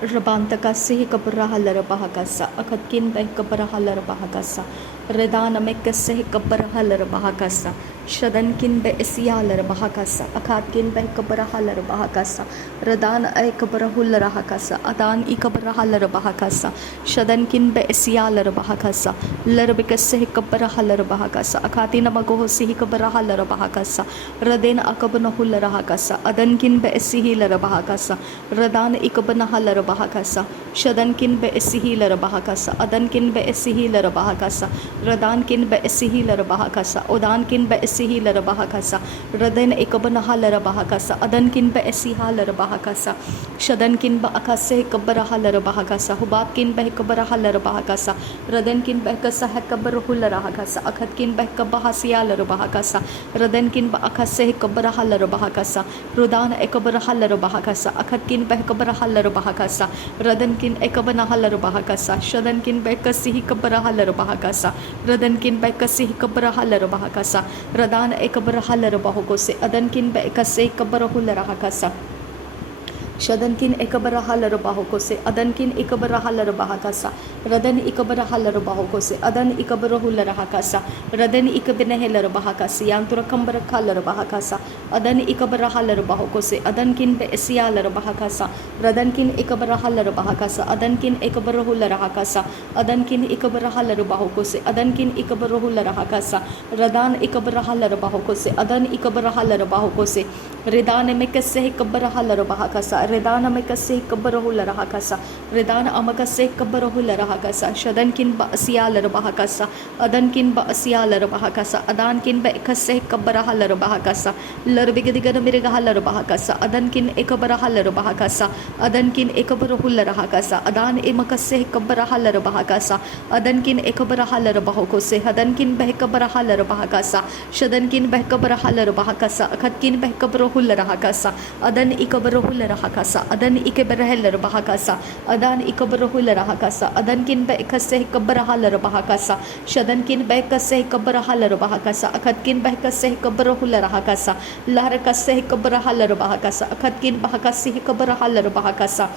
Rabantaka sihi kabrahalar bahakasa, akatkin by kabrahalar bahakasa, Redana mekasihi kabrahalar bahakasa, Shadankin by esialar bahakasa, akatkin by kabrahalar bahakasa, Radana ay kabrahular bahakasa, Adan ikabrahalar bahakasa, Shadankin by esialar bahakasa, Larbikasihi kabrahalar bahakasa, Akatina magohosihi kabrahalar bahakasa, Radena akabanahular bahakasa, Adankin by esihilar bahakasa, Radana ikabanahalar bahakasa, Shadankin be esihilar bahakasa, Adankin be esihilar bahakasa, Radankin be esihilar bahakasa, Odankin be esihilar bahakasa, Radan ikabanahalar bahakasa, Adankin be esihalar bahakasa, Shadankin be akase kabarahalar bahakasa, Hubatkin be kabarahalar bahakasa, Radankin be kasah kabarahular bahakasa, Akatkin be kabahasialar bahakasa, Radankin be akase kabarahalar bahakasa, Rudana ekabarahalar bahakasa, Akatkin be kabarahalar bahakasa, Radankin ekabanahalar bahakasa, Shadankin bekasihi kabarahalar bahakasa, Radankin bekasihi kabarahalar bahakasa, Radana ekabarahalar bahokose, Adankin bekase kabarahular bahakasa, Shadankin ekabarahalar bahokose, Adankin ekabarahalar bahakasa, Radan ikabarahalar bahokose, Adan ikabarahular bahakasa, Radan ikabenahalar bahakasi, Yantura kambarakalar bahakasa, Adan ikabarahalar bahokose, Adankin be esialar bahakasa, Radankin ikabarahalar bahakasa, Adankin ikabarahular bahakasa, Adankin ikabarahalar bahokose, Adankin ikabarahular bahakasa, Radan ikabarahalar bahokose, Adan ikabarahalar bahokose, Redana mekase kabarahalar bahakasa, Redana mekase kabarahular bahakasa, Redana amakase kabarahular bahakasa, Shadankin ba asialar bahakasa, Adankin ba asialar bahakasa, Adankin ba ekase kabarahalar bahakasa, Larbigadigan mirigahalar bahakasa, Adankin ekabarahalar bahakasa, Adankin ekabarahular bahakasa, Adan emakase kabarahalar bahakasa, Adankin ekabarahalar bahokose, Hadankin ba ekabarahalar bahakasa, Shadankin ba ekabarahalar bahakasa, Akatkin ba ekabarahular bahakasa, Adan ikabaruhular bahakasa, Adan ikabarahlar bahakasa, Adan ikabaruhular bahakasa, Adankin ba ekase kabarahalar bahakasa, Shadankin ba ekase kabarahalar bahakasa, Akatkin ba ekase kabarahular bahakasa, Larakase kabarahalar bahakasa, Akatkin bahakasi kabarahalar bahakasa,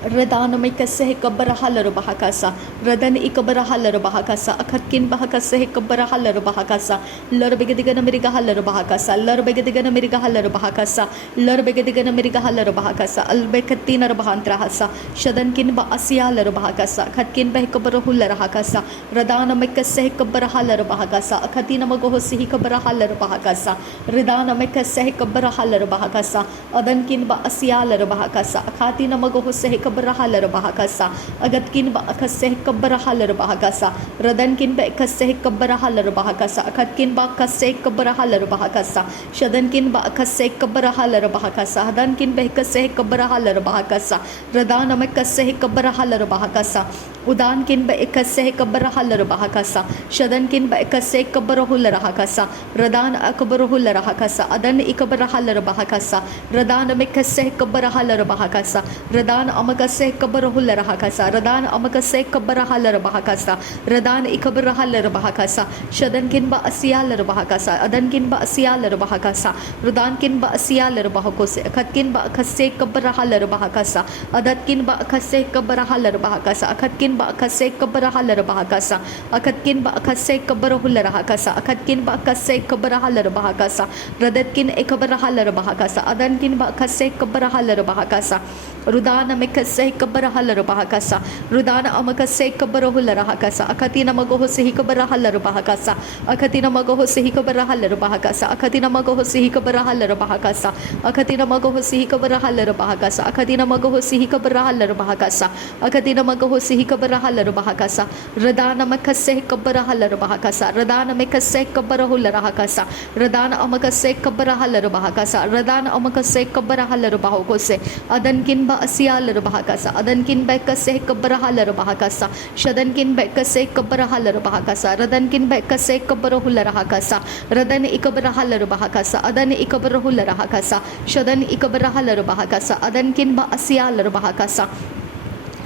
Radana mekase kabarahalar bahakasa, Radan ikabarahalar bahakasa, Akatkin bahakase kabarahalar bahakasa, Larbegadigan mirigahalar bahakasa, Larbegadigan mirigahalar bahakasa, Larbegadigan mirigahalar bahakasa, Albekatinar bahantrahasa, Shadankin ba asialar bahakasa, Akatkin bah kabarahular bahakasa, Radana mekase kabarahalar bahakasa, Akatina magohosihi kabarahalar bahakasa, Radana mekase kabarahalar bahakasa, Adankin ba asialar bahakasa, Akatina magohosihi kabarahalar bahakasa, Agatkin ba akase kabarahalar bahakasa, Radankin ba akase kabarahalar bahakasa, Akatkin ba akase kabarahalar bahakasa, Shadankin ba akase kabarahalar bahakasa, Hadankin ba akase kabarahalar bahakasa, Radana makase kabarahalar bahakasa, Udankin ba akase kabarahalar bahakasa, Shadankin ba akase kabarahular bahakasa, Radana akabarahular bahakasa, Adan ikabarahalar bahakasa, Radana makase kabarahalar bahakasa, Radana amakase kabarahular bahakasa, Radana amakase kabarahalar bahakasa, Radana ikabarahalar bahakasa, Shadankin ba asialar bahakasa, Adankin ba asialar bahakasa, Rudankin ba asialar bahakose, Akatkin ba akase kabarahalar bahakasa, Adatkin ba akase kabarahalar bahakasa, Akatkin ba akase kabarahalar bahakasa, Akatkin ba akase kabarahular bahakasa, Akatkin ba akase kabarahalar bahakasa, Radatkin ekabarahalar bahakasa, Adankin ba akase kabarahalar bahakasa, Rudana mekase kabarahalar bahakasa, Rudana amakase kabarahular bahakasa, Akatina magohosihi kabarahalar bahakasa, Akatina magohosihi kabarahalar bahakasa, Akatina magohosihi kabarahalar bahakasa, Akatina magohosihi kabarahalar bahakasa, Akatina magohosihi kabarahalar bahakasa, Akatina magohosihi kabarahalar bahakasa, Radana makase kabarahalar bahakasa, Radana mekase kabarahular bahakasa, Radana amakase kabarahalar bahakasa, Radana amakase kabarahalar bahokose, Adankin ba asialar bahakasa, Adankin ba kase kabarahalar bahakasa, Shadankin ba kase kabarahalar bahakasa, Radankin ba kase kabarahular bahakasa, Radan ikabarahalar bahakasa, Adan ikabarahular bahakasa, Shadan ikabarahalar bahakasa, Adankin ba asialar bahakasa,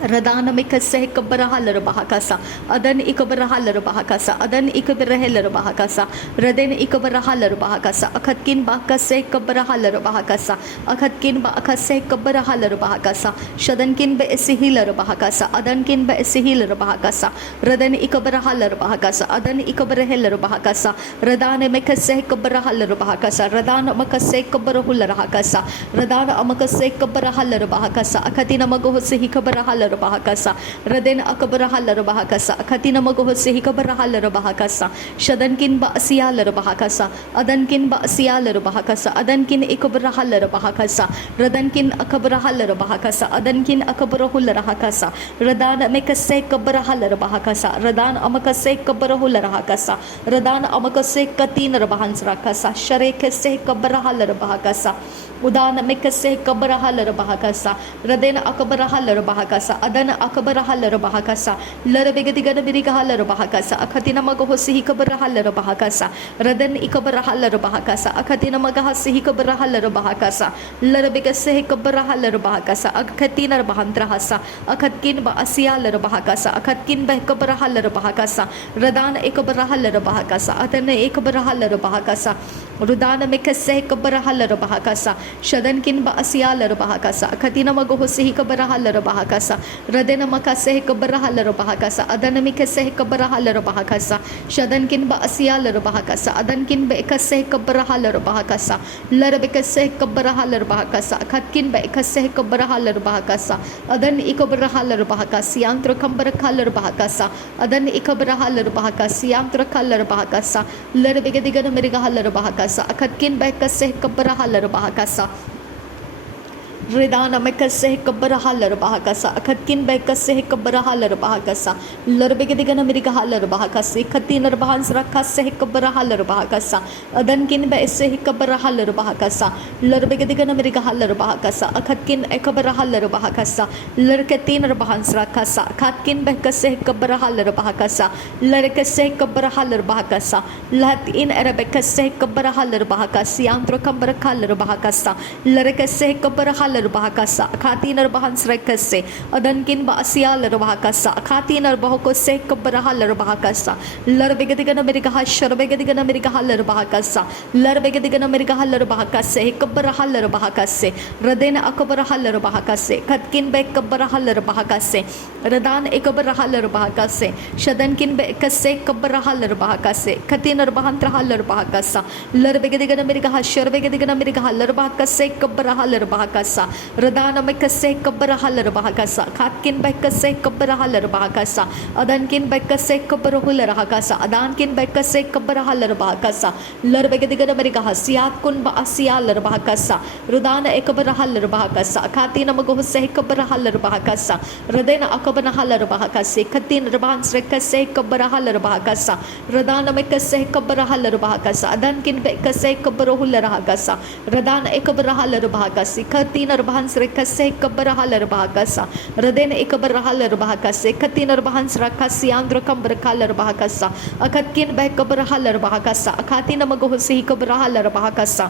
Radana mikase kabrahalar bahakasa adan ikabrahalar bahakasa adan ikabrahalar bahakasa raden ikabrahalar bahakasa akhatkin bakase kabrahalar bahakasa akhatkin bakase kabrahalar bahakasa shadankin be esihilar bahakasa adankin be esihilar bahakasa raden ikabrahalar bahakasa adan ikabrahalar bahakasa radana mikase kabrahalar bahakasa radana makase kabrahular bahakasa radana amakase kabrahalar bahakasa akhatina magohse hikabrahalar bahakasa raden akbrahalar bahakasa khatina magohse hikabrahalar bahakasa shadankin ba asiyalar bahakasa adankin ba asiyalar bahakasa adankin ikabrahalar bahakasa radankin akabrahalar bahakasa adankin akabrahular bahakasa radan mekase kabrahalar bahakasa radan amakase kabrahular bahakasa radan amakase katinar bahansrakasa sharekase kabrahalar bahakasa udana mekase kabrahalar bahakasa raden akabrahalar bahakasa adana akabrahalar bahakasa larabegadiga birigahalar bahakasa akhatina magohsi hikabrahalar bahakasa raden ikabrahalar bahakasa akhatina magahsi hikabrahalar bahakasa larabegase hikabrahalar bahakasa akhatina bahantrahasa akhatkin ba asiyalar bahakasa akhatkin ba hikabrahalar bahakasa radan ikabrahalar bahakasa atana ikabrahalar bahakasa rudana mekase hikabrahalar bahakasa shadankin ba asiyalar bahakasa akhatina magohsi hikabrahalar bahakasa radena makase hikabrahalar bahakasa adana mikase hikabrahalar bahakasa shadankin ba asiyalar bahakasa adankin ba ikase hikabrahalar bahakasa larabekase hikabrahalar bahakasa akhatkin ba ikase hikabrahalar bahakasa adan ikabrahalar bahakasa yantra kambarakalar bahakasa adan ikabrahalar bahakasa yantra kalar bahakasa larabegadiga merigahalar bahakasa akhatkin ba ikase hikabrahalar bahakasa Redana mekase kabrahalar bahakasa akhatkin bekase kabrahalar bahakasa larbegadiga merigahalar bahakasa khatinar bahans rakase kabrahalar bahakasa adankin bese kabrahalar bahakasa larbegadiga merigahalar bahakasa akhatkin ekabrahalar bahakasa larkatinar bahans rakasa khatkin bekase kabrahalar bahakasa larkase kabrahalar bahakasa latin arabekase kabrahalar bahakasa yantro kambarakalar bahakasa larkase kabrahalar bahakasa khatinar bahans rakase adankin ba asiyalar bahakasa khatinar bahokose kabrahalar bahakasa larbegadiga merigaha sharbegadiga merigahalar bahakasa larbegadiga merigahalar bahakase kabrahalar bahakase radena akabrahalar bahakase khatkin be kabrahalar bahakase radan ekabrahalar bahakase shadankin be kase kabrahalar bahakase khatinar bahantrahalar bahakasa larbegadiga merigaha sharbegadiga merigahalar bahakase kabrahalar bahakasa radana mekase kabrahalar bahakasa khatkin bekase kabrahalar bahakasa adankin bekase kabrahular bahakasa adankin bekase kabrahalar bahakasa larbegadiga merigaha siyat kun ba asiyalar bahakasa rudana ekabrahalar bahakasa khatina magohse kabrahalar bahakasa radena akabrahalar bahakase khatin rabans rekase kabrahalar bahakasa radana mekase kabrahalar bahakasa adankin bekase kabrahular bahakasa radana ekabrahalar bahakasa khatina bahans rekase kabrahalar bahakasa raden ekabrahalar bahakase khatinar bahans rakase andra kambarakalar bahakasa akhatkin bekabrahalar bahakasa akhatina magohsi kabrahalar bahakasa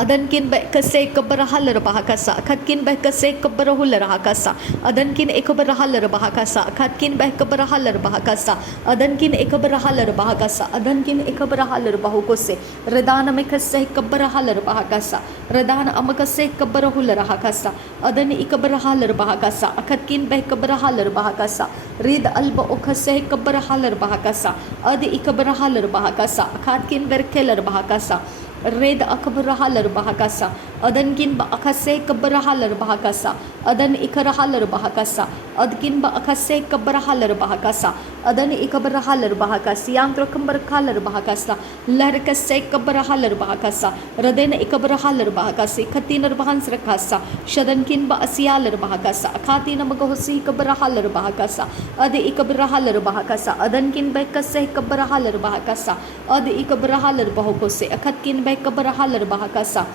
adankin bekase kabrahalar bahakasa khatkin bekase kabrahular bahakasa adankin ekabrahalar bahakasa khatkin bekabrahalar bahakasa adankin ekabrahalar bahakasa adankin ekabrahalar bahukose radana mekase kabrahalar bahakasa radana amakase kabrahular bahakasa adan ekabrahalar bahakasa khatkin bekabrahalar bahakasa rid alba okase kabrahalar bahakasa ad ekabrahalar bahakasa khatkin berkelar bahakasa red akabrahalar bahakasa adankin ba akase kabrahalar bahakasa adan ikrahalar bahakasa adkin ba akase kabrahalar bahakasa adan ikabrahalar bahakasa yantro kambarkalar bahakasa larkase kabrahalar bahakasa raden ikabrahalar bahakasa khatinar bahans rakasa shadankin ba asiyalar bahakasa khatina magohsi kabrahalar bahakasa ad ikabrahalar bahakasa adankin bekase kabrahalar bahakasa ad ikabrahalar bahokose akhatkin kabrahalar bahakasa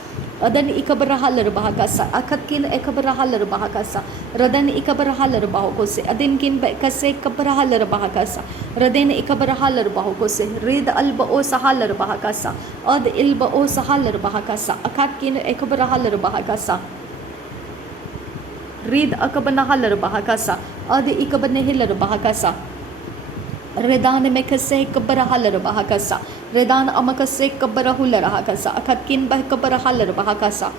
adan ikabrahalar bahakasa akhatkin ekabrahalar bahakasa radan ikabrahalar bahokose adinkin bekase kabrahalar bahakasa raden ikabrahalar bahokose rid alba o sahalar bahakasa ad ilba o sahalar bahakasa akhatkin ekabrahalar bahakasa rid akabanahal bahakasa adi ikabanehil bahakasa redan mekase kabarahal bahakasa redan amakase kabarahul rahakasa akatkin bah kabarahal bahakasa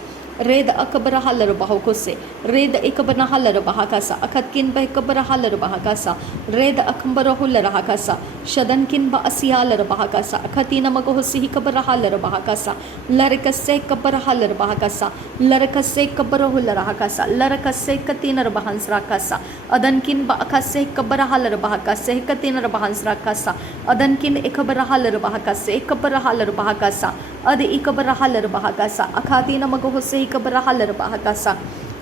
red akabarahal bahokose red ikabanahal bahakasa akatkin bah kabarahal bahakasa red akambarahul rahakasa shadankin ba asiyal bahakasa akatina magohsi kabarahal bahakasa larkase kabarahal bahakasa larkase kabarahul rahakasa larkase katinar bahans rakasa adankin ba akase kabarahal bahakasa katinar bahans rakasa adankin ikabarahal bahakasa ikabarahal bahakasa adi ikabarahal bahakasa akatina magohsi kabarahal bahakasa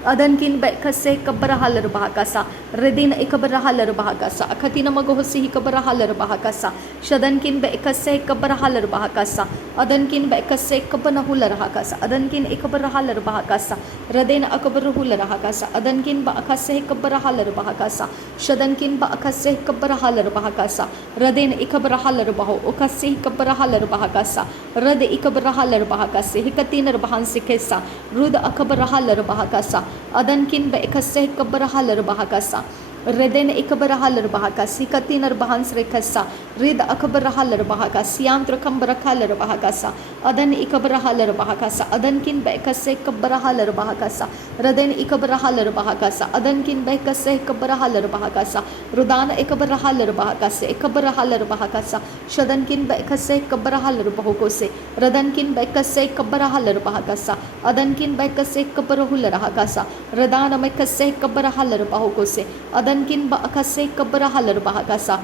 adankin bekase kabarahal bahakasa redin ikabarahal bahakasa akatina magohsi kabarahal bahakasa shadankin bekase kabarahal bahakasa adankin bekase kabanahul rahakasa adankin ikabarahal bahakasa redin akabarahul rahakasa adankin bakase kabarahal bahakasa shadankin bakase kabarahal bahakasa redin ikabarahal bahu ukase kabarahal bahakasa red ikabarahal bahakasa hikatinar bahansi kesa rud akabarahal bahakasa adankin bekase kabarahal bahakasa redene ikabarahal bahakasi katinar bahans rekasa rid akabarahal bahakasi yamtra kambarakal bahakasa adan ikabarahal bahakasa adankin bekase kabarahal bahakasa redene ikabarahal bahakasa adankin bekase kabarahal bahakasa rudana ikabarahal bahakasa ikabarahal bahakasa shadankin bekase kabarahal bahokose redankin bekase kabarahal bahakasa adankin bekase kabarahul rahakasa redana mekase kabarahal bahokose adankin ba akase kabarahal bahakasa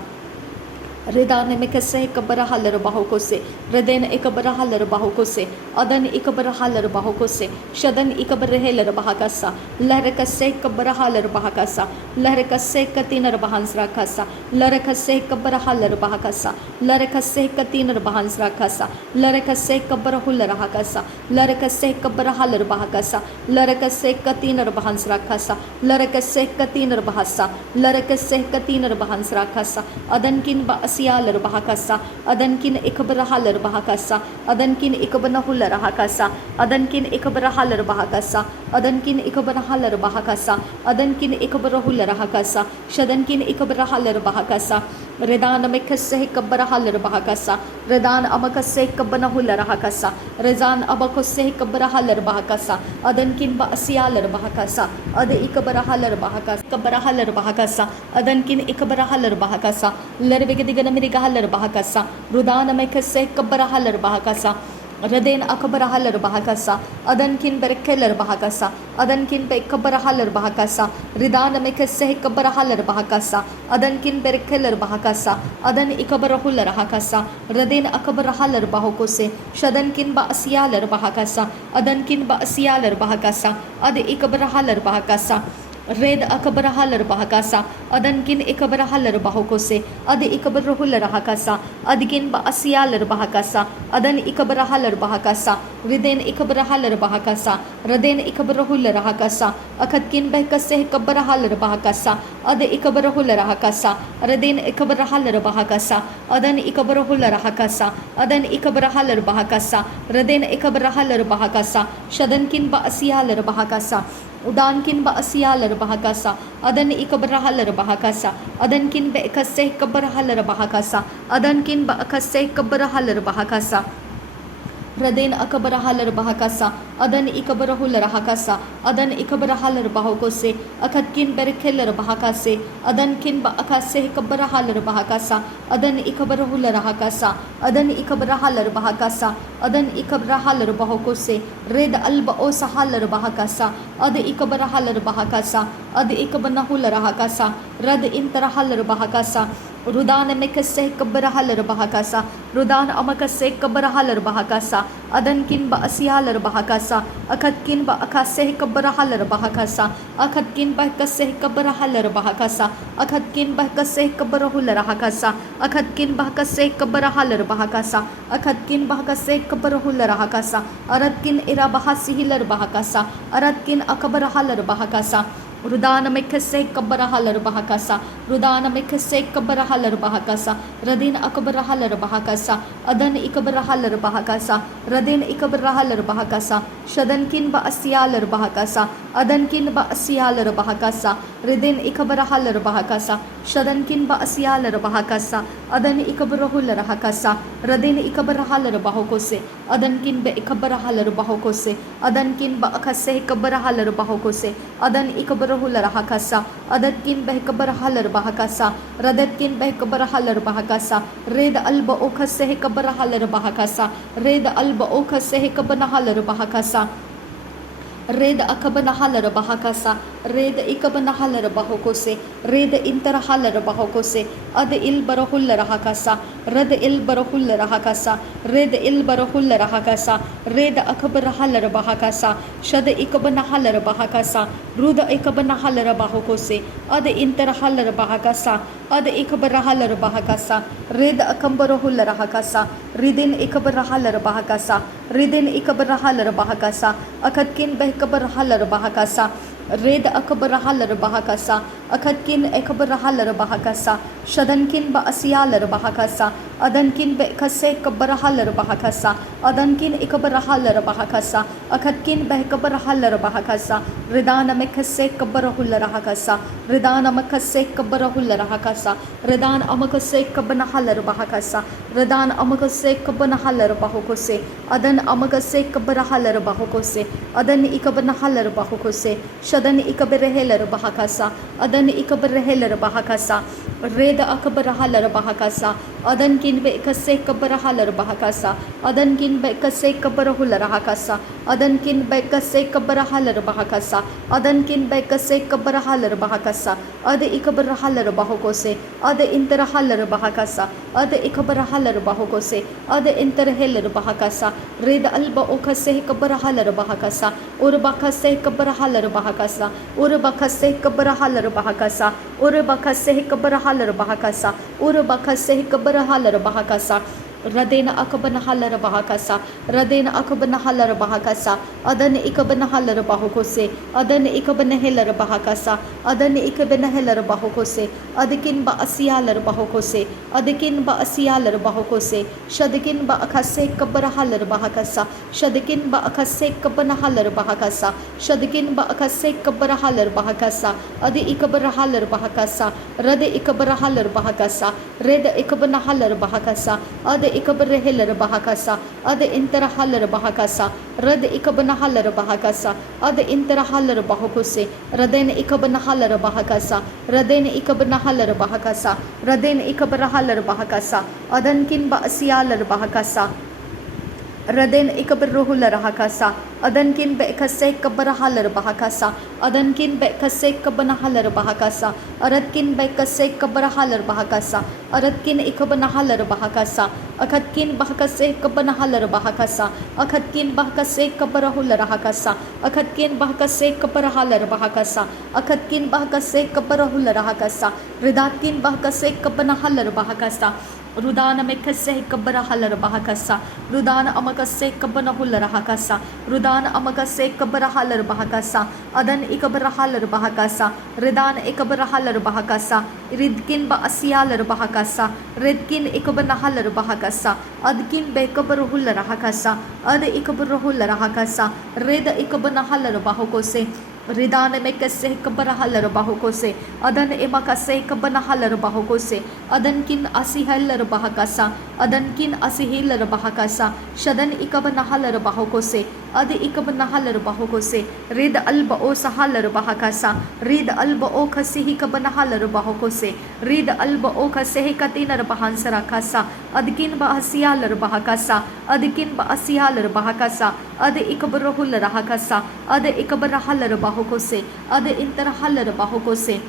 redane mekase kabarahal bahokose redene ikabarahal bahokose adan ikabarahal bahokose shadan ikabarahel bahakasa larakase kabarahal bahakasa larakase katinar bahans rakasa larakase kabarahal bahakasa larakase katinar bahans rakasa larakase kabarahul rahakasa larakase kabarahal bahakasa larakase katinar bahans rakasa larakase katinar bahasa larakase katinar bahans rakasa adankin ba asiyal bahakasa adankin ikabarahal bahakasa adankin ikabanahul rahakasa adankin ikabarahal bahakasa adankin ikabarahal bahakasa adankin ikabarahul rahakasa shadankin ikabarahal bahakasa redan mekase kabarahal bahakasa redan amakase kabanahul rahakasa rezan abakose kabarahal bahakasa adankin ba asiyal bahakasa ade ikabarahal bahakasa kabarahal bahakasa adankin ikabarahal bahakasa lerbegedigana mirigahal bahakasa rudana mekase kabarahal bahakasa redin akabarahal bahakasa adankin berkeler bahakasa adankin be kabarahal bahakasa ridana mekase kabarahal bahakasa adankin berkeler bahakasa adan ikabarahul rahakasa redin akabarahal bahokose shadankin ba asiyal bahakasa adankin ba asiyal bahakasa ad ikabarahal bahakasa red akabarahal bahakasa adankin ikabarahal bahokose ad ikabarahul rahakasa adkin ba asiyal bahakasa adan ikabarahal bahakasa ridin ikabarahal bahakasa redin ikabarahul rahakasa akatkin bekase kabarahal bahakasa ad ikabarahul rahakasa redin ikabarahal bahakasa adan ikabarahul rahakasa adan ikabarahal bahakasa redin ikabarahal bahakasa shadankin ba asiyal bahakasa udankin ba asiyal bahakasa adan ikabarahal bahakasa adankin be kase kabarahal bahakasa adankin ba kase kabarahal bahakasa redin akabarahal bahakasa adan ikabarahul rahakasa adan ikabarahal bahokose akatkin berkeler bahakase adankin ba akase kabarahal bahakasa adan ikabarahul rahakasa adan ikabarahal bahakasa adan ikabarahal bahokose red alba o sahal bahakasa ad ikabarahal bahakasa ad ikabanahul rahakasa rad intarahal bahakasa rudan mekase kabarahal bahakasa rudan amakase kabarahal bahakasa adankin ba asiyal bahakasa akatkin ba akase kabarahal bahakasa akatkin ba kase kabarahal bahakasa akatkin ba kase kabarahul rahakasa akatkin ba kase kabarahal bahakasa akatkin ba kase kabarahul rahakasa aratkin ira bahasihil bahakasa aratkin akabarahal bahakasa Rudana mekase kabara halar bahakasa. Rudana mekase kabara halar bahakasa. Radin akabara halar bahakasa. Adan ikabara halar bahakasa. Radin ikabara halar bahakasa. Shadankin ba asyalar bahakasa. Adankin ba asyalar bahakasa. Ridin ikabara halar bahakasa. Shadankin ba asyalar bahakasa. Adan ikabara hular hakasa. Radin ikabara halar bahokose. Adankin ba ikabara halar bahokose. Adankin ba akase kabara halar bahokose. Adan ikabara hular hakasa. Adatkin ba ikabara halar bahakasa. Radatkin ba ikabara halar bahakasa. Red alba okase kabara halar bahakasa. Red alba okase kabana halar bahakasa. Red akabana halar bahakasa. Red ikabana halar bahokose. Red intara halar bahokose. Ad il barahullar hakasa. Red il barahullar hakasa. Red il barahullar hakasa. Red akabara halar bahakasa. Shad ikabana halar bahakasa. Ruda ikabana halar bahokose. Ad intara halar bahakasa. Ad ikabara halar bahakasa. Red akambara hullar hakasa. Ridin ikabara halar bahakasa. Ridin ikabara halar bahakasa. Akatkin behkabara halar bahakasa. Red akabara halar bahakasa. Akatkin ekabara halar bahakasa. Shadankin ba asyalar bahakasa. Adankin be kase kabara halar bahakasa. Adankin ikabara halar bahakasa. Akatkin behkabara halar bahakasa. Ridana mekase kabara hullar hakasa. Ridana makase kabara hullar hakasa. Ridan amakase kabana halar bahakasa. Ridan amakase kabana halar bahokose. Adan amakase kabara halar bahokose. Adan ikabana halar bahokose. Shadan ikabara halar bahakasa. Adan ikabara halar bahakasa. Red akabara halar bahakasa. Adan kin be kase kabara halar bahakasa. Adan kin be kase kabara hular hakasa. Adan kin be kase kabara halar bahakasa. Adan kin be kase kabara halar bahakasa. Ad ikabara halar bahokose. Ad intara halar bahakasa. Ad ikabara halar bahokose. Ad intara halar bahakasa. Red alba okase kabara halar bahakasa. Ur bakase kabara halar bahakasa. Ur bakase kabara halar bahakasa. Ur bakase kabara halar bahakasa. Ur bakase kabara halar bahakasa. Radena akabana halar bahakasa. Radena akabana halar bahakasa. Adan ikabana halar bahokose. Adan ikabana halar bahakasa. Adan ikabana halar bahokose. Adikin ba asyalar bahokose. Adikin ba asyalar bahokose. Shadikin ba akase kabara halar bahakasa. Shadikin ba akase kabana halar bahakasa. Shadikin ba akase kabara halar bahakasa. Adi ikabara halar bahakasa. Rade ikabara halar bahakasa. Red ikabana halar bahakasa. Ade ikabara halar bahakasa. Ade intara halar bahakasa. Rad ikabana halar bahakasa. Ade intara halar bahokose. Raden ikabana halar bahakasa. Raden ikabana halar bahakasa. Raden ikabara halar bahakasa. Adankin ba asyalar bahakasa. Raden ikabarruhul rahakasa. Adankin be kase kabara halar bahakasa. Adankin be kase kabana halar bahakasa. Aradkin be kase kabara halar bahakasa. Aradkin ikabana halar bahakasa. Akatkin bahakase kabana halar bahakasa. Akatkin bahakase kabara hul rahakasa. Akatkin bahakase kabara halar bahakasa. Akatkin bahakase kabara hul rahakasa. Ridatkin bahakase kabana halar bahakasa. Rudana mekase kabara halar bahakasa. Rudana amakase kabana hular hakasa. Rudana amakase kabara halar bahakasa. Adan ikabara halar bahakasa. Ridan ikabara halar bahakasa. Ridkin ba asyalar bahakasa. Ridkin ikabana halar bahakasa. Adkin be kabar hular hakasa. Ad ikabara hular hakasa. Reda ikabana halar bahokose. Ridana mekase kabara halar bahokose. Adan emakase kabana halar bahokose. Adankin asihalar bahakasa. Adankin asihilar bahakasa. Shadan ikabana halar bahokose. Adi ikabana halar bahokose. Rid alba o sahalar bahakasa. Rid alba o kasihi kabana halar bahokose. Rid alba o kasehi katinar bahansara kasa. Adkin ba asiyalar bahakasa. Adkin ba asiyalar bahakasa. Adi ikabarahul rahakasa. Adi ikabara halar bahokose. Adi intara halar bahokose.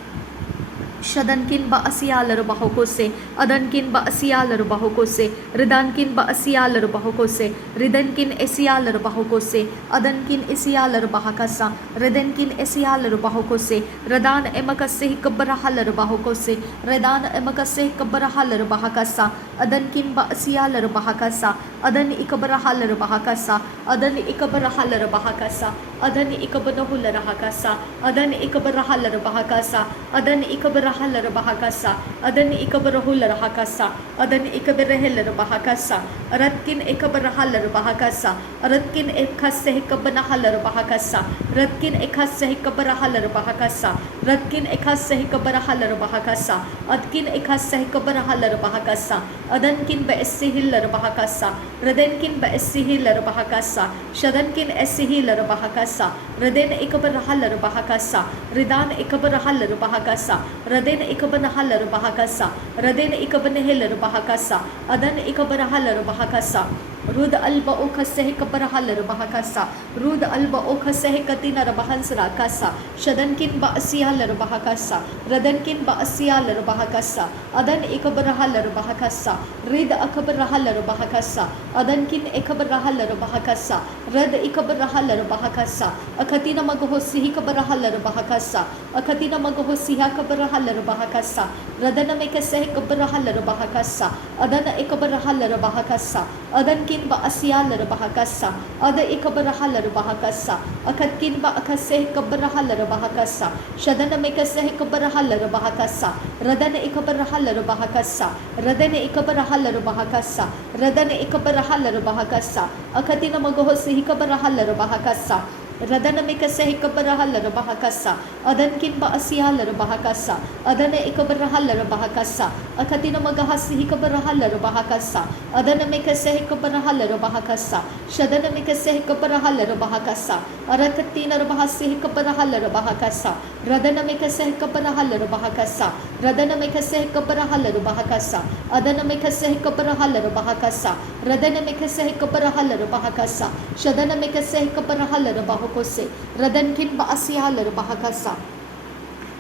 Shadankin ba asialar bahokose, Adankin ba asialar bahokose, Ridankin ba asialar bahokose, Ridankin esialar bahokose, Adankin esialar bahakasa, Ridankin esialar bahokose, Radan emakase kabarahalar bahokose, Redan emakase kabarahalar bahakasa, Adankin ba asialar bahakasa, Adan ikabarahalar bahakasa, Adan ikabarahalar bahakasa, Adan ikabanahular bahakasa, Adan ikabarahalar bahakasa, Adan ikabarahalar bahakasa, Adan ikabarahular bahakasa, Adan ikabarahalar bahakasa, Aratkin ikabarahalar bahakasa, Aratkin ekhasse ikabanahalar bahakasa, Ratkin ekhasse ikabarahalar bahakasa, Ratkin ekhasse ikabarahalar bahakasa, Atkin ekhasse ikabarahalar bahakasa, Adankin ba esihilar bahakasa, Radenkin ba esihilar bahakasa, Shadankin esihilar bahakasa, Raden ikabarahalar bahakasa, Ridan ikabarahalar bahakasa, Raden ikabanahalar bahakasa, Raden ikabanahalar bahakasa, Adan ikabarahalar bahakasa, Rud alba okhasse ikabarahalar bahakasa, Rud alba okhasse katina bahansra kasa, Shadankin ba asihalar bahakasa, Radankin ba asihalar bahakasa, Adan ikabarahalar bahakasa, Rid akabarahalar bahakasa, Adankin ikabarahalar bahakasa, Rad ikabarahalar bahakasa, Akatina maghosi ikabarahalar bahakasa, Akatina maghosi ikabarahalar bahakasa, Radana mekase ikabarahalar bahakasa, Adana ikabarahalar bahakasa, Adankin ba asiyalar bahakasa, Ada ikabarahalar bahakasa, Akatkin ba akase ikabarahalar bahakasa, Shadana mekase ikabarahalar bahakasa, Radana ikabarahalar bahakasa, Radana ikabarahalar bahakasa, Radana ikabarahalar bahakasa, Akatina maghosi ikabarahalar bahakasa, Radana mekase ikabarahalar bahakasa, Adankin ba asiyalar bahakasa, Adana ikabarahalar bahakasa, Akatina magahasi ikabarahalar bahakasa, Adana mekase ikabarahalar bahakasa, Shadana mekase ikabarahalar bahakasa, Arakatina bahasi ikabarahalar bahakasa, Radana mekase ikabarahalar bahakasa, Radana mekase ikabarahalar bahakasa, Adana mekase ikabarahalar bahakasa, Radana mekase ikabarahalar bahakasa, Shadana mekase ikabarahalar bahakose, Radankin ba asiyalar bahakasa,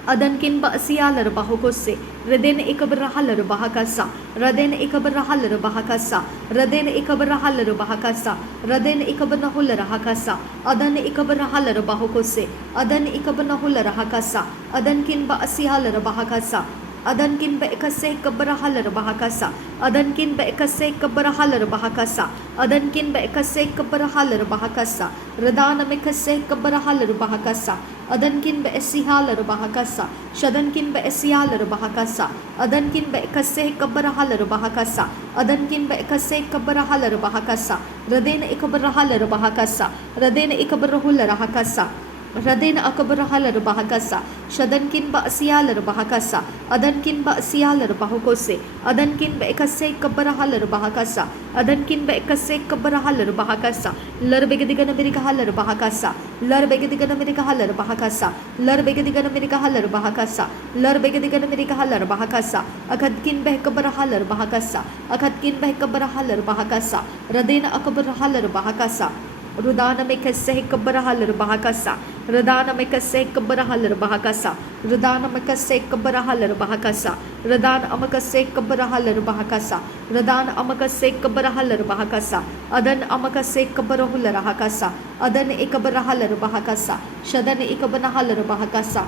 Adankin ba asiyalar bahokose, Raden ikabarahalar bahakasa, Raden ikabarahalar bahakasa, Raden ikabarahalar bahakasa, Raden ikabanahular hakasa, Adan ikabarahalar bahokose, Adan ikabanahular hakasa, Adankin ba asiyalar bahakasa, Adankin ba ikase kabarahalar bahakasa, Adankin ba ikase kabarahalar bahakasa, Adankin ba ikase kabarahalar bahakasa, Radana mekase kabarahalar bahakasa, Adankin ba esihalar bahakasa, Shadankin ba esihalar bahakasa, Adankin ba ikase kabarahalar bahakasa, Adankin ba ikase kabarahalar bahakasa, Radena ikabarahalar bahakasa, Radena ikabarahular hakasa, Radena akabarahalar bahakasa, Shadankin ba asiyalar bahakasa, Adankin ba asiyalar bahokose, Adankin ba ikase kabarahalar bahakasa, Adankin ba ikase kabarahalar bahakasa, Larbegadigan Amerikahalar bahakasa, Larbegadigan Amerikahalar bahakasa, Larbegadigan Amerikahalar bahakasa, Larbegadigan Amerikahalar bahakasa, Akadkin ba kabarahalar bahakasa, Akadkin ba kabarahalar bahakasa, Radena akabarahalar bahakasa, Rudana mekase kabarahalar bahakasa, Radana mekase kabarahalar bahakasa, Radana mekase kabarahalar bahakasa, Radana amakase kabarahalar bahakasa, Radana amakase kabarahalar bahakasa, Adan amakase kabarahular hakasa, Adan ikabarahalar bahakasa, Shadan ikabanahalar bahakasa,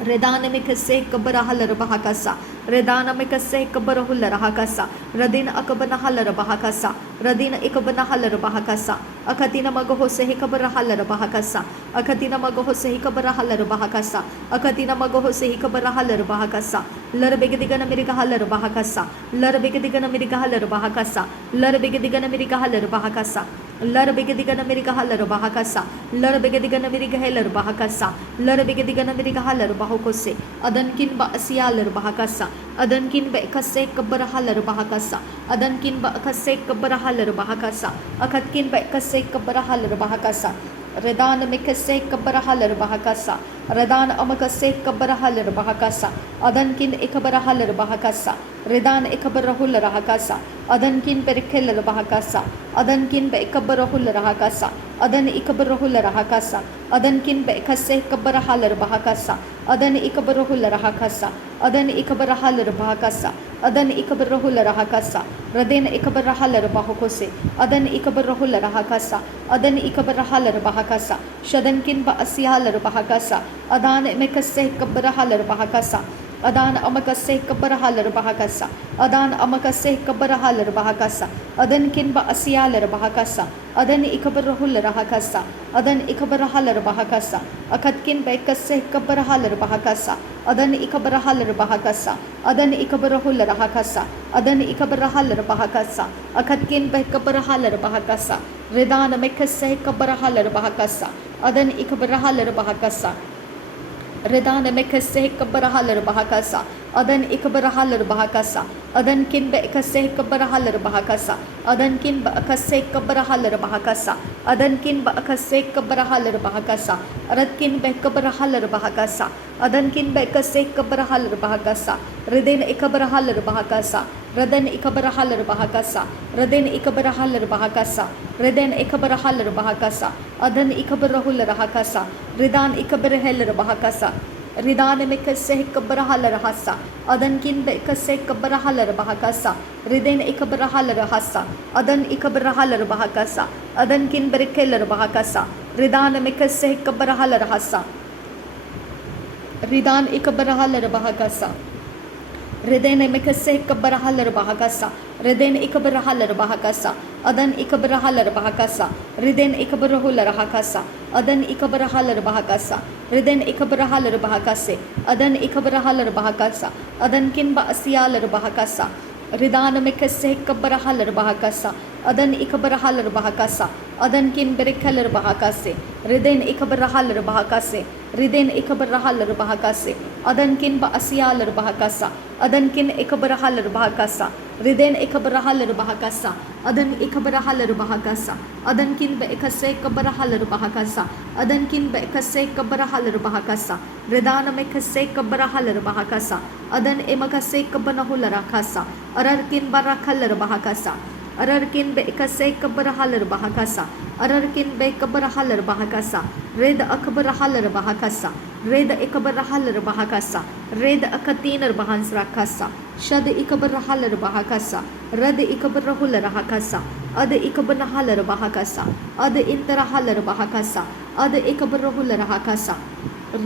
Redana mekase kabarahalar bahakasa, Redana mekase kabarahular hakasa, Radina akabanahalar bahakasa, Radina ikabanahalar bahakasa, Akatina magahose hikabarahalar bahakasa, Akatina magahose hikabarahalar bahakasa, Akatina magahose hikabarahalar bahakasa, Larbegadigan Amerikahalar bahakasa, Larbegadigan Amerikahalar bahakasa, Larbegadigan Amerikahalar bahakasa, Larbegadigan Amerikahalar bahakasa, Larbegadigan Amerikahalar bahakasa, Larbegadigan Amerikahalar bahokose, Adankin ba asiyalar bahakasa, Adankin ba ikase kabarahalar bahakasa, Adankin ba ikase kabarahalar bahakasa, Akatkin ba ikase kabarahalar bahakasa, Redana mekase kabarahalar bahakasa, Redan amakase kabarahalar bahakasa. Adankin ikabarahalar bahakasa. Redan ikabarahul rahakasa. Adankin berkelar bahakasa. Adankin be ikabarahul rahakasa. Adan ikabarahul rahakasa. Adankin be ikase kabarahalar bahakasa. Adan ikabarahul rahakasa. Adan ikabarahalar bahakasa. Adan ikabarahul rahakasa. Radin ikabarahalar bahakose. Adan ikabarahul rahakasa. Adan ikabarahalar bahakasa. Shadankin ba asyahalar bahakasa. Adan mekase kabarahalar bahakasa. Adan amakase kabarahalar bahakasa. Adan amakase kabarahalar bahakasa. Adan kin ba asyalar bahakasa. Adan ikabarahul rahakasa. Adan ikabarahalar bahakasa. Akatkin ba ikase kabarahalar bahakasa. Adan ikabarahalar bahakasa. Adan ikabarahul rahakasa. Adan ikabarahalar bahakasa. Akatkin ba ikabarahalar bahakasa. Redan mekase kabarahalar bahakasa. Adan ikabarahalar bahakasa. Redan mekase kabarahalar bahakasa. Adan ikabarahalar bahakasa. Adan kin ba ikase kabarahalar bahakasa. Adan kin ba akase kabarahalar bahakasa. Adan kin ba akase kabarahalar bahakasa. Aradkin ba kabarahalar bahakasa. Adan kin ba ikase kabarahalar bahakasa. Reden ikabarahalar bahakasa. Radan ikabarahalar bahakasa. Raden ikabarahalar bahakasa. Reden ikabarahalar bahakasa. Adan ikabarahul rahakasa. Ridan ikabarahal bahakasa. Ridan mekase kabarahalar hasa. Adan kin be ikase kabarahalar bahakasa. Riden ikabarahalar hasa. Adan ikabarahalar bahakasa. Adan kin berkelar bahakasa. Ridan mekase kabarahalar hasa. Ridan ikabarahalar bahakasa. Reden mekase kabarahalar bahakasa. Reden ikabarahalar bahakasa. Adan ikabarahalar bahakasa. Reden ikabarahul rahakasa. Adan ikabarahalar bahakasa. Reden ikabarahalar bahakase. Adan ikabarahalar bahakasa. Adan kin ba asyalar bahakasa. Ridan mekase kabarahalar bahakasa. Adan ikabarahalar bahakasa. Adan kin berekalar bahakase. Reden ikabarahalar bahakase. Riden ikabarahalar bahakase. Adan kin ba asyalar bahakasa. Adan kin ikabarahalar bahakasa. Riden ikabarahalar bahakasa. Adan ikabarahalar bahakasa. Adan kin ba ikase kabarahalar bahakasa. Adan kin ba ikase kabarahalar bahakasa. Redan mekase kabarahalar bahakasa. Adan emakase kabanahul rakasa. Ararkin barakhalar bahakasa. Ararkin be ikase kabarahalar bahakasa. Ararkin be kabarahalar bahakasa. Red akabarahalar bahakasa. Red ikabarahalar bahakasa. Red akatinar bahans rakasa. Shad ikabarahalar bahakasa. Rad ikabarahul rahakasa. Ad ikabanahalar bahakasa. Ad interahalar bahakasa. Ad ikabarahul rahakasa.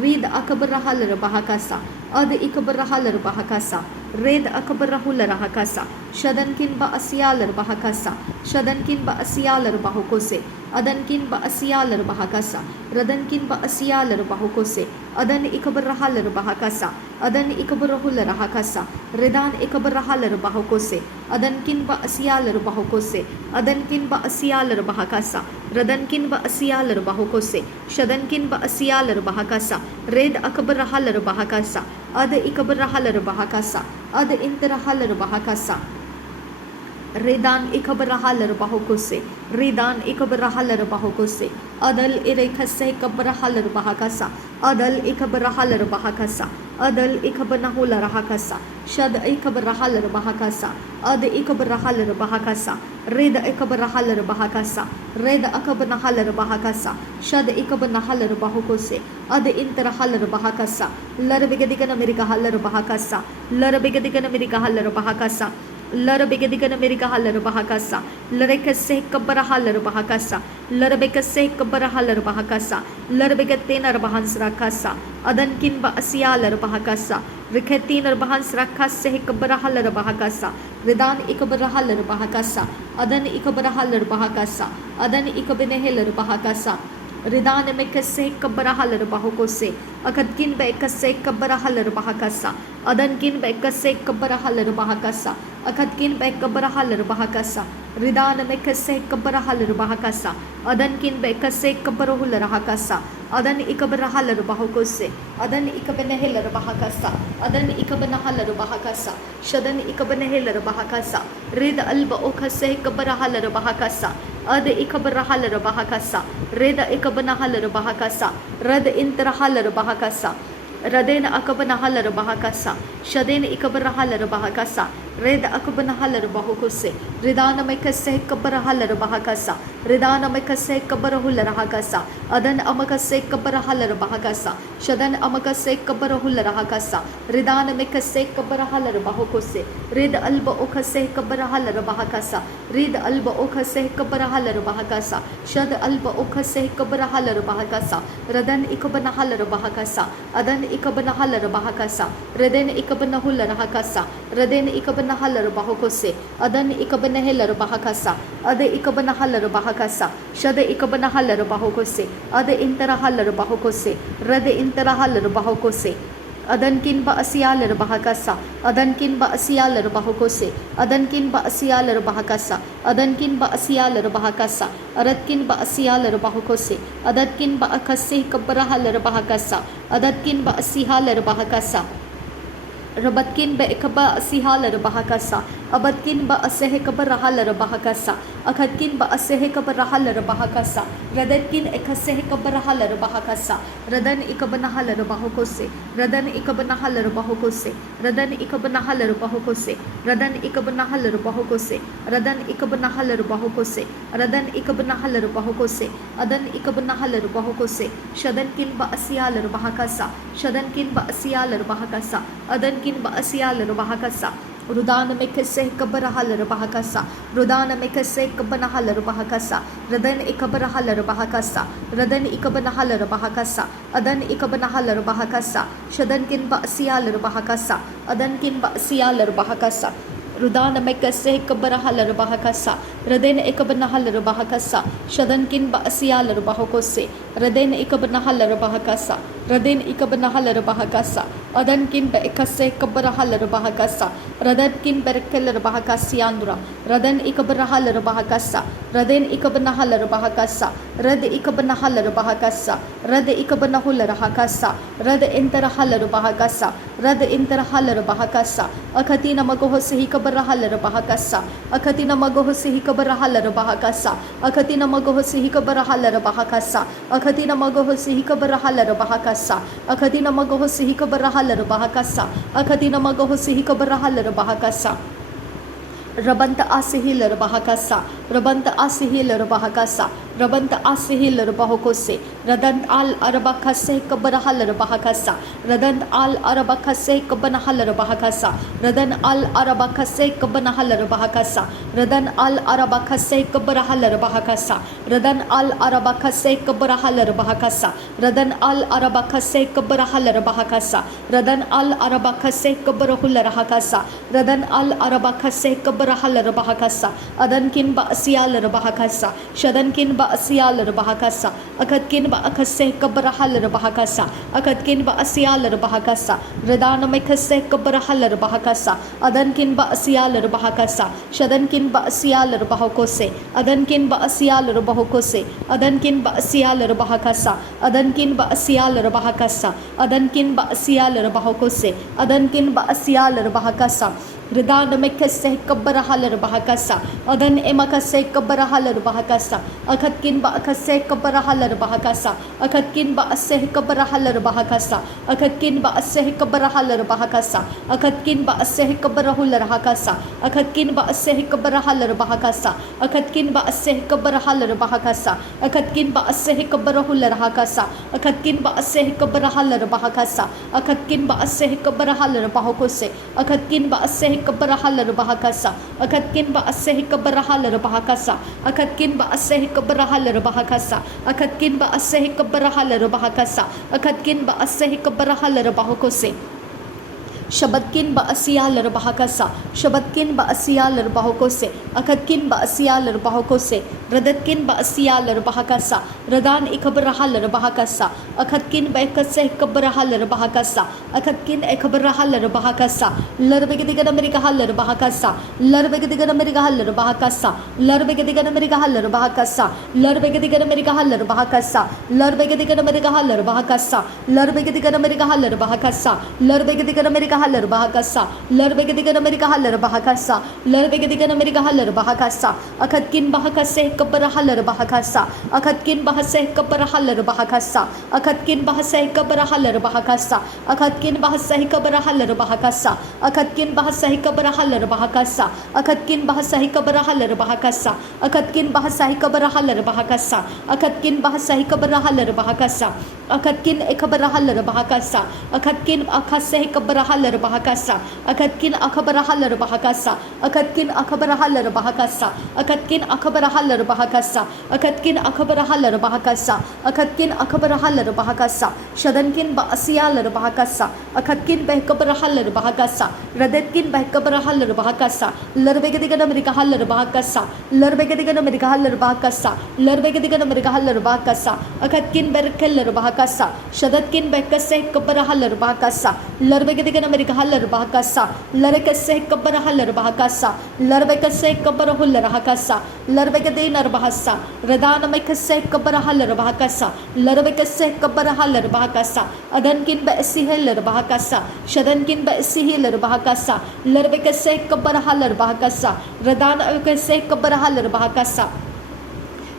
Read akabarahalar bahakasa. Ad ikabarahalar bahakasa. Red akabarahul rahakasa. Shadankin ba asyalar bahakasa. Shadankin ba asyalar bahukose. Adankin ba asyalar bahakasa. Radankin ba asyalar bahukose. Adan ikabarahalar bahakasa. Adan ikabarahul rahakasa. Redan ikabarahalar bahukose. Adankin ba asyalar bahukose. Adankin ba asyalar bahakasa. Radankin ba asyalar bahukose. Shadankin ba asyalar bahakasa. Red akabarahalar bahakasa. Ad ikabarahalar bahakasa. Ad interahalar bahakasa. Redan ikabarahalar bahukose. Redan ikabarahalar bahukose. Adal irekase kabarahalar bahakasa. Adal ikabarahalar bahakasa. Adal ikabanahul rahakasa. Shad ikabarahalar bahakasa. Ad ikabarahalar bahakasa. Red ikabarahalar bahakasa. Red akabanahalar bahakasa. Shad ikabanahalar bahukose. Ad interahalar bahakasa. Lar begadikan Amerika halar bahakasa. Lar begadikan Amerika halar bahakasa. Lar begadikan Amerika halar bahakasa. Larekase kabarahalar bahakasa. Lar bekase kabarahalar bahakasa. Lar begatenar bahans rakasa. Adan kin ba asyalar bahakasa. Riketinar bahans rakase kabarahalar bahakasa. Redan ikabarahalar bahakasa. Adan ikabarahalar bahakasa. Adan ikabenehelar bahakasa. Ridan mekase kabarahalar bahukose. Akatkin ba ikase kabarahalar bahakasa. Adan kin ba ikase kabarahalar bahakasa. Akatkin ba kabarahalar bahakasa. Ridan mekase kabarahalar bahakasa. Adan kin ba ikase kabarahul rahakasa. Adan ikabarahalar bahukose. Adan ikabenehelar bahakasa. Adan ikabanahalar bahakasa. Shadan ikabenehelar bahakasa. Rid alba okase kabarahalar bahakasa. Ad ikabrahalar bahakasa. Reda ikabanahalar bahakasa. Rad interahalar bahakasa. Radena akabanahalar bahakasa. Shadena ikabarahalar bahakasa. Reda akabanahalar bahukuse. Ridana mekase kabarahalar bahakasa. Ridana mekase kabarahular hakasa. Adan amakase kabarahalar bahakasa. Shadan amakase kabarahular hakasa. Ridana mekase kabarahalar bahukuse. Red alba okase kabarahalar bahakasa. Red alba okase kabarahalar bahakasa. Shad alba okase kabarahalar bahakasa. Radan ikabanahalar bahakasa. Adan ikabanahalar bahakasa. Reden ikabanahular hakasa. Reden ikabanahalar bahukuse. Adan ikabanahalar bahakasa. Ade ikabanahalar bahakasa. Shade ikabanahalar bahukuse. Ade interahalar bahukuse. Rede interahalar bahukuse. Adankin ba asiyalar bahakasa. Adankin ba asiyalar bahukose. Adankin ba asiyalar bahakasa. Adankin ba asiyalar bahakasa. Adatkin ba asiyalar bahukose. Adatkin ba akase kabarahalar bahakasa. Adatkin ba asihalar bahakasa. Rabatkin ba ikaba asihalar bahakasa. Abatkin ba asehe kabarahalar bahakasa. Akatkin ba asehe kabarahalar bahakasa. Radatkin ekasehe kabarahalar bahakasa. Radan ikabanahalar bahukose. Radan ikabanahalar bahukose. Radan ikabanahalar bahukose. Radan ikabanahalar bahukose. Radan ikabanahalar bahukose. Radan ikabanahalar bahukose. Adan ikabanahalar bahukose. Shadankin ba asiyalar bahakasa. Shadankin ba asiyalar bahakasa. Adankin ba asiyalar bahakasa. Rudana mekase kabarahalar bahakasa. Rudana mekase kabanahalar bahakasa. Radan ikabarahalar bahakasa. Radan ikabanahalar bahakasa. Adan ikabanahalar bahakasa. Shadankin ba asiyalar bahakasa. Adankin ba asiyalar bahakasa. Rudana mekase kabarahalar bahakasa. Raden ikabanahalar bahakasa. Shadankin ba asiyalar bahakose. Raden ikabanahalar bahakasa. Raden ikabanahalar bahakasa. Adankin ba ikase kabarahalar bahakasa. Radatkin berkelar bahakasiandura. Radan ikabarahalar bahakasa. Raden ikabanahalar bahakasa. Rad ikabanahalar bahakasa. Rad ikabanahular hakasa. Rad interahalar bahakasa. Rad interahalar bahakasa. Akatina magohosihi kabarahalar bahakasa. Akatina magohosihi kabarahalar bahakasa. Akatina magohosihi kabarahalar bahakasa. Akatina magohosihi kabarahalar bahakasa. Akatina magohosihi kabarahalar bahakasa. Akatina magohosihi kabarahalar bahakasa. Rabanta asihilar bahakasa. Rabanta asihilar bahakasa. Rabanta asihilar bahukose. Radant al arabakase kabarahalar bahakasa. Radant al arabakase kabanahalar bahakasa. Radan al arabakase kabanahalar bahakasa. Radan al arabakase kabarahalar bahakasa. Radan al arabakase kabarahalar bahakasa. Radan al arabakase kabarahalar bahakasa. Radan al arabakase kabarahular hakasa. Radan al arabakase kabarahalar bahakasa. Adankin ba asiyalar bahakasa. Shadankin ba asiyalar bahakasa. Akatkin ba akase kabarahalar bahakasa. Akatkin ba asiyalar bahakasa. Radana mekase kabarahalar bahakasa. Adankin ba asiyalar bahakasa. Shadankin ba asiyalar bahakose. Adankin ba asiyalar bahakose. Adankin ba asiyalar bahakasa. Adankin ba asiyalar bahakasa. Adankin ba asiyalar bahakose. Adankin ba asiyalar bahakasa. Ridana mekase kabarahalar bahakasa. Adan emakase kabarahalar bahakasa. Akatkin ba akase kabarahalar bahakasa. Akatkin ba aseh kabarahalar bahakasa. Akatkin ba aseh kabarahalar bahakasa. Akatkin ba aseh kabarahular hakasa. Akatkin ba aseh kabarahalar bahakasa. Akatkin ba aseh kabarahalar bahakasa. Akatkin ba aseh kabarahular hakasa. Akatkin ba aseh kabarahalar bahakasa. Akatkin ba aseh kabarahalar bahakose. Akatkin ba aseh kabarahalar bahakasa. Akatkin ba aseh kabarahalar bahakasa. Akatkin ba aseh kabarahalar bahakasa. Akatkin ba aseh kabarahalar bahakasa. Akatkin ba aseh kabarahalar bahakose. Shabatkin ba asiyalar bahakasa. Shabatkin ba asiyalar bahakose. Akatkin ba asiyalar bahakose. Radatkin ba asiyalar bahakasa. Radan ikabarahalar bahakasa. Akatkin ba ikase kabarahalar bahakasa. Akatkin ekabarahalar bahakasa. Larbegadigan amerikahalar bahakasa. Larbegadigan amerikahalar bahakasa. Larbegadigan amerikahalar bahakasa. Larbegadigan amerikahalar bahakasa. Larbegadigan amerikahalar bahakasa. Larbegadigan amerikahalar bahakasa. Larbegadigan amerikahalar halar bahakasa larbegedigan amerika halar bahakasa larbegedigan amerika halar bahakasa akatkin bahakase kabara halar bahakasa akatkin bahase kabara halar bahakasa akatkin bahase kabara halar bahakasa akatkin bahase kabara halar bahakasa akatkin bahase kabara halar bahakasa akatkin bahase kabara halar bahakasa akatkin bahase kabara halar bahakasa akatkin bahase kabara halar bahakasa akatkin ekabara halar bahakasa akatkin akase kabara halar bahakasa akatkin akabara halar bahakasa akatkin akabara halar bahakasa akatkin akabara halar bahakasa akatkin akabara halar bahakasa akatkin akabara halar bahakasa shadankin ba asiyalar bahakasa akatkin behkabara halar bahakasa radetkin behkabara halar bahakasa larbegedigan amerika halar bahakasa larbegedigan amerika halar bahakasa larbegedigan amerika halar bahakasa akatkin berkeller bahakasa shadatkin behkase kabara halar bahakasa larbegedigan amerika halar bahakasa larekase kabara halar bahakasa larbekase kabara hular bahakasa larbegedinar bahasa radana mekase kabara halar bahakasa larbekase kabara halar bahakasa adankin ba isiheller bahakasa shadankin ba isiheller bahakasa larbekase kabara halar bahakasa radana mekase kabara halar bahakasa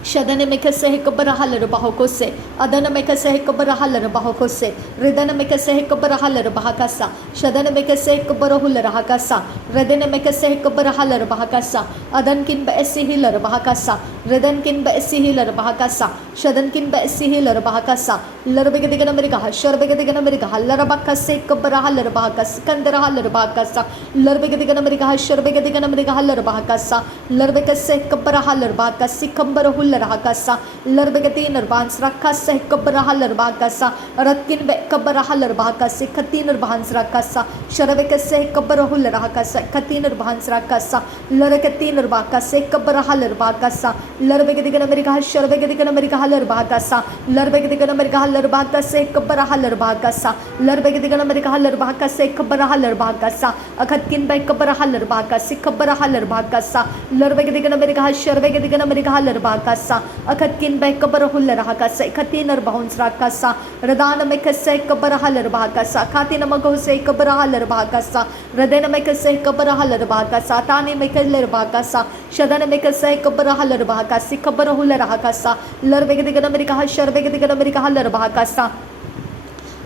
शदन में कसे कब्र huller बाहों से अदन में कसे कब्र huller बाहों से रिदन में कसे कब्र हलर बहाकसा शदन में कसे कब्र हुलर हकसा रिदन में कसे कब्र हलर बहाकसा अदन किन बैसी हिलर बहाकसा रिदन किन बैसी हिलर बहाकसा शदन किन बैसी हिलर बहाकसा लरबेग दिगन अमेरिका शरबेग दिगन अमेरिका हलर बकसे कब्र हलर बहाकस कंदर हलर बहाकसा लरबेग दिगन अमेरिका शरबेग दिगन अमेरिका हलर बहाकसा लरबेग से कब्र हलर बहाकस कंबर हुल rahakasa larbegati nerbans rakasa kabaraha larbakasa ratkin be kabaraha larbakasa khatin nerbans rakasa sharavekase kabarahu larbakasa khatin nerbans rakasa larakati nerbakasa kabaraha larbakasa larbegati ganamerica sharavegati ganamerica larbakasa larbegati ganamerica larbakasa kabaraha larbakasa larbegati ganamerica larbakasa kabaraha larbakasa akhatkin be kabaraha larbakasa kabaraha larbakasa larbegati ganamerica sharavegati ganamerica larbakasa akhatkin be kabarahu larbakasa khatin nerbans rakasa radana mekase kabaraha larbakasa khatin magose kabaraha larbakasa radana mekase kabaraha larbakasa tani mekale larbakasa shadana mekase kabaraha larbakasa kabarahu larbakasa larbegati ganamerica sharavegati ganamerica larbakasa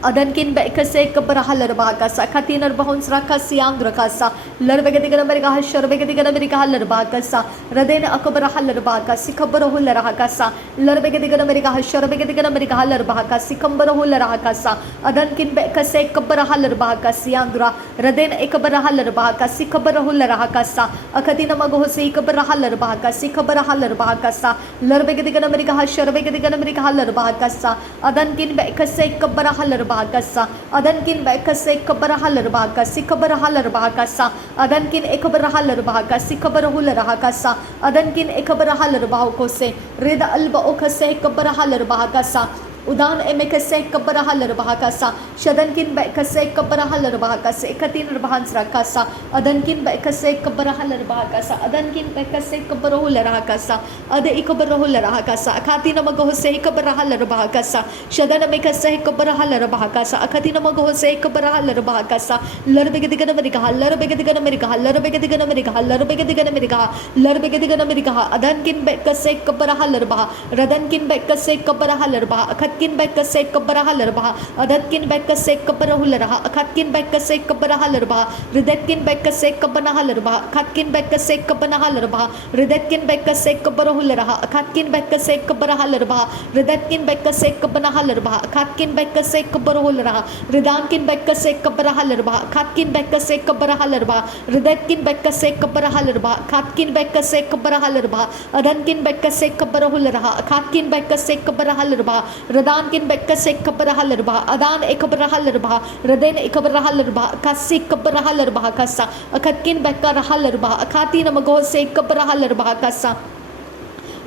अदनकिन बेकसे कबरहा लरबाकसा खतीनर बहुंस रखसी आंग्रकसा लरबेगति गनमरिका शरबेगति गनमरिका लरबाकसा रदेन अकबरहा लरबाकसी खबरहु लरहाकसा लरबेगति गनमरिका शरबेगति गनमरिका लरबाकसी खबरहु लरहाकसा अदनकिन बेकसे कबरहा लरबाकसी आंग्रा रदेन एकबरहा लरबाकसी खबरहु लरहाकसा अखतीन मगोसे कबरहा लरबाकसी खबरहा लरबाकसा लरबेगति गनमरिका शरबेगति गनमरिका लरबाकसा अदनकिन बेकसे कबरहा larbakasa adankin bekase kabaraha larbakasi kabaraha larbakasa adankin ekabaraha larbakasi kabarahu larbakasa adankin ekabaraha larbakose rida alba okase kabaraha larbakasa उदान एमेकसे कबरहा लरबाकसा शदनकिन बेकसे कबरहा लरबाकसा कतीन रबांस रकासा अदनकिन बेकसे कबरहा लरबाकसा अदनकिन बेकसे कबरहु लरहाकसा अदे इकबरहु लरहाकसा अखातीन मगोसे कबरहा लरबाकसा शदन मेकसे कबरहा लरबाकसा अखातीन मगोसे कबरहा लरबाकसा लरबेगदिगन अमेरिका लरबेगदिगन अमेरिका लरबेगदिगन अमेरिका लरबेगदिगन अमेरिका लरबेगदिगन अमेरिका अदनकिन बेकसे कबरहा लरबा रदनकिन बेकसे कबरहा लरबा किन बेकसे कबरहा लरबा अदतकिन बेकसे कबरहु लरहा अखतकिन बेकसे कबरहा लरबा रिदतकिन बेकसे कबनहा लरबा अखतकिन बेकसे कबनहा लरबा रिदतकिन बेकसे कबरहु लरहा अखतकिन बेकसे कबरहा लरबा रिदतकिन बेकसे कबनहा लरबा अखतकिन बेकसे कबरहु लरहा रिदानकिन बेकसे कबरहा लरबा अखतकिन बेकसे कबरहा लरबा रिदतकिन बेकसे कबरहा लरबा अखतकिन बेकसे कबरहा लरबा अदनकिन बेकसे कबरहु लरहा अखतकिन बेकसे कबरहा लरबा दानकिन बेकसे कबरहा लरबा अदान एकबरहा लरबा रदेन एकबरहा लरबा कसी कबरहा लरबा कसा अखतकिन बेकरहा लरबा अखातीन मगोसे कबरहा लरबा कसा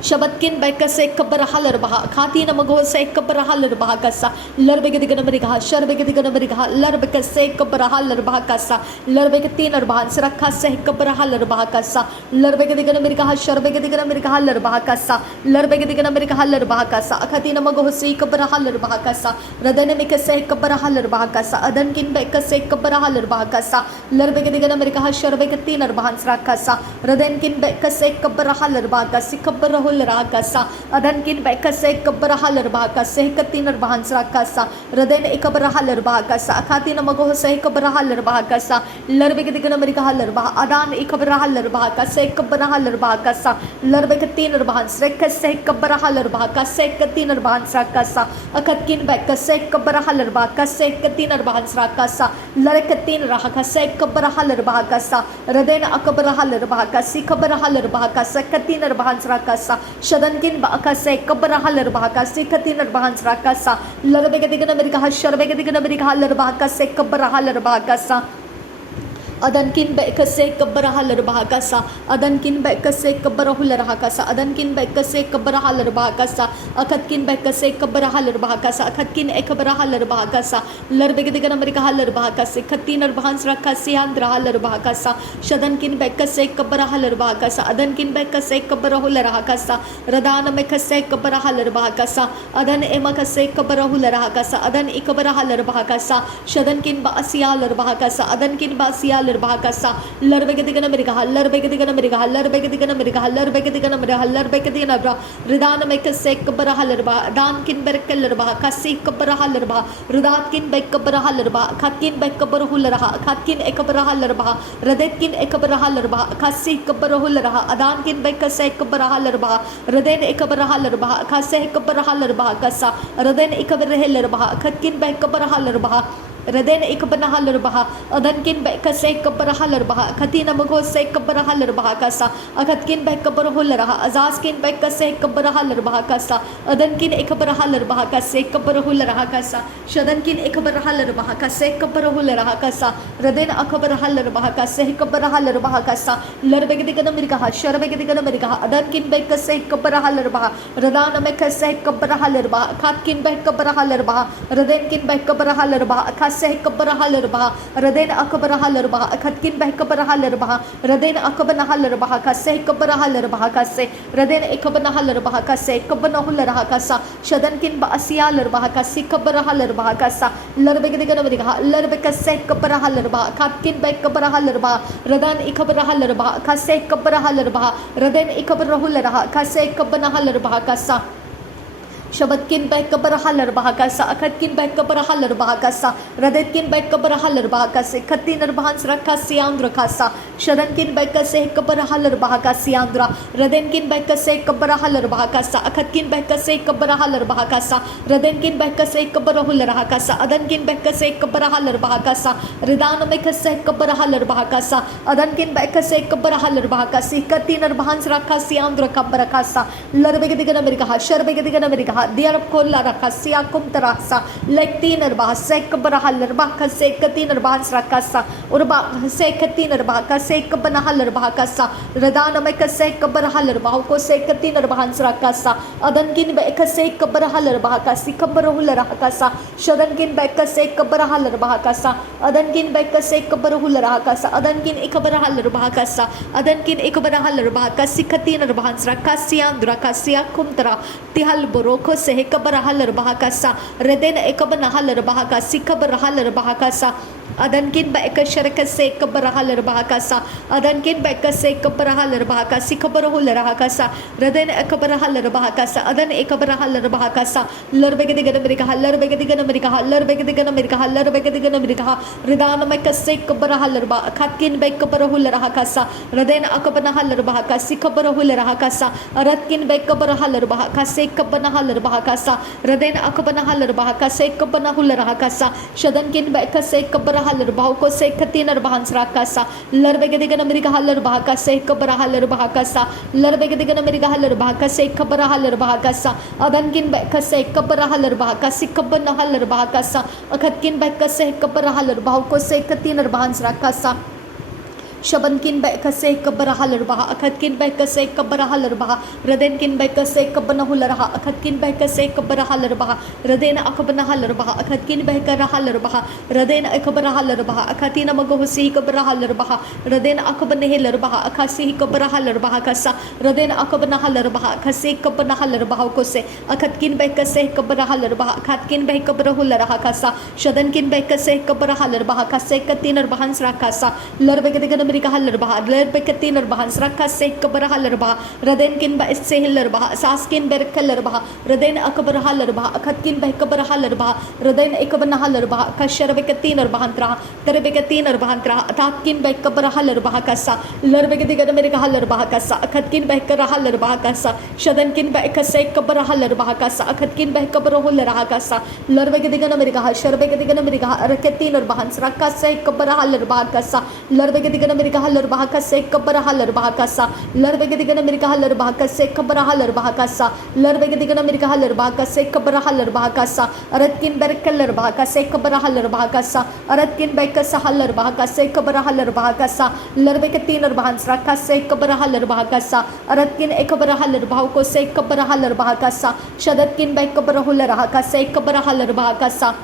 Shabatkin by Kasek Kabarahalarbaha, Kati Namago Sek Kabarahalarbaha, Larbegadiganamariga, Sharbegadiganamariga, Larbekasek Kabarahalarbaha, Larbekatina Bansraka Sek Kabarahalarbaha, Larbegadiganamariga, Sharbegadiganamariga, Larbahakasa, Larbegadiganamariga Larbahakasa, Akatina Magosi Kabarahalarbaha, Radanamika Sek Kabarahalarbaha, Adankin Bekasek Kabarahalarbaha, Larbegadiganamariga, Sharbekatina Bansrakasa, Radankin Bekasek Kabarahalarbaha, Sikabara Rakasa, Adankin Bekase Kabarahalar Bakase, Katinar Bahansrakasa, Raden Ekabarahalar Bakasa, Akatina Magosa Kabarahalar Bakasa, Larbegadiganamarica Halarba, Adan Ekabarahalar Bakase, Kabarahalar Bakasa, Larbekatinar Bahansrekase, Kabarahalar Bakase, Katinar Bahansrakasa, Akatkin Bekase, Kabarahalar Bakase, Katinar Bahansrakasa, Larekatin Rahakase, Kabarahalar Bakasa, Raden Akabarahalar Bakasi, Kabarahalar Bakasa, Katinar Bahansrakasa, Shadankin Bakase, Kabarahalar Bakasi, Katinar Bahansrakasa, Larbegadiganamarica, Sharbegadiganamarica, Bakase, Kabarahalar Bakasa. Adankin Bekase Kabarahalar Bahakasa, Adankin Bekase Kabarahular Hakasa, Adankin Bekase Kabarahalar Bahakasa, Akatkin Bekase Kabarahalar Bahakasa, Akatkin Ekabarahalar Bahakasa, Larbegadiganamarica Halar Bahakasi, Katinar Bahansrakasi, Andrahalar Bahakasa, Shadankin Bekase Kabarahalar Bahakasa, Adankin Bekase Kabarahular Hakasa, Radana Mekase Kabarahalar Bahakasa, Adan Emakase Kabarahular Hakasa, Adan Ikabarahalar Bahakasa, Shadankin Basialar Bahakasa, Adankin Basial Bahakasa, Larbegadiganamarica, Larbegadiganamarica, Larbegadiganamarica, Larbegadiganamarica, Larbegadiganabra, Ridana Mekase Kabarahalarba, Dankin Berkelarba, Kasi Kabarahalarba, Rudatkin Bekabarahalarba, Katkin Bekabarahularaha, Katkin Ekabarahalarba, Radetkin Ekabarahalarba, Kasi Kabarahularaha, Adankin Bekase Kabarahalarba, Raden Ekabarahalarba, Kase Kabarahalarba, Kasa, Raden Ekabarahalarba, Katkin Bekabarahalarba, Raden Ikabanahalarbaha, Adankin Bekase Kabarahalarbaha, Katina Magose Kabarahalarbaha Kasa, Akatkin Bekabarahularaha, Azaskin Bekase Kabarahalarbaha Kasa, Adankin Ikabarahalarbaha Kase Kabarahularaha Kasa, Shadankin Ikabarahalarbaha Kase Kabarahularaha Kasa, Raden Akabarahalarbaha Kase Kabarahalarbaha Kasa, Larbegadiganamarica, Sharbegadiganamarica, Adankin Bekase Kabarahalarbaha, Radana Mekase Kabarahalarbaha, Katkin Bekabarahalarbaha, Radenkin Bekabarahalarbaha, Seh Kabarahalarbaha, Raden Akabarahalarbaha, Katkin Bekabarahalarbaha, Raden Akabanahalarbaha, Kaseh Kabarahalarbaha, Kase, Raden Ekabanahalarbaha, Kase, Kabanahularaha Kasa, Shadankin Basialarbaha, Kasi Kabarahalarbaha Kasa, Larbegadiganamarica, Larbekase Kabarahalarbaha, Katkin Bekabarahalarbaha, Radan Ikabarahalarbaha, Kase Kabarahalarbaha, Raden Ikabarahularaha, Kase Kabanahalarbaha Kasa. Shabatkin Bekabarahalar Bahakasa, Akatkin Bekabarahalar Bahakasa, Radetkin Bekabarahalar Bahakase, Katinar Bahans Rakasi Andrakasa, Shadankin Bekase Kabarahalar Bahakasi Andra, Radenkin Bekase Kabarahalar Bahakasa, Akatkin Bekase Kabarahalar Bahakasa, Radenkin Bekase Kabarahular Hakasa, Adankin Bekase Kabarahalar Bahakasa, Ridana Mekase Kabarahalar Bahakasa, Adankin Bekase Kabarahalar Bahakasi, Katinar Bahans Rakasi Andra Kabarakasa, Larbegadiganamarica, Sharbegadiganamarica, Diar Kola Rakasia Kumtarasa, Lectiner Bahasek Barahalar Baka Sekatiner Bahas Rakasa, Urba Sekatiner Baka Sekabanahalar Bahakasa, Radana Mekasek Barahalar Bahako Sekatiner Bahans Rakasa, Adankin Bekasek Barahalar Bahakasi Kabarahula Rakasa, Shadankin Bekasek Barahalar Bahakasa, Adankin Bekasek Barahula Rakasa, Adankin Ikabarahalar Bahakasa, Adankin Ikabarahalar Bahakasi Katiner Bahans Rakasia, Drakasia Kumtara, Tihal Boroko Seh Kabarahalar Bahakasa, Reden Ekabanahalar Bahakasi Kabarahalar Bahakasa, Adankin Bekasharakase Kabarahalar Bahakasa, Adankin Bekase Kabarahalar Bahakasi Kabarahular Hakasa, Reden Ekabarahalar Bahakasa, Adan Ekabarahalar Bahakasa, Larbegadiganamarica, Larbegadiganamarica, Larbegadiganamarica, Larbegadiganamarica, Ridana Mekase Kabarahalar Bah, Katkin Bekabarahular Hakasa, Raden Akabanahalar Bahakasi Kabarahular Hakasa, Aratkin Bekabarahalar Bahakase Kabanahalar Bahakasa, Raden Akabanahalar Bahakase Kabanahular Hakasa, Shadankin Bekase Kabarahalar Bahako Sekatinar Bahans Rakasa, Larbegadiganamarica Halar Bahakase Kabarahalar Bahakasa, Larbegadiganamarica Halar Bahakase Kabarahalar Bahakasa, Adankin Bekase Kabarahalar Bahakasi Kabanahalar Bahakasa, Akatkin Bekase Kabarahalar Bahako Sekatinar Bahans Rakasa, Shabankin by Kase Kabarahalarbaha, Akatkin by Kase Kabarahalarbaha, Radenkin by Kase Kabanahularaha, Akatkin by Kase Kabarahalarbaha, Radena Akabanahalarbaha, Akatkin by Karahalarbaha, Radena Akabarahalarbaha, Akatina Magohusi Kabarahalarbaha, Radena Akabanehilarbaha, Akasi Kabarahalarbaha Kasa, Radena Akabanahalarbaha, Kase Kabanahalarbaha Kose, Akatkin by Kase Kabarahalarbaha, Akatkin by Kabarahularaha Kasa, Shadankin by Kase Kabarahalarbaha, Kase Katinar Bahans Rakasa, Larbegadigan Amerikahalarbaha, Lerbekatinar Bahans Rakase Kabarahalarbaha, Radenkin by Sehilarbaha, Saskin Berkalarbaha, Raden Akabarahalarbaha, Akatkin by Kabarahalarbaha, Raden Ekabanahalarbaha, Kasharabekatinar Bahantra, Terebekatinar Bahantra, Tatkin by Kabarahalarbaha Kasa, Lerbegadigan Amerikahalarbaha Kasa, Akatkin by Karahalarbaha Kasa, Shadankin by Kase Kabarahalarbaha Kasa, Akatkin by Kabarahularaha Kasa, Lerbegadigan Amerika, Sharbegadigan Amerika, Rakatinar Bahans Rakase Kabarahalarbaha Kasa, Lerbegadigan Amerika Halarbaha Kase Kabarahalarbaha Kasa, Lerbegadigan Amerika Halarbaha Kase Kabarahalarbaha Kasa, Lerbegadigan Amerika Halarbaha Kase Kabarahalarbaha Kasa, Aratkin Berkalarbaha Kase Kabarahalarbaha Kasa, Aratkin Bekasa Halarbaha Kase Kabarahalarbaha Kasa, Lerbegatinar Bahans Rakase Kabarahalarbaha Kasa, Aratkin Ekabarahalarbaha Kose Kabarahalarbaha Kasa, Shadatkin Bekabarahularaha Kase Kabarahalarbaha Kasa,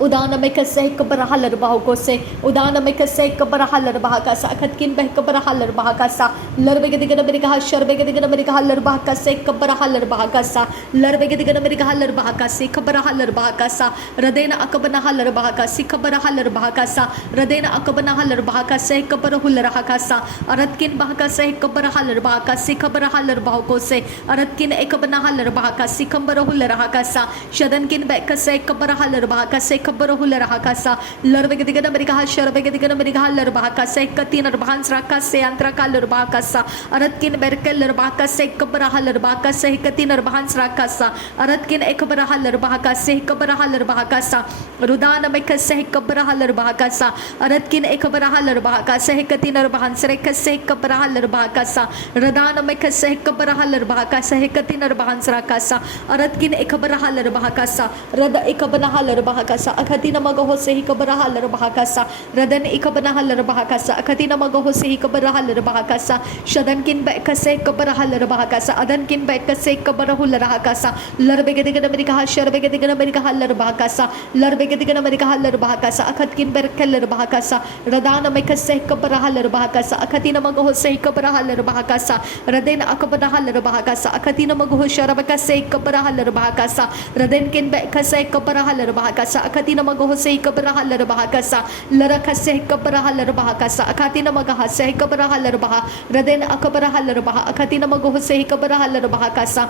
Udana make a say Kabarahalar Bahokose, Udana make a say Kabarahalar Bahakasa, Akatkin Bekabarahalar Bahakasa, Larbegadigan America, Sharbegadigan America Halar Bahakase, Kabarahalar Bahakasa, Larbegadigan America Halar Bahakasi, Kabarahalar Bahakasa, Radena Akabanahalar Bahakasi, Kabarahalar Bahakasa, Radena Akabanahalar Bahakase, Kabarahular Hakasa, Aratkin Bahakase, Kabarahalar Bahakasi, Kabarahalar Bahokose, Aratkin Ekabanahalar Bahakasi, Kambarahular Hakasa, Shadankin Bekase, Kabarahalar Bahakase, Kabarahulara Kasa, Larbegadigan America, Sharbegadigan America, Larbahakase, Katinar Bahans Rakase, Antrakalar Bakasa, Aratkin Berkeller Bakase, Kabarahalar Bakase, Katinar Bahans Rakasa, Aratkin Ekabarahalar Bakase, Kabarahalar Bakasa, Rudana Mekase, Kabarahalar Bakasa, Aratkin Ekabarahalar Bakase, Katinar Bahans Rekase, Kabarahalar Bakasa, Radana Mekase, Kabarahalar Bakase, Katinar Bahans Rakasa, Aratkin Ekabarahalar Bakasa, Rada Ekabanahalar Bakasa, Akatina Magahose Kabarahalar Bahakasa, Radan Ikabanahalar Bahakasa, Akatina Magahose Kabarahalar Bahakasa, Shadankin Bekase Kabarahalar Bahakasa, Adankin Bekase Kabarahular Hakasa, Larbegadigan America, Sharbegadigan America Halar Bahakasa, Larbegadigan America Halar Bahakasa, Akatkin Berkeller Bahakasa, Radana Mekase Kabarahalar Bahakasa, Akatina Magahose Kabarahalar Bahakasa, Raden Akabanahalar Bahakasa, Akatina Magahosharabakase Kabarahalar Bahakasa, Radenkin Bekase Kabarahalar Bahakasa, Akatina Magahose Kabarahalar Bahakasa, Larakase Kabarahalar Bahakasa, Akatina Magahase Kabarahalar Baha, Raden Akabarahalar Baha, Akatina Magahose Kabarahalar Bahakasa,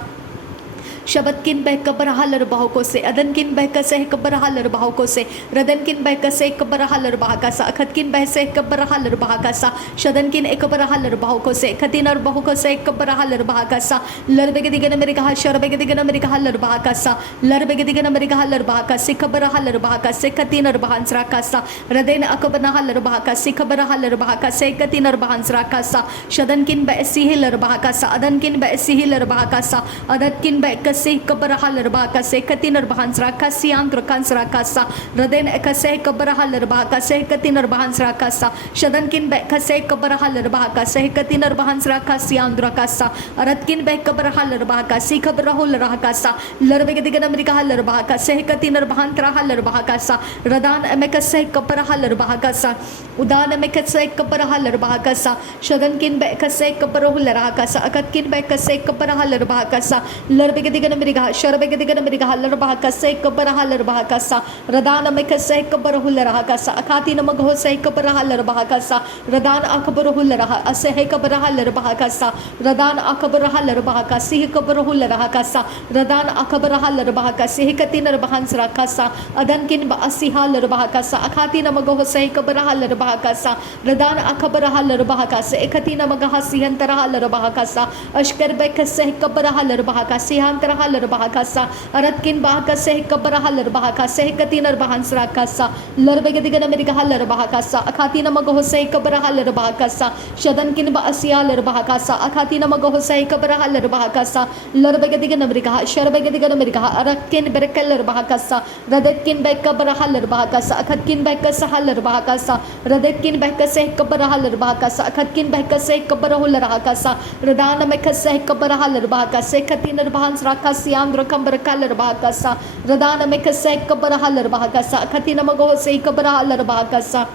Shabatkin by Kabarahalar Bahokose, Adankin by Kase Kabarahalar Bahokose, Radankin by Kase Kabarahalar Bahakasa, Akatkin by Se Kabarahalar Bahakasa, Shadankin Ekabarahalar Bahokose, Katinar Bahokose Kabarahalar Bahakasa, Larbegadigan America, Sharbegadigan America Halar Bahakasa, Larbegadigan America Halar Bahakasi, Kabarahalar Bahakase, Katinar Bahans Rakasa, Radena Akabanahalar Bahakasi, Kabarahalar Bahakase, Katinar Bahans Rakasa, Shadankin by Sihilar Bahakasa, Adankin by Sihilar Bahakasa, Adatkin by Kase Kabarahalar Bahakase, Katinar Bahans Rakasi, Antrokans Rakasa, Raden Ekase Kabarahalar Bahakase, Katinar Bahans Rakasa, Shadankin by Kase Kabarahalar Bahakase, Katinar Bahans Rakasi, Andrakasa, Aratkin by Kabarahalar Bahakasi, Kabarahul Rahakasa, Larbegadigan America Halar Bahakase, Katinar Bahantra Halar Bahakasa, Radan Emekase Kabarahalar Bahakasa, Udan Emekase Kabarahalar Bahakasa, Shadankin by Kase Kabarahul Rahakasa, Akatkin by Kase Kabarahalar Bahakasa, Larbegadigan America, Sharbegadigan America Halar Bahakase, Kabarahalar Bahakasa, Radana Mekase Kabarahul Rahakasa, Akatina Magahose Kabarahalar Bahakasa, Radan Akabarahul Raha, Asehe Kabarahalar Bahakasa, Radan Akabarahalar Bahakasi, Kabarahul Rahakasa, Radan Akabarahalar Bahakasi, Katinar Bahans Rakasa, Adankin Baasihalar Bahakasa, Akatina Magahose Kabarahalar Bahakasa, Radan Akabarahalar Bahakasa, Ekatina Magahasi Antarahalar Bahakasa, Ashkar Bekase Kabarahalar Bahakasi, kabrahalar bahakasa aratkin bahakase kabrahalar bahakase katinar bahansrakasa larbegadigan amerikahalar bahakasa akatina magohose kabrahalar bahakasa shadankin ba asialar bahakasa akatina magohose kabrahalar bahakasa larbegadigan amerika sharbegadigan amerika aratkin berkeller bahakasa radetkin bekabrahalar bahakasa akatkin bekasahalar bahakasa radetkin bekase kabrahalar bahakasa akatkin bekase kabrahular bahakasa radana mekase kabrahalar bahakasa katinar bahansrakasa andro kamberkalar bahakasa radana mekase kabrahalar bahakasa akatina magohose kabrahalar bahakasa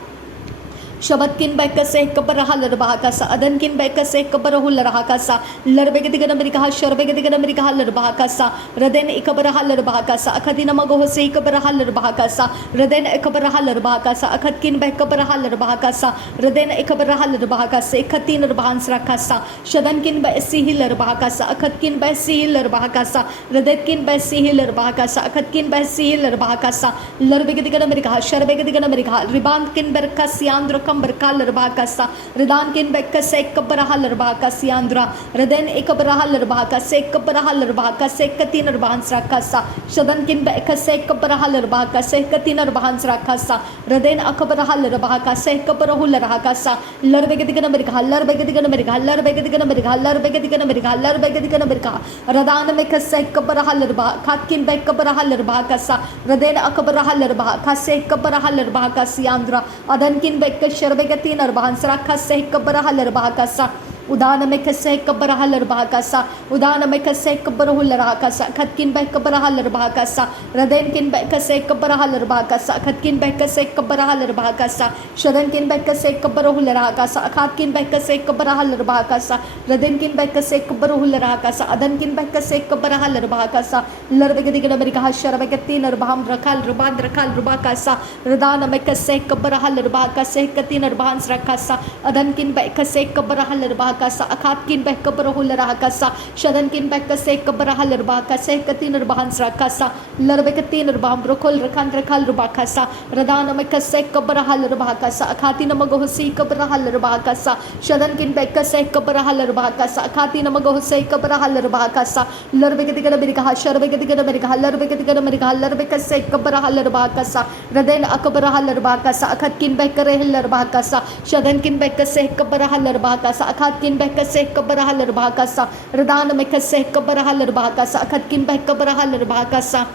Shabatkin bekase kabrahalar bahakasa adankin bekase kabrahular bahakasa larbegadigan amerika sharbegadigan amerika halar bahakasa raden ikabrahalar bahakasa akadina magohose ikabrahalar bahakasa raden ikabrahalar bahakasa akatkin bekabrahalar bahakasa raden ikabrahalar bahakasa ikatinar bahansrakasa shadankin besihilar bahakasa akatkin besihilar bahakasa radetkin besihilar bahakasa akatkin besihilar bahakasa larbegadigan amerika sharbegadigan amerika ribankin berkasi andro berkalar bahakasa ridan kin bekase kabrahalar bahakasa andra reden ekabrahalar bahakasa kabrahalar bahakasa katinar bahansrakasa shadan kin bekase kabrahalar bahakasa katinar bahansrakasa reden akabrahalar bahakasa kabrahular bahakasa larbegadigan amerika larbegadigan amerika larbegadigan amerika larbegadigan amerika larbegadigan amerika radan mekase kabrahalar bahakatkin bekabrahalar bahakasa reden akabrahalar bahakasa kabrahalar bahakasa andra adankin bekase Sharbegatinar bahansrakasa kabrahalar bahakasa udana mekase kabrahalar bahakasa udana mekase kabrahular bahakasa khatkin bekabrahalar bahakasa radenkin bekase kabrahalar bahakasa khatkin bekase kabrahalar bahakasa shadankin bekase kabrahular bahakasa khatkin bekase kabrahalar bahakasa radenkin bekase kabrahular bahakasa adankin bekase kabrahalar bahakasa larbegadigan amerika sharbegatinar baham rakal rubad rakal rubakasa radana mekase kabrahalar bahakasa katinar bahansrakasa adankin bekase kabrahalar bahakasa akatkin bekabrahular bahakasa shadankin bekase kabrahalar bahakasa katinar bahansrakasa larbegatinar baham rokol rakan rakal rubakasa radana mekase kabrahalar bahakasa akatina magohose kabrahalar bahakasa shadankin bekase kabrahalar bahakasa akatina magohose kabrahalar bahakasa larbegadigan amerika sharbegadigan amerika larbegadigan amerika larbekase kabrahalar bahakasa raden akabrahalar bahakasa akatkin bekarehalar bahakasa shadankin bekase kabrahalar bahakasa akatkin bekase kabrahalar bahakasa radana mekase kabrahalar bahakasa akatkin bekabrahalar bahakasa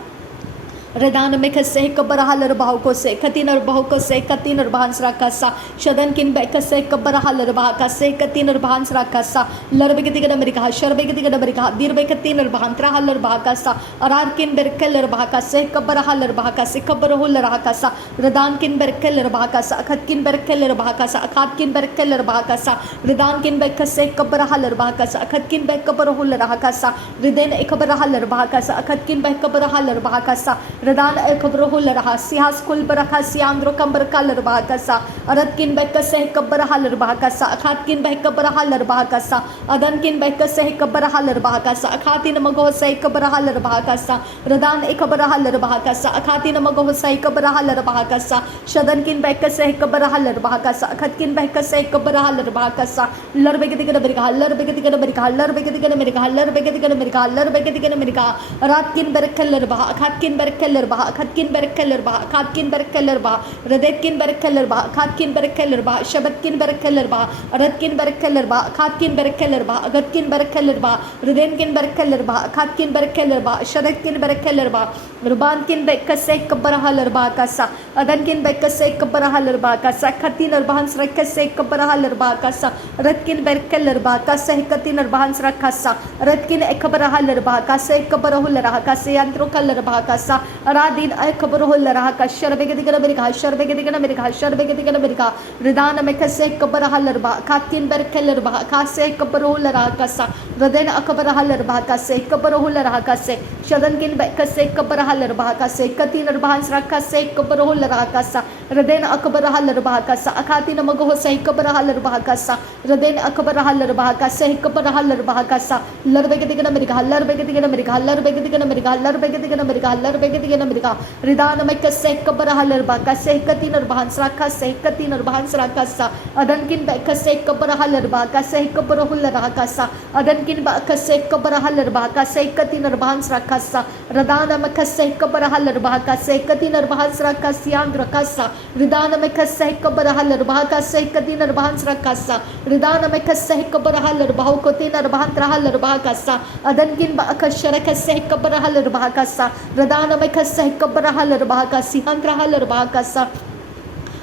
Radana mekase kabrahalar bahukose katinar bahukose katinar bahansrakasa shadankin bekase kabrahalar bahakase katinar bahansrakasa larbegadigan amerika sharbegadigan amerika dirbekatinar bahantrahalar bahakasa ararkin berkeller bahakase kabrahalar bahakase kabrahular bahakasa radankin berkeller bahakasa akatkin berkeller bahakasa akatkin berkeller bahakasa radankin bekase kabrahalar bahakasa akatkin bekabrahular bahakasa riden ekabrahalar bahakasa akatkin bekabrahalar bahakasa Radan ekabrahular bahakasa kul barakasi andro kamberkalar bahakasa aratkin bekase kabrahalar bahakasa akatkin bekabrahalar bahakasa adankin bekase kabrahalar bahakasa akatina magohose kabrahalar bahakasa radan ekabrahalar bahakasa akatina magohose kabrahalar bahakasa shadankin bekase kabrahalar bahakasa akatkin bekase kabrahalar bahakasa larbegadigan amerika larbegadigan amerika larbegadigan amerika larbegadigan amerika larbegadigan amerika aratkin berkeller bah akatkin berkeller bah khatkin berkeller bah khatkin berkeller bah radetkin berkeller bah khatkin berkeller bah shabatkin berkeller bah aratkin berkeller bah khatkin berkeller bah agatkin berkeller bah radenkin berkeller bah khatkin berkeller bah shadatkin berkeller bah rubankin bekase kabrahalar bahakasa adankin bekase kabrahalar bahakasa khatinar bahansrakase kabrahalar bahakasa ratkin berkeller bahakasa khatinar bahansrakasa ratkin ekabrahalar bahakasa ekabrahular bahakasa yantrokalar bahakasa aradin ekabrahular bahakasa sharbegadigan amerika sharbegadigan amerika sharbegadigan amerika ridana mekase kabrahalar bah khatkin berkeller bah kase kabrahular bahakasa raden akabrahalar bahakasa ekabrahular bahakasa shadankin bekase kabrahalar bahakasa katinar bahansrakase kabrahular bahakasa Raden Akabarahal Bahakasa, Akati Namago say Kabarahal Bahakasa, Raden Akabarahal Bahakasa, Kabarahal Bahakasa, Larbegatic America, Larbegatic America, Larbegatic America, Larbegatic America, Larbegatic America, Ridana make a say Kabarahal Bakasa, Katina Bahansraka, say Katina Bahansrakasa, Adankin Bakasa, Kabarahal Bakasa, Kabarahula Rakasa, Adankin Bakasa, Kabarahal Bakasa, Katina Bahansrakasa, Radana Makasa, Kabarahal Bakasa, Katina Bahansrakasian Rakasa, Ridana make a say Kabarahal Bakasa, Katina Bahansrakasa, Ridana make a say Kabarahal Bahokotina Bahantrahal Bakasa, Adankin Bakasharaka say Kabarahal Bakasa, Radana make a say Kabarahal Bakasi, Hantrahal Bakasa.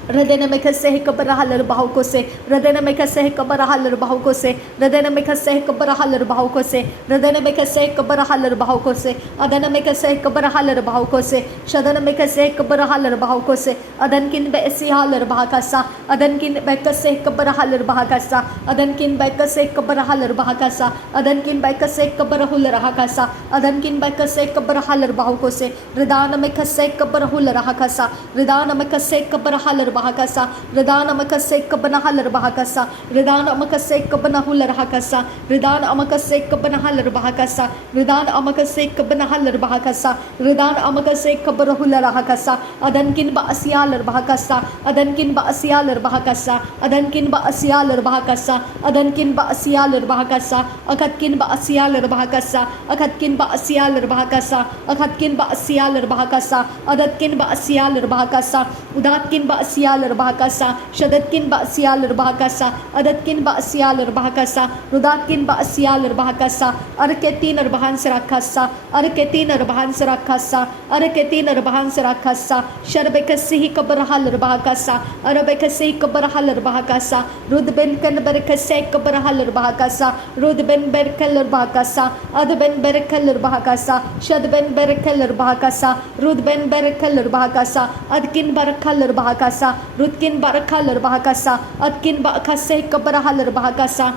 Radena make a say Kabarahal Bahokose, Radena make a say Kabarahal Bahokose, Radena make a say Kabarahal Bahokose, Radena make a say Kabarahal Bahokose, Adana make a say Kabarahal Bahokose, Shadana make a say Kabarahal Bahokose, Adankin Besihalar Bahakasa, Adankin Beka say Kabarahal Bahakasa, Adankin Beka say Kabarahal Bahakasa, Adankin Beka say Kabarahul Rahakasa, Adankin Beka say Kabarahal Bahokose, Radana make a say Kabarahul Rahakasa, Radana make a say Kabarahal Bahakasa, Ridana Makasek Banahalar Bahakasa, Ridana Makasek Banahular Hakasa, Ridana Amakasek Banahalar Bahakasa, Ridana Amakasek Banahalar Bahakasa, Ridana Amakasek Barahular Hakasa, Adankin Baasialar Bahakasa, Adankin Baasialar Bahakasa, Adankin Baasialar Bahakasa, Adankin Baasialar Bahakasa, Akatkin Baasialar Bahakasa, Akatkin Baasialar Bahakasa, Akatkin Baasialar Bahakasa, Adatkin Baasialar Bahakasa, Udatkin Baasialar Bahakasa, Shadatkin Baasialar Bahakasa, Adatkin Baasialar Bahakasa, Rudatkin Baasialar Bahakasa, Arketin Bahansarakasa, Arketin Bahansarakasa, Arketin Bahansarakasa, Sharbekasi Kabarahal Bahakasa, Arabekasi Kabarahal Bahakasa, Rudben Kanberkase Kabarahal Bahakasa, Rudben Berkeller Bahakasa, Adben Berkeller Bahakasa, Shadben Berkeller Bahakasa, Rudben Berkeller Bahakasa, Adkin Barakaller Bahakasa, Rutkin Barakaller Bahakasa, Adkin Bakase Kabarahaller Bahakasa,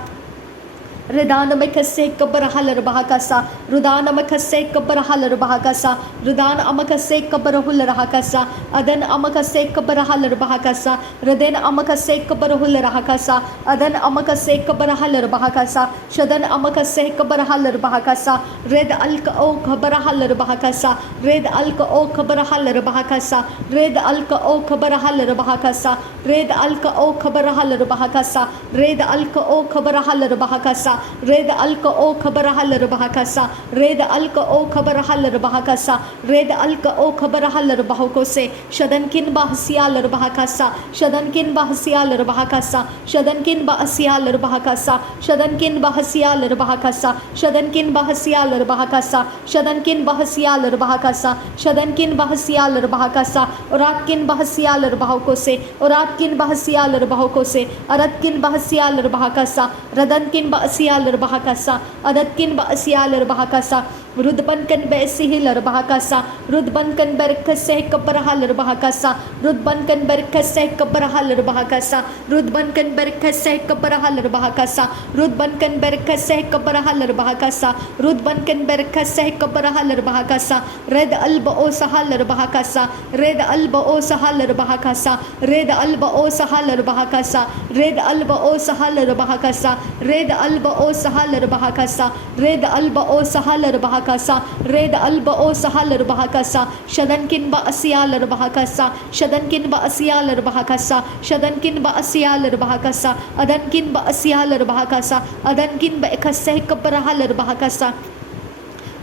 Redana Makase Kabarahalar Bahakasa, Rudana Makase Kabarahalar Bahakasa, Rudana Amakase Kabarahul Rahakasa, Adan Amakase Kabarahalar Bahakasa, Raden Amakase Kabarahul Rahakasa, Adan Amakase Kabarahalar Bahakasa, Shadan Amakase Kabarahalar Bahakasa, Red Alka O Kabarahalar Bahakasa, Red Alka O Kabarahalar Bahakasa, Red Alka O Kabarahalar Bahakasa, Red Alka O Kabarahalar Bahakasa, Red Alka O Kabarahalar Bahakasa, Red Alka O Kabarahalar Bahakasa, Red Alka O Kabarahalar Bahakasa, Red Alka O Kabarahalar Bahokose, Shadankin Bahasialar Bahakasa, Shadankin Bahasialar Bahakasa, Shadankin Bahasialar Bahakasa, Shadankin Bahasialar Bahakasa, Shadankin Bahasialar Bahakasa, Shadankin Bahasialar Bahakasa, Shadankin Bahasialar Bahakasa, Oratkin Bahasialar Bahokose, Oratkin Bahasialar Bahokose, Aratkin Bahasialar Bahakasa, Radankin Bahasialar Bahakasa, Adatkin Bahasialar Bahakasa, Rudbankan Besihilar Bahakasa, Rudbankan Berkase Kaparahalar Bahakasa, Rudbankan Berkase Kaparahalar Bahakasa, Rudbankan Berkase Kaparahalar Bahakasa, Rudbankan Berkase Kaparahalar Bahakasa, Rudbankan Berkase Kaparahalar Bahakasa, Red Alba O Sahalar Bahakasa, Red Alba O Sahalar Bahakasa, Red Alba O Sahalar Bahakasa, Red Alba O Sahalar Bahakasa, Red Alba O Sahalar Bahakasa, Red Alba O Sahalar Bahakasa, Red Alba O Sahalar Bahakasa, Shadankin Baasialar Bahakasa, Shadankin Baasialar Bahakasa, Shadankin Baasialar Bahakasa, Adankin Baasialar Bahakasa, Adankin Bakase Kaparahalar Bahakasa,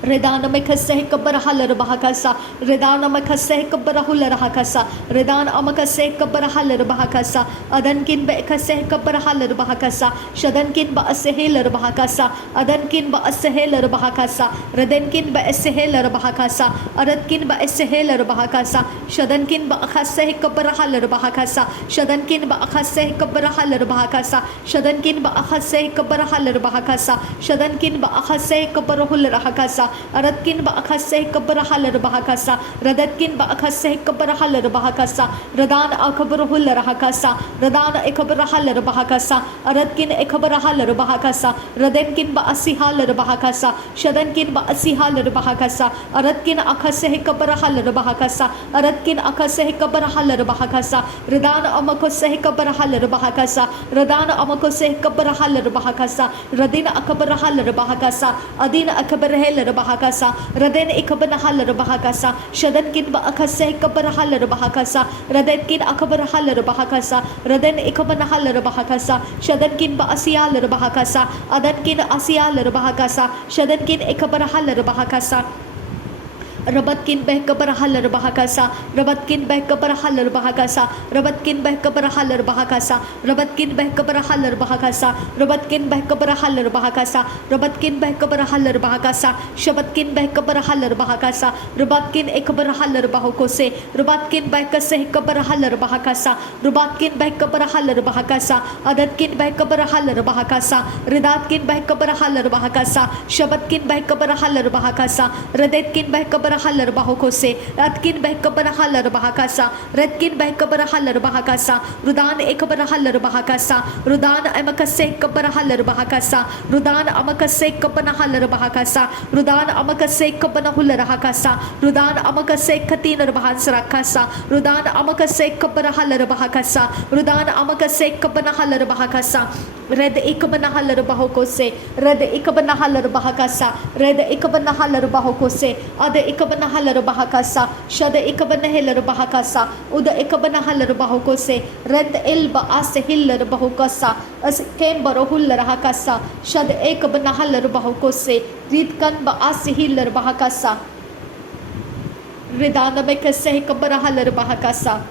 Redana Makase Kabarahalar Bahakasa, Redana Makase Kabarahular Hakasa, Redana Amakase Kabarahalar Bahakasa, Adankin Bekase Kabarahalar Bahakasa, Shadankin Baasehelar Bahakasa, Adankin Baasehelar Bahakasa, Redenkin Baasehelar Bahakasa, Adatkin Baasehelar Bahakasa, Shadankin Baakase Kabarahalar Bahakasa, Shadankin Baakase Kabarahalar Bahakasa, Shadankin Baakase Kabarahalar Bahakasa, Shadankin Baakase Kabarahul Hakasa, Aratkin ba akase kabarahal bahakasa Radatkin ba akase kabarahal bahakasa Radana akabarahul rahakasa Radana ekabarahal bahakasa Aratkin ekabarahal bahakasa Radenkin ba asihal bahakasa Shadankin ba asihal bahakasa Aratkin akase kabarahal bahakasa Aratkin akase kabarahal bahakasa Radana amakose kabarahal bahakasa Radana amakose kabarahal bahakasa Radina akabarahal bahakasa Adina akabarahal bahakasa Raden ikabarahal bahakasa Shadankin ba akase kabarahal bahakasa Radenkin akabarahal bahakasa Raden ikabarahal bahakasa Shadankin ba asiyal bahakasa Adankin asiyal bahakasa Shadankin ikabarahal bahakasa Rabatkin beh kabarahal bahakasa Rabatkin beh kabarahal bahakasa Rabatkin beh kabarahal bahakasa Rabatkin beh kabarahal bahakasa Rabatkin beh kabarahal bahakasa Rabatkin beh kabarahal bahakasa Shabatkin beh kabarahal bahakasa Rabatkin ekabarahal bahokose Rabatkin beh kaseh kabarahal bahakasa Rabatkin beh kabarahal bahakasa Adatkin beh kabarahal bahakasa Ridatkin beh kabarahal bahakasa Shabatkin beh kabarahal bahakasa Radetkin beh kabarahal bahokose Ratkin beh kabarahal bahakasa Ratkin beh kabarahal bahakasa Rudan ekabarahal bahakasa Rudan amakase kabarahal bahakasa Rudan amakase kabarahal bahakasa Rudan amakase kabarahul rahakasa Rudan amakase katin bahasrakasa Rudan amakase kabarahal bahakasa Rudan amakase kabarahal bahakasa Red ikabarahal bahokose Red ikabarahal bahakasa Red ikabarahal bahokose Ade ikabarahal bahakasa Shada ikabarahal bahakasa Uda ikabarahal bahokose Red ilba asehil bahokasa As kembarahul rahakasa Shada ikabarahal bahokose Ridkan ba asehil bahakasa Ridana bekase kabarahal bahakasa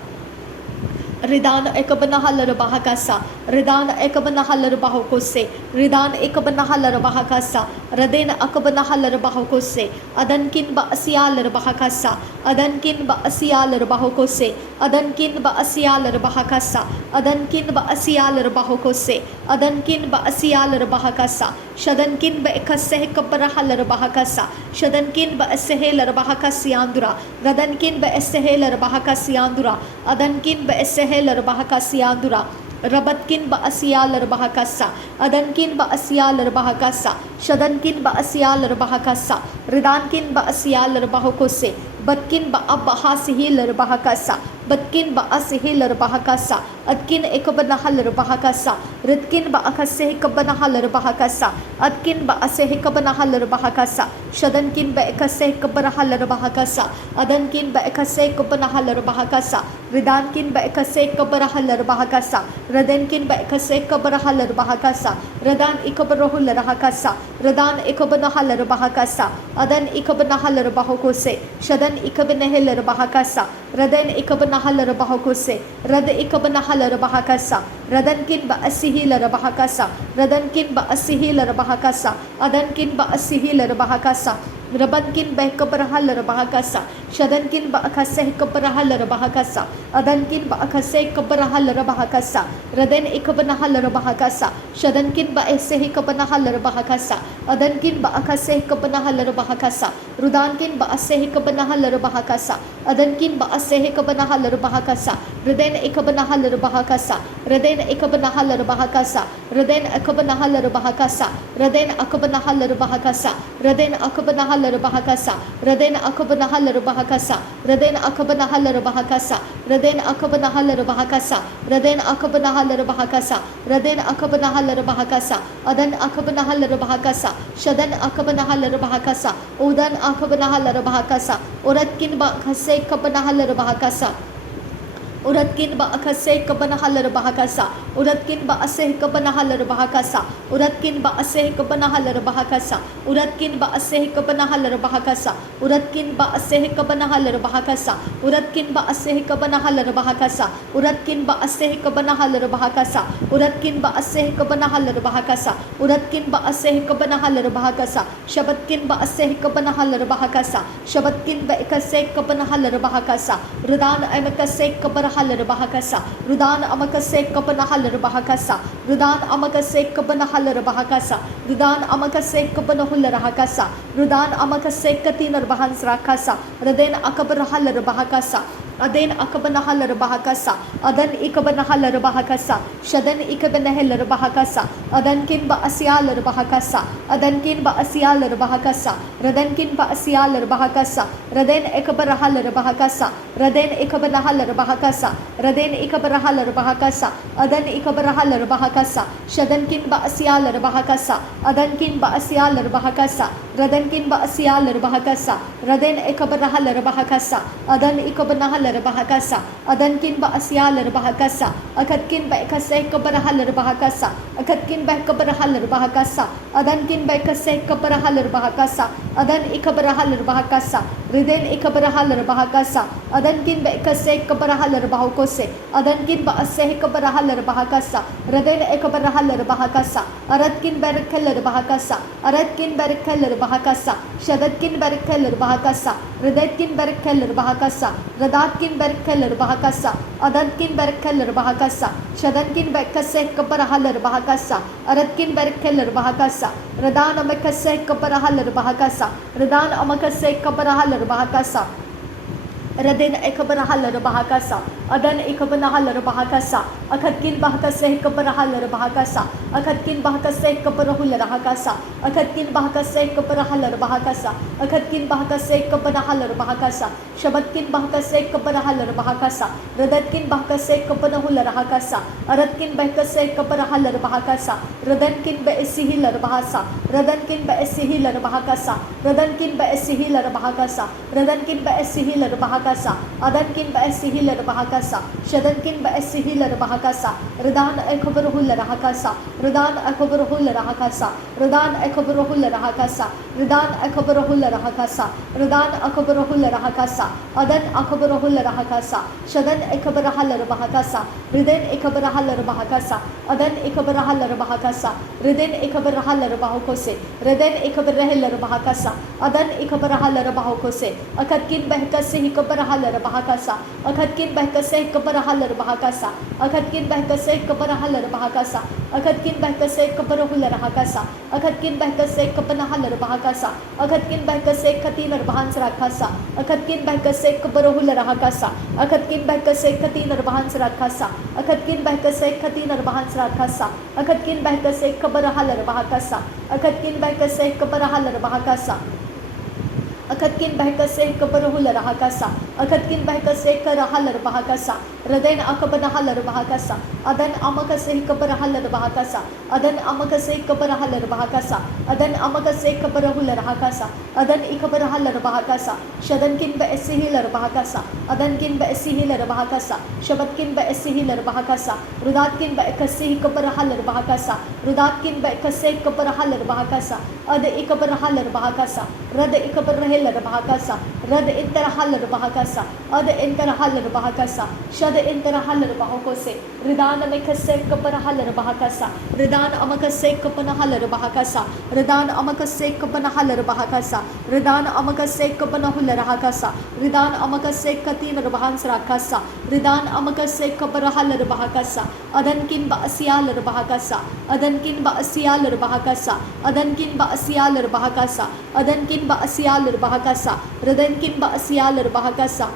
Ridana ekabanahal bahakasa Ridana ekabanahal bahokose Ridana ekabanahal bahakasa Radena akabanahal bahokose Adankin ba asiyal bahakasa Adankin ba asiyal bahokose Adankin ba asiyal bahakasa Adankin ba asiyal bahokose Adankin ba asiyal bahakasa Shadankin ba ekaseh kabarahal bahakasa Shadankin ba esehel bahakasiandura Radankin ba esehel bahakasiandura Adankin ba esehel bahakasiandura Rabatkin ba asiyal bahakasa Adankin ba asiyal bahakasa Shadankin ba asiyal bahakasa Ridankin ba asiyal bahokose Batkin ba abahasihil bahakasa Batkin ba asihil bahakasa Adkin ekabanahal bahakasa Ridkin ba akaseh kabanahal bahakasa Adkin ba aseh kabanahal bahakasa Shadankin ba ekaseh kabanahal bahakasa Adankin ba ekaseh kabanahal bahakasa Ridankin ba ekaseh kabanahal bahakasa Radenkin ba ekaseh kabanahal bahakasa Radan ikabarahul rahakasa Radan ikabanahal bahakasa Adan ikabanahal bahokose Shadan ikabanahal bahakasa Raden ikabanahal bahokose Rad ikabanahal bahakasa Radankin ba asihil bahakasa Radankin ba asihil bahakasa Adankin ba asihil bahakasa Rabankin ba kabarahal bahakasa Shadankin ba akaseh kabarahal bahakasa Adankin ba akaseh kabarahal bahakasa Raden ikabanahal bahakasa Shadankin ba eseh kabanahal bahakasa Adankin ba akaseh kabanahal bahakasa Rudankin ba aseh kabanahal bahakasa Adankin ba aseh kabanahal bahakasa Raden ikabanahal bahakasa Raden ikabanahal bahakasa Raden akabanahal bahakasa Raden akabanahal bahakasa Raden akabanahal bahakasa Raden akabanahal bahakasa Raden akabanahal bahakasa Raden akabanahal bahakasa Raden akabanahal bahakasa Raden akabanahal bahakasa Adan akabanahal bahakasa Shadan akabanahal bahakasa Udan akabanahal bahakasa Uratkin ba kaseh kabanahal bahakasa Uratkin ba akaseh kabanahal bahakasa Uratkin ba aseh kabanahal bahakasa Uratkin ba aseh kabanahal bahakasa Uratkin ba aseh kabanahal bahakasa Uratkin ba aseh kabanahal bahakasa Uratkin ba aseh kabanahal bahakasa Uratkin ba aseh kabanahal bahakasa Uratkin ba aseh kabanahal bahakasa Uratkin ba aseh kabanahal bahakasa Shabatkin ba aseh kabanahal bahakasa Shabatkin ba ikaseh kabanahal bahakasa Rudan ay makaseh kabanahal ikabrahalar bahakasa rudan amakase kapanahalar bahakasa rudan amakase kapanahalar bahakasa rudan amakase kapanahular bahakasa rudan amakase katinar bahans rakasa raden akabrahalar bahakasa Aden akabanahalar bahakasa adan ikabanahalar bahakasa shadan ikabanahalar bahakasa adan kin ba asyalar bahakasa adan kin ba asyalar bahakasa radan kin ba asyalar bahakasa raden ikabarahalar bahakasa raden ikabanahalar bahakasa raden ikabarahalar bahakasa adan ikabarahalar bahakasa shadan kin ba asyalar bahakasa adan kin ba asyalar bahakasa radan kin ba asyalar bahakasa raden ikabarahalar bahakasa adan ikabanahalar bahakasa adan kin ba asyalar bahakasa akat kin ba ikasay kabarahalar bahakasa akat kin ba kabarahalar bahakasa adan kin ba ikasay kabarahalar bahakasa adan ikabarahalar bahakasa riden ikabarahalar bahakasa adan kin ba ikasay kabarahalar bahukose adan kin ba asay kabarahalar bahakasa riden ikabarahalar bahakasa arat kin ba rikhalar bahakasa arat kin ba rikhalar bahakasa shadat kin ba rikhalar bahakasa ridet kin ba rikhalar bahakasa radat kin berkeller bahakasa adan kin berkeller bahakasa shadan kin bekase kabarahalar bahakasa arat kin berkeller bahakasa radan amakase kabarahalar bahakasa radan amakase kabarahalar bahakasa Radin ekabarahalar bahakasa adan ekabanahalar bahakasa akatkin bahakase kabarahalar bahakasa akatkin bahakase kabarahular bahakasa akatkin bahakase kabarahalar bahakasa akatkin bahakase kabarahalar bahakasa shabatkin bahakase kabarahalar bahakasa radatkin bahakase kabarahular bahakasa aratkin bahakase kabarahalar bahakasa radankin baesihilar bahasa radankin baesihilar bahakasa radankin baesihilar bahakasa radankin baesihilar bahakasa adankin baesihilar bahakasa shadankin baesihilar bahakasa ridan ekabarahular bahakasa ridan ekabarahular bahakasa ridan ekabarahular bahakasa ridan ekabarahular bahakasa ridan ekabarahular bahakasa adan ekabarahular bahakasa shadan ekabarahalar bahakasa riden ekabarahalar bahakasa adan ekabarahalar bahakasa riden ekabarahalar bahukose riden ekabarahalar bahakasa adan ekabarahalar bahukose akatkin bahkase ekabarahalar bahakasa akatkin bahkase ekabarahalar bahakasa akatkin bahkase ekabarahalar bahakasa akatkin bahkase ekabarahular bahakasa akatkin bahkase ekabanahalar bahakasa akatkin bahkase katinar bahans rakasa akatkin bahkase ekabarahular bahakasa akatkin bahkase katinar bahans rakasa akatkin bahkase katinar bahans rakasa akatkin bahkase ekabarahalar bahakasa akatkin bahkase ekabarahalar bahakasa akatkin bahkase ekabarahular bahakasa akatkin bahkase ekarahalar bahakasa raden akabanahalar bahakasa adan amakase ekabarahalar bahakasa adan amakase ekabarahalar bahakasa adan amakase ekabarahular bahakasa adan ekabarahalar bahakasa shadankin baesihilar bahakasa adankin baesihilar bahakasa shabatkin baesihilar bahakasa rudatkin baekase ekabarahalar bahakasa rudatkin baekase ekabarahalar bahakasa ad ekabarahalar bahakasa rad ekabarahalar bahakasa rad intarahalar bahakasa ad intarahalar bahakasa shad intarahalar bahakose ridana mekase ekabarahalar bahakasa ridana amakase ekabanahalar bahakasa ridana amakase ekabanahalar bahakasa ridana amakase ekabanahular bahakasa ridana amakase katinar bahans rakasa ridana amakase ekabarahalar bahakasa adankin ba asyalar bahakasa adankin ba asyalar bahakasa adankin ba asyalar bahakasa adankin ba asyalar bahakasa radankin ba asyalar bahakasa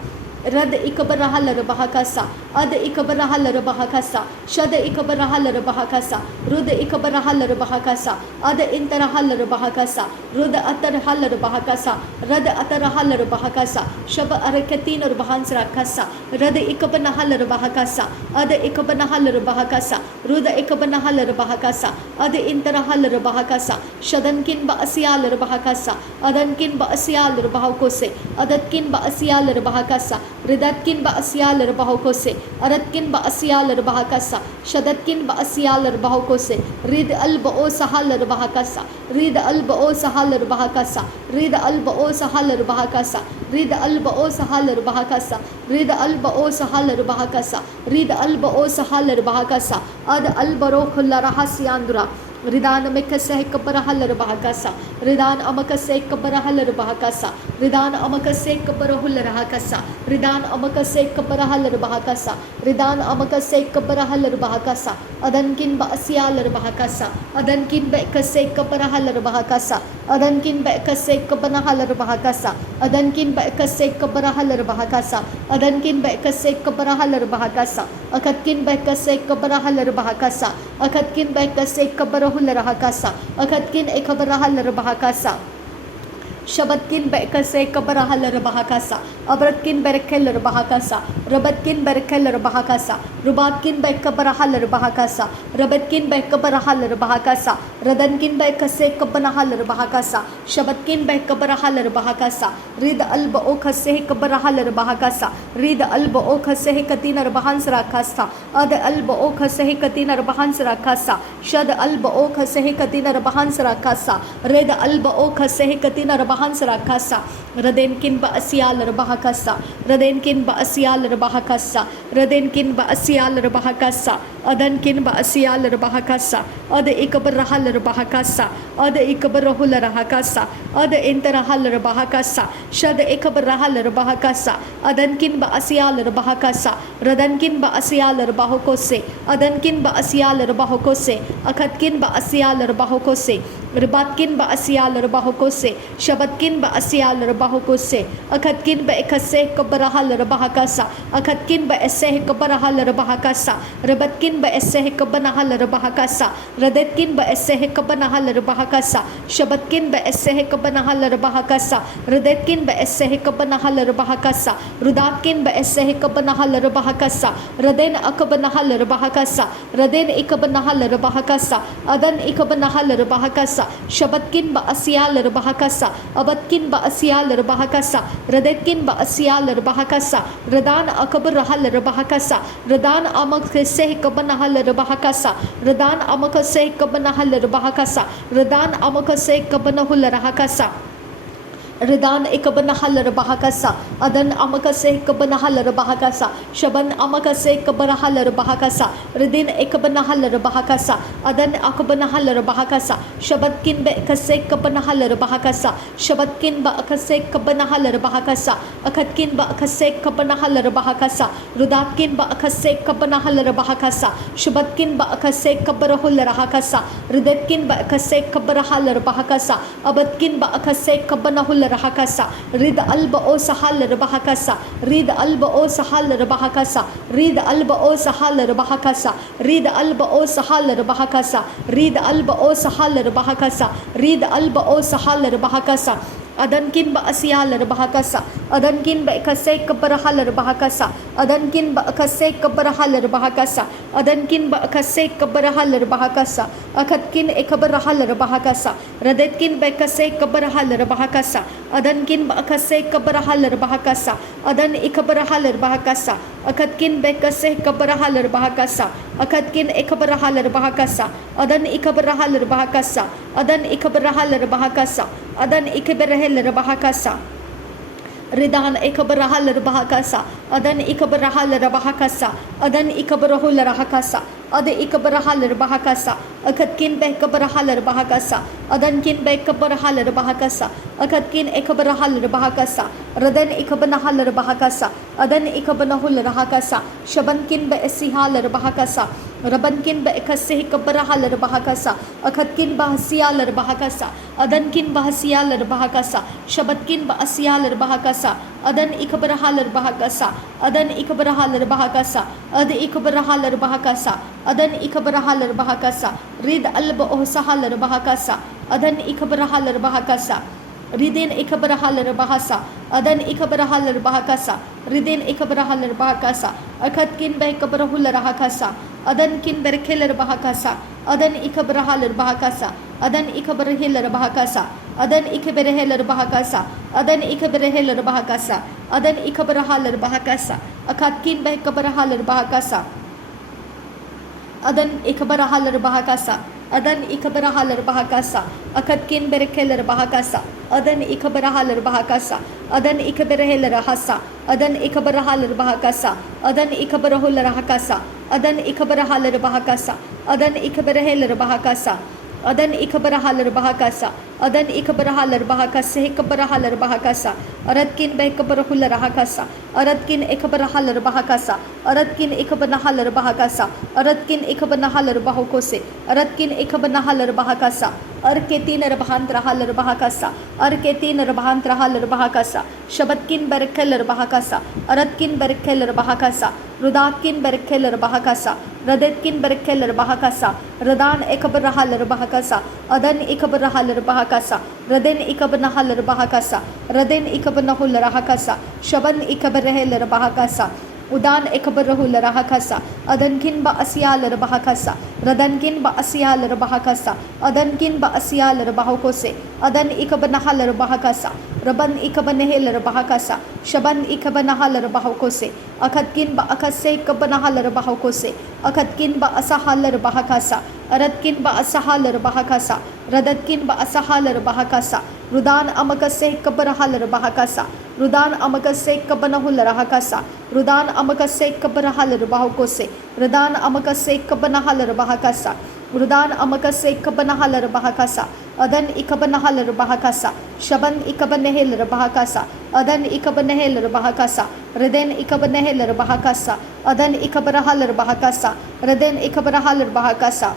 rad ikabarahalar bahakasa ad ikabarahalar bahakasa shad ikabarahalar bahakasa rud ikabarahalar bahakasa ad intarahalar bahakasa rud atarhalar bahakasa rad atarhalar bahakasa shab arakatinar bahans rakasa rad ikabanahalar bahakasa ad ikabanahalar bahakasa rud ikabanahalar bahakasa ad intarahalar bahakasa shadankin ba asyalar bahakasa adankin ba asyalar bahakose adatkin ba asyalar bahakasa ridatkin ba asyalar bahukose aratkin ba asyalar bahakasa shadatkin ba asyalar bahukose rid al ba o sahalar bahakasa rid al ba o sahalar bahakasa rid al ba o sahalar bahakasa rid al ba o sahalar bahakasa rid al ba o sahalar bahakasa rid al ba o sahalar bahakasa ad al baro khulla rahasyandura Ridan Amekase Kaparahalar Bahakasa, Ridan Amakase Kaparahalar Bahakasa, Ridan Amakase Kaparahular Hakasa, Ridan Amakase Kaparahalar Bahakasa, Ridan Amakase Kaparahalar Bahakasa, Adankin Basialar Bahakasa, Adankin Bekase Kaparahalar Bahakasa, Adankin Bekase Kapanahalar Bahakasa, Adankin Bekase Kaparahalar Bahakasa, Adankin Bekase Kaparahalar Bahakasa, Akatkin Bekase Kaparahalar Bahakasa, Akatkin Bekase Kaparahular Hakasa, Akatkin Ekabarahalar Bahakasa, Shabatkin Bekase Kabarahalar Bahakasa, Abratkin Berkeller Bahakasa, Rabatkin Berkeller Bahakasa, Rubatkin Bekabarahalar Bahakasa, Rabatkin Bekabarahalar Bahakasa, Radankin Bekase Kabanahalar Bahakasa, Shabatkin Bekabarahalar Bahakasa, Rid Alba Okase Kabarahalar Bahakasa, Rid Alba Okase Katinar Bahansra Kasta, Ad Alba Okase Katinar Bahansra Kasa, Shad Alba Okase Katinar Bahansra Kasa, Red Alba Okase Katinar Bahansra Kasa, Radenkin Basial Bahakasa, Radenkin Basial Bahakasa, Radenkin Basial Bahakasa, Adankin Basial Bahakasa, Ada Ikabarahal Bahakasa, Ada Ikabarahul Hakasa, Ada Interahal Bahakasa, Shad Ikabarahal Bahakasa, Adankin Basial Bahakasa, Radankin Basial Bahokose, Adankin Basial Bahokose, Akatkin Basial Bahokose, Ribatkin Basial Bahokose, Shabatkin Basial Bahokose, Akatkin Bekase Kabarahal Bahakasa, Akatkin Beseh Kabarahal Bahakasa, Rabatkin Beseh Kabanahal Bahakasa, Radetkin Beseh Kabanahal Bahakasa, Shabatkin Beseh Kabanahal Bahakasa, Radetkin Beseh Kabanahal Bahakasa, Rudatkin Beseh Kabanahal Bahakasa, Raden Akabanahal Bahakasa, Raden Ikabanahal Bahakasa, Adan Ikabanahal Bahakasa, Shabatkin Basial Bahakasa, Abatkin Basial Bahakasa, Radetkin Basial Bahakasa, Radan Akabarahal Bahakasa, Radan Amakase Kabanahal Bahakasa, Radan Amakase Kabanahal Bahakasa, Radan Amakase Kabanahul Rahakasa, Ridan Ikabanahal Bahakasa, Adan Amakase Kabanahal Bahakasa, Shaban Amakase Kabarahal Bahakasa, Ridin Ikabanahal Bahakasa, Adan Akabanahal Bahakasa, Shabatkin Bekase Kabanahal Bahakasa, Shabatkin Bakase Kabanahal Bahakasa, Akatkin Bakase Kabanahal Bahakasa, Rudatkin Bakase Kabanahal Bahakasa, Shabatkin Bakase Kabarahul Rahakasa, Ridetkin Bakase Kabarahal Bahakasa, Abatkin Bakase Kabanahul Rahakasa, Rid Alba O Sahal Bahakasa, Rid Alba O Sahal Bahakasa, Rid Alba O Sahal Bahakasa, Rid Alba O Sahal Bahakasa, Rid Alba O Sahal Bahakasa, Rid Alba O Sahal Bahakasa, Adankin Basial Bahakasa, Adankin Bekase Kabarahal Bahakasa, Adankin Bakase Kabarahal Bahakasa, Adankin Bakase Kabarahal Bahakasa, Akatkin Ekabarahal Bahakasa, Radetkin Bekase Kabarahal Bahakasa, Adankin Bakase Kabarahal Bahakasa, Adan Ekabarahal Bahakasa, Akatkin Bekase Kabarahal Bahakasa, Akatkin Ekabarahal Bahakasa, Adan Ekabarahal Bahakasa, Adan Ekabarahal Bahakasa, Adan Ekabarahal Bahakasa, Ridan Ekabarahal Bahakasa, Adan Ekabarahal Bahakasa, Adan Ekabarahul Rahakasa, Ada Ekabarahal Bahakasa, Akatkin Bekabarahal Bahakasa, Adankin Bekabarahal Bahakasa, Akatkin Ekabarahal Bahakasa, Radan Ekabanahal Bahakasa, Adan Ekabanahul Rahakasa, Shabankin Besihal Bahakasa, Rabankin Bekase Kabarahal Bahakasa, Akatkin Bahasial Bahakasa, Adankin Bahasial Bahakasa, Shabatkin Basial Bahakasa, Adan Ekabarahal Bahakasa, Adan Ekabarahal Bahakasa, Ad Ekabarahal Bahakasa, Adan Ekabarahal Bahakasa, Rid Alba Ohsahal Bahakasa, Adan Ekabarahal Bahakasa, Ridin Ekabarahal Bahasa, Adan Ekabarahal Bahakasa, Ridin Ekabarahal Bahakasa, Akatkin Bekabarahul Rahakasa, Adan Kin Berkeller Bahakasa, Adan Ekabarahal Bahakasa, Adan Ekabarahil Bahakasa, Adan Ekabarahil Bahakasa, Adan Ekabarahil Bahakasa, Adan Ekabarahal Bahakasa, Akatkin Bekabarahal Bahakasa, Adan Ekabarahal Bahakasa, Adan Ekabarahal Bahakasa, Akatkin Berkeller Bahakasa, Adan Ekabarahal Bahakasa, Adan Ekabarahil Rahasa, Adan Ekabarahal Bahakasa, Adan Ekabarahul Rahakasa, Adan Ekabarahal Bahakasa, Adan Ekabarahil Bahakasa, adan ikabaraha larbahakasa, adan ikabaraha larbahakasa, hikabaraha larbahakasa, aratkin behikabarahula rahakasa, aratkin ikabaraha larbahakasa, aratkin ikabanaha larbahakasa, aratkin ikabanaha larbahokose, aratkin ikabanaha larbahakasa, arketin rabhantraha larbahakasa, arketin rabhantraha larbahakasa, shabatkin berkel larbahakasa, aratkin berkel larbahakasa, rudatkin berkel larbahakasa, radetkin berkel larbahakasa, radan ikabaraha larbahakasa, adan ikabaraha larbahakasa, raden ikabanaha larbahakasa, raden ikabanahu larahakasa, shaban ikabarahe larbahakasa, udan ikabarahu larahakasa, adankin ba asya larbahakasa, radankin ba asya larbahakasa, adankin ba asya larbahokose, adan ikabanaha larbahakasa, raban ikabanahe larbahakasa, shaban ikabanaha larbahokose, akatkin ba akase ikabanaha larbahokose, akatkin ba asaha larbahakasa, aratkin ba asaha larbahakasa, radatkin ba asaha larbahakasa, rudan amakase ikabaraha larbahakasa, rudan amakase ikabanahu larahakasa, rudan amakase ikabaraha larbahokose, rudan amakase ikabanaha larbahakasa, rudan amakase ikabanaha larbahakasa, adan ikabanaha larbahakasa, shaban ikabanahe larbahakasa, adan ikabanahe larbahakasa, reden ikabanahe larbahakasa, adan ikabaraha larbahakasa, reden ikabaraha larbahakasa,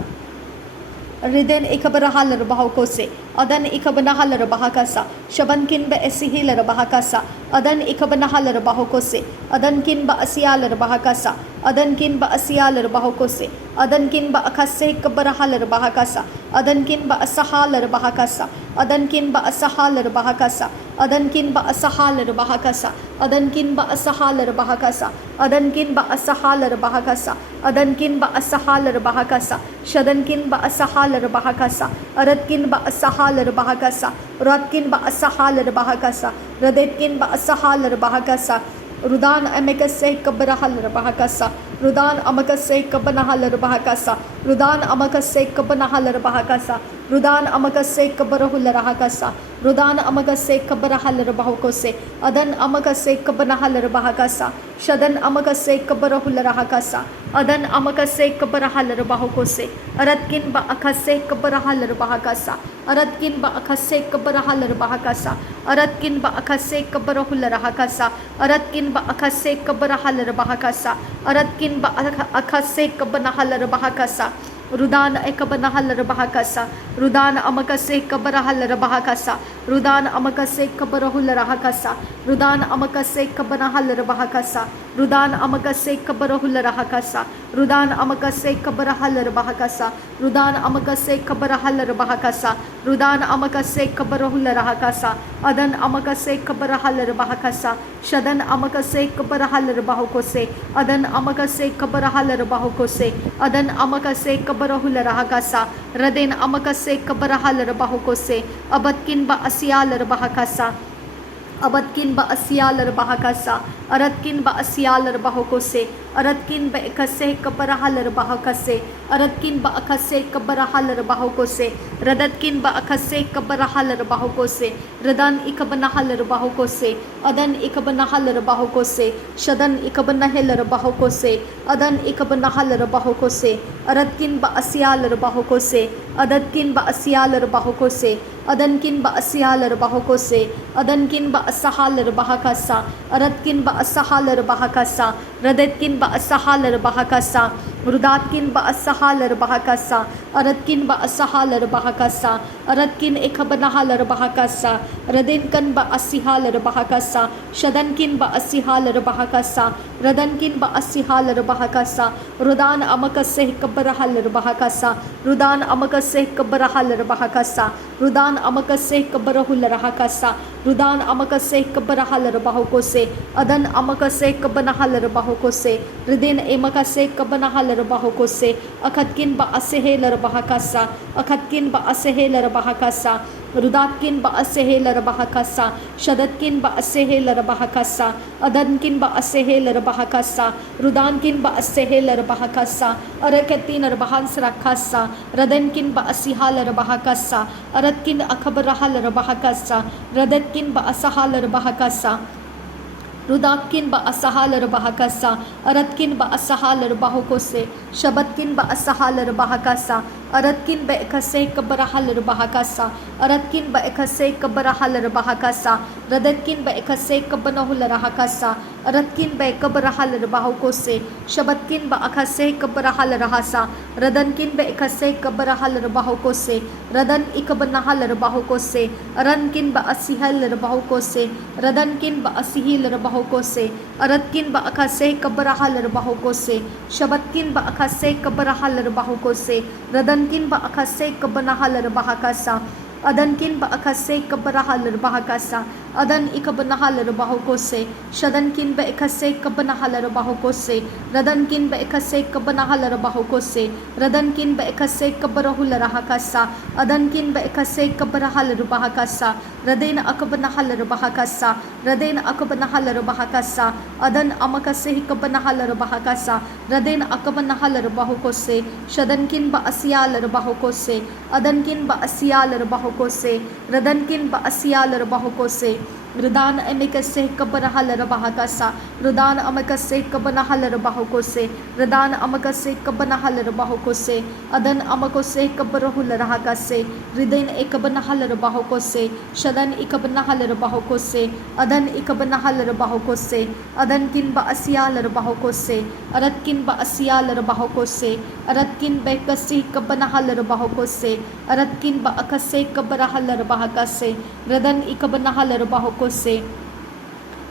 riden ikabaraha larbahokose, adan ikabanaha larbahakasa, shabankin ba esihi larbahakasa, adan ikabanaha larbahokose, adankin ba asya larbahakasa, adankin ba asya larbahokose, adankin ba akase ikabaraha larbahakasa, adankin ba asaha larbahakasa, adankin ba asaha larbahakasa, adankin ba asaha larbahakasa, adankin ba asaha larbahakasa, adankin ba asaha larbahakasa, adankin ba asaha larbahakasa, shadankin ba asaha larbahakasa, aratkin ba asaha larbahakasa, ratkin ba asaha larbahakasa, radetkin ba asaha larbahakasa, rudan amakase ikabaraha larbahakasa, rudan amakase ikabanaha larbahakasa, rudan amakase ikabanaha larbahakasa, rudan amakase ikabarahu larahakasa, rudan amakase ikabaraha larbahokose, adan amakase ikabanaha larbahakasa, shadan amakase ikabarahu larahakasa, adan amakase ikabaraha larbahokose, aratkin ba akase ikabaraha larbahakasa, aratkin ba akase ikabaraha larbahakasa, aratkin ba akase ikabarahu larahakasa, aratkin ba akase ikabaraha larbahakasa, aratkin ba akase ikabanaha larbahakasa, rudan ikabanaha larbahakasa, rudan amakase ikabaraha larbahakasa, rudan amakase ikabarahu larahakasa, rudan amakase ikabanaha larbahakasa, rudan amakase ikabarahu larahakasa, rudan amakase ikabaraha larbahakasa, rudan amakase ikabaraha larbahakasa, rudan amakase ikabarahu larahakasa, adan amakase ikabaraha larbahakasa, shadan amakase ikabaraha larbahokose, adan amakase ikabaraha larbahokose, adan amakase ikabarahu larahakasa, raden amakase ikabaraha larbahokose, abatkin ba asya larbahakasa, abatkin ba asya larbahakasa, aratkin ba asya larbahokose, aratkin ba ikase ikabaraha larbahakase, aratkin ba akase ikabaraha larbahokose, radatkin ba akase ikabaraha larbahokose, radan ikabanaha larbahokose, adan ikabanaha larbahokose, shadan ikabanahe larbahokose, adan ikabanaha larbahokose, aratkin ba asya larbahokose, adatkin ba asya larbahokose, adankin ba asya larbahokose, adankin ba asaha larbahakasa, aratkin ba asaha larbahakasa, radetkin ba asaha larbahakasa, rudatkin ba asaha larbahakasa, aratkin ba asaha larbahakasa, aratkin ikabanaha larbahakasa, radinkan ba asiha larbahakasa, shadankin ba asiha larbahakasa, radankin ba asiha larbahakasa, rudan amakase ikabaraha larbahakasa, rudan amakase ikabaraha larbahakasa, rudan amakase ikabarahu larahakasa, rudan amakase ikabaraha larbahokose, adan amakase ikabanaha larbahokose, ridin emakase ikabanaha larbahokose, akatkin ba asehe larbahakasa, akatkin ba asehe larbahakasa, rudatkin ba asehe larbahakasa, shadatkin ba asehe larbahakasa, adankin ba asehe larbahakasa, rudankin ba asehe larbahakasa, arakatin arbahan sarakasa, radankin ba asiha larbahakasa, aratkin akabaraha larbahakasa, radatkin ba asaha larbahakasa, Rudakin ba asahalar bahakasa, aratkin ba asahalar bahukose, shabatkin ba asahalar bahakasa, aratkin ba ekase kabarahalar bahakasa, aratkin ba ekase kabarahalar bahakasa, radatkin ba ekase kabanahular hakasa, aratkin ba kabarahalar bahukose, shabatkin ba akase kabarahalar hasa, radankin ba ekase kabarahalar bahukose, radan ikabanahalar bahukose, arankin ba asihalar bahukose, radankin ba asihilar bahukose, aratkin ba akase kabarahalar bahukose, shabatkin ba akase kabarahalar bahukose, radankin ba akase kabanahalar bahakasa, adankin ba akase kabarahalar bahakasa, adan ikabanahalar bahukose, shadankin ba ikase kabanahalar bahukose, radankin ba ikase kabanahalar bahukose, radankin ba ikase kabarahular hakasa, adankin ba ikase kabarahalar bahakasa, radena akabanahalar bahakasa, radena akabanahalar bahakasa, adan amakase kabanahalar bahakasa, radena akabanahalar bahukose, shadankin ba asiyalar bahukose, adankin ba asiyalar bahukose, radankin ba asiyalar bahukose, Rudan amikase kabanahalar bahakasa, Rudan amakase kabanahalar bahukose, Rudan amakase kabanahalar bahukose, adan amakose kabarahular hakase, Ridain ekabanahalar bahukose, shadan ikabanahalar bahukose, adan ikabanahalar bahukose, adan kin ba asiyalar bahukose, aratkin ba asiyalar bahukose, aratkin ba ekase kabanahalar bahukose, aratkin ba akase kabarahalar bahakase, Radan ikabanahalar bahukose,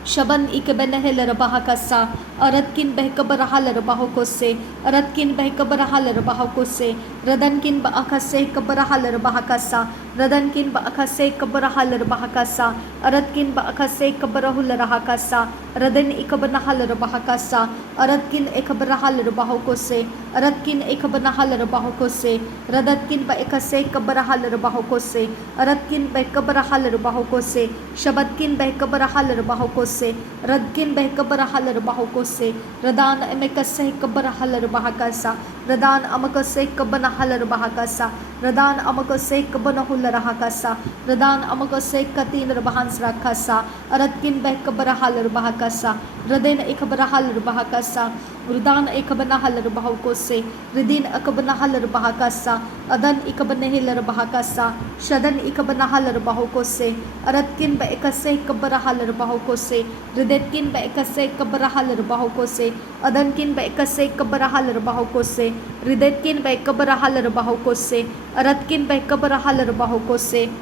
Shaban ikabenahelar bahakasa, aratkin behkabarahalar bahukose, aratkin behkabarahalar bahukose, radankin ba akase kabarahalar bahakasa, radankin ba akase kabarahalar bahakasa, aratkin ba akase kabarahular hakasa, radan ikabanahalar bahakasa, aratkin ekabarahalar bahukose, aratkin ekabanahalar bahukose, radatkin ba ekase kabarahalar bahukose, aratkin behkabarahalar bahukose, shabatkin behkabarahalar bahukose, radkin behkabarahalar bahukose, radan emekase kabarahalar bahakasa, radan amakase kabanahalar bahakasa, radan amakase kabanahular hakasa, radan amakase katinar bahans rakasa, aratkin behkabarahalar bahakasa, raden ekabarahalar bahakasa, Rudan ikabanahalar bahukose, Ridin akabanahalar bahakasa, adan ikabanahilar bahakasa, shadan ikabanahalar bahukose, aratkin ba ekase kabarahalar bahukose, ridetkin ba ekase kabarahalar bahukose, adankin ba ekase kabarahalar bahukose, ridetkin ba kabarahalar bahukose, aratkin ba kabarahalar bahukose,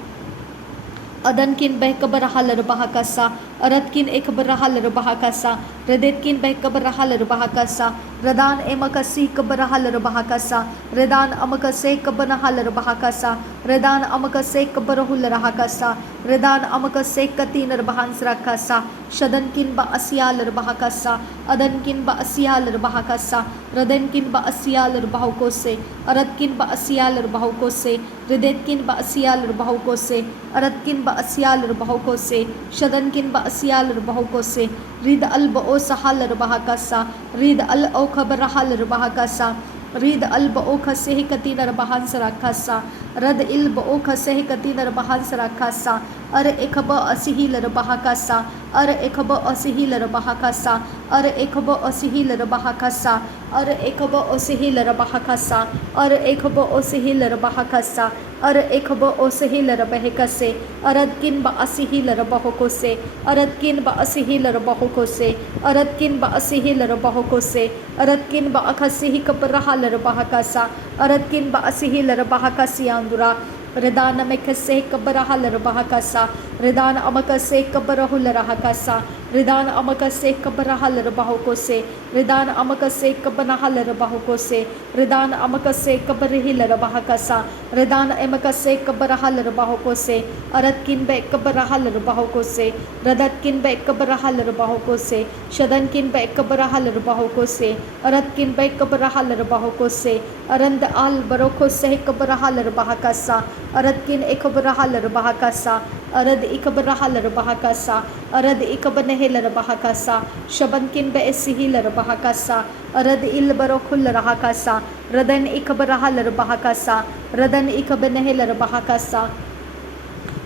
adankin behkabarahalar bahakasa, aratkin ekabarahalar bahakasa, redetkin behkabarahalar bahakasa, radan emakasi kabarahalar bahakasa, redan amakase kabanahalar bahakasa, redan amakase kabarahular hakasa, redan amakase katinar bahans rakasa, shadankin ba asiyalar bahakasa, adankin ba asiyalar bahakasa, radenkin ba asiyalar bahukose, aratkin ba asiyalar bahukose, redetkin ba asiyalar bahukose, aratkin ba asiyalar bahukose, shadankin ba asiyalar bahukose, rid al bao sahalar bahakasa, rid al o kabarahalar bahakasa, rid al bao kaseh katinar bahans rakasa, rad il bao kaseh katinar bahans rakasa, ar ekaba asihilar bahakasa, ar ekaba asihilar bahakasa, ar ekaba asihilar bahakasa, ar ekaba asihilar bahakasa, ar ekaba asihilar bahakasa, ar ekaba asihilar bahakase, aradkin ba asihilar bahukose, aradkin ba asihilar bahukose, aradkin ba asihilar bahukose, aradkin ba akasihi kabarahalar bahakasa, aradkin ba asihilar bahakasiandura, Redana mekase kabarahalar bahakasa, Redana amakase kabarahular hakasa, Redana amakase kabarahalar bahukose, Redana amakase kabanahalar bahukose, Redana amakase kabarahilar bahakasa, Redana emakase kabarahalar bahukose, Aratkin be kabarahalar bahukose, Radatkin be kabarahalar bahukose, Shadankin be kabarahalar bahukose, Aratkin be kabarahalar bahukose, Arand al barokose kabarahalar bahakasa, Aratkin ekabarahalar bahakasa, Arad ikabarahalar bahakasa, Arad ikabanehilar bahakasa, Shabankin be esihilar bahakasa, Arad il barokular hakasa, Radan ikabarahalar bahakasa, Radan ikabanehilar bahakasa,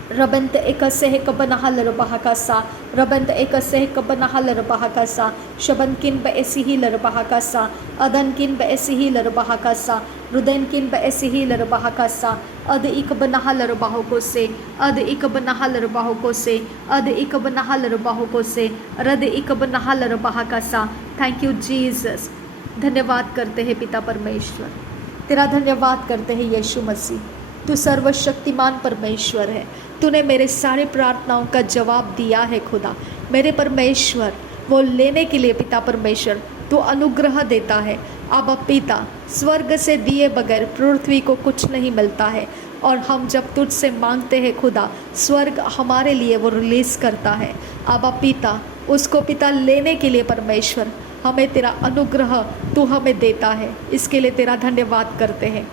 Rabent ekase kabanahal bahakasa, Rabent ekase kabanahal bahakasa, Shabankin ba esihil bahakasa, Adankin ba esihil bahakasa, Rudenkin ba esihil bahakasa, Ad ikabanahal bahokose, Ad ikabanahal bahokose, Ad ikabanahal bahokose, Rad ikabanahal bahakasa. Thank you Jesus. धन्यवाद करते हैं पिता परमेश्वर, तेरा धन्यवाद करते हैं यीशु मसीह। तू सर्वशक्तिमान परमेश्वर है, तूने मेरे सारे प्रार्थनाओं का जवाब दिया है खुदा। मेरे परमेश्वर वो लेने के लिए पिता परमेश्वर तू अनुग्रह देता है। अब पिता स्वर्ग से दिए बगैर पृथ्वी को कुछ नहीं मिलता है, और हम जब तुझसे मांगते हैं खुदा, स्वर्ग हमारे लिए वो रिलीज़ करता है। अब पिता उसको पिता लेने के लिए परमेश्वर हमें तेरा अनुग्रह तू हमें देता है, इसके लिए तेरा धन्यवाद करते हैं।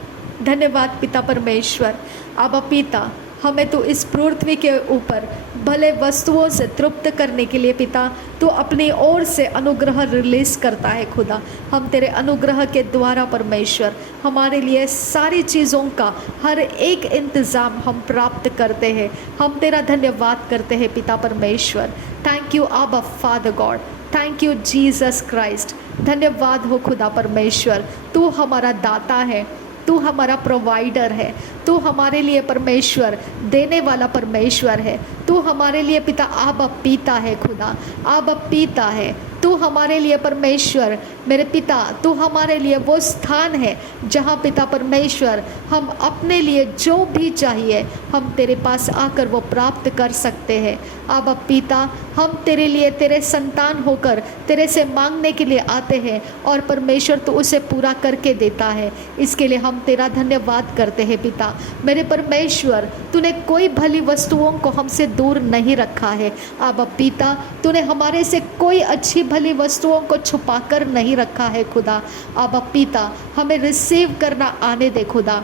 धन्यवाद पिता परमेश्वर। अब पिता हमें तो इस पृथ्वी के ऊपर भले वस्तुओं से तृप्त करने के लिए पिता तो अपनी ओर से अनुग्रह रिलीज़ करता है खुदा। हम तेरे अनुग्रह के द्वारा परमेश्वर हमारे लिए सारी चीज़ों का हर एक इंतज़ाम हम प्राप्त करते हैं। हम तेरा धन्यवाद करते हैं पिता परमेश्वर। थैंक यू आबा father God, thank you Jesus Christ. धन्यवाद हो खुदा परमेश्वर, तू हमारा दाता है, तू हमारा प्रोवाइडर है, तू हमारे लिए परमेश्वर देने वाला परमेश्वर है। तू हमारे लिए पिता आबा पीता है खुदा, आबा पीता है। तू हमारे लिए परमेश्वर मेरे पिता, तू हमारे लिए वो स्थान है जहाँ पिता परमेश्वर हम अपने लिए जो भी चाहिए हम तेरे पास आकर वो प्राप्त कर सकते हैं। आबा पिता हम तेरे लिए तेरे संतान होकर तेरे से मांगने के लिए आते हैं, और परमेश्वर तू उसे पूरा करके देता है। इसके लिए हम तेरा धन्यवाद करते हैं पिता। मेरे परमेश्वर तूने कोई भली वस्तुओं को हमसे दूर नहीं रखा है। आबा पिता तूने हमारे से कोई अच्छी भली वस्तुओं को छुपा कर नहीं रखा है खुदा। आबा पिता हमें रिसीव करना आने दे खुदा।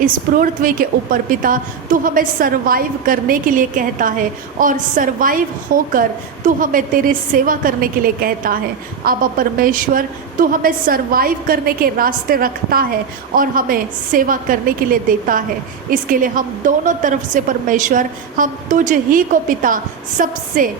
इस पृथ्वी के ऊपर पिता तू हमें सरवाइव करने के लिए कहता है, और सरवाइव होकर तू हमें तेरी सेवा करने के लिए कहता है। आबा परमेश्वर तू हमें सरवाइव करने के रास्ते रखता है और हमें सेवा करने के लिए देता है। इसके लिए हम दोनों तरफ से परमेश्वर हम तुझ ही को पिता सबसे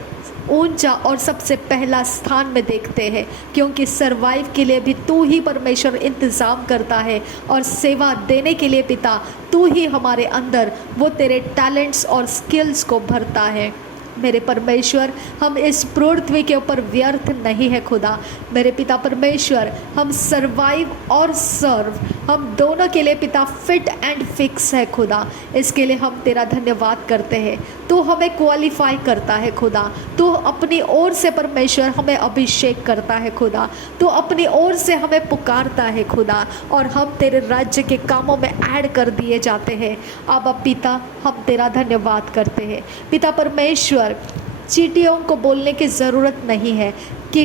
ऊंचा और सबसे पहला स्थान में देखते हैं, क्योंकि सरवाइव के लिए भी तू ही परमेश्वर इंतज़ाम करता है, और सेवा देने के लिए पिता तू ही हमारे अंदर वो तेरे टैलेंट्स और स्किल्स को भरता है। मेरे परमेश्वर हम इस पृथ्वी के ऊपर व्यर्थ नहीं है खुदा। मेरे पिता परमेश्वर हम सरवाइव और सर्व हम दोनों के लिए पिता फिट एंड फिक्स है खुदा। इसके लिए हम तेरा धन्यवाद करते हैं। तू हमें क्वालिफाई करता है खुदा, तू अपनी ओर से परमेश्वर हमें अभिषेक करता है खुदा, तू अपनी ओर से हमें पुकारता है खुदा, और हम तेरे राज्य के कामों में ऐड कर दिए जाते हैं। आबा पिता हम तेरा धन्यवाद करते हैं। पिता परमेश्वर चींटियों को बोलने की ज़रूरत नहीं है कि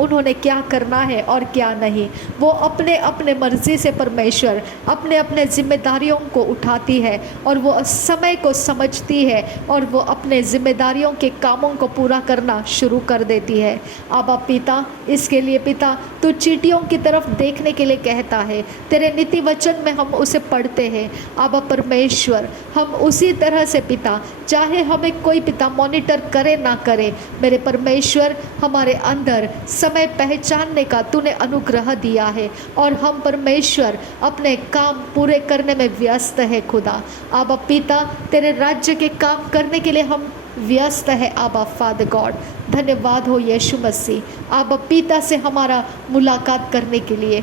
उन्होंने क्या करना है और क्या नहीं। वो अपने अपने मर्ज़ी से परमेश्वर अपने अपने जिम्मेदारियों को उठाती है, और वो समय को समझती है, और वो अपने जिम्मेदारियों के कामों को पूरा करना शुरू कर देती है। आबा पिता इसके लिए पिता तू चींटियों की तरफ देखने के लिए कहता है। तेरे नीति वचन में हम उसे पढ़ते हैं। आबा परमेश्वर हम उसी तरह से पिता, चाहे हमें कोई पिता मॉनिटर करे ना करे, मेरे परमेश्वर हमारे अंदर समय पहचानने का तूने अनुग्रह दिया है, और हम परमेश्वर अपने काम पूरे करने में व्यस्त है खुदा। आबा पिता तेरे राज्य के काम करने के लिए हम व्यस्त है। आबा फादर गॉड धन्यवाद हो यीशु मसीह। आबा पिता से हमारा मुलाकात करने के लिए,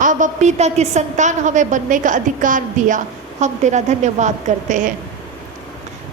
आबा पिता की संतान हमें बनने का अधिकार दिया। हम तेरा धन्यवाद करते हैं।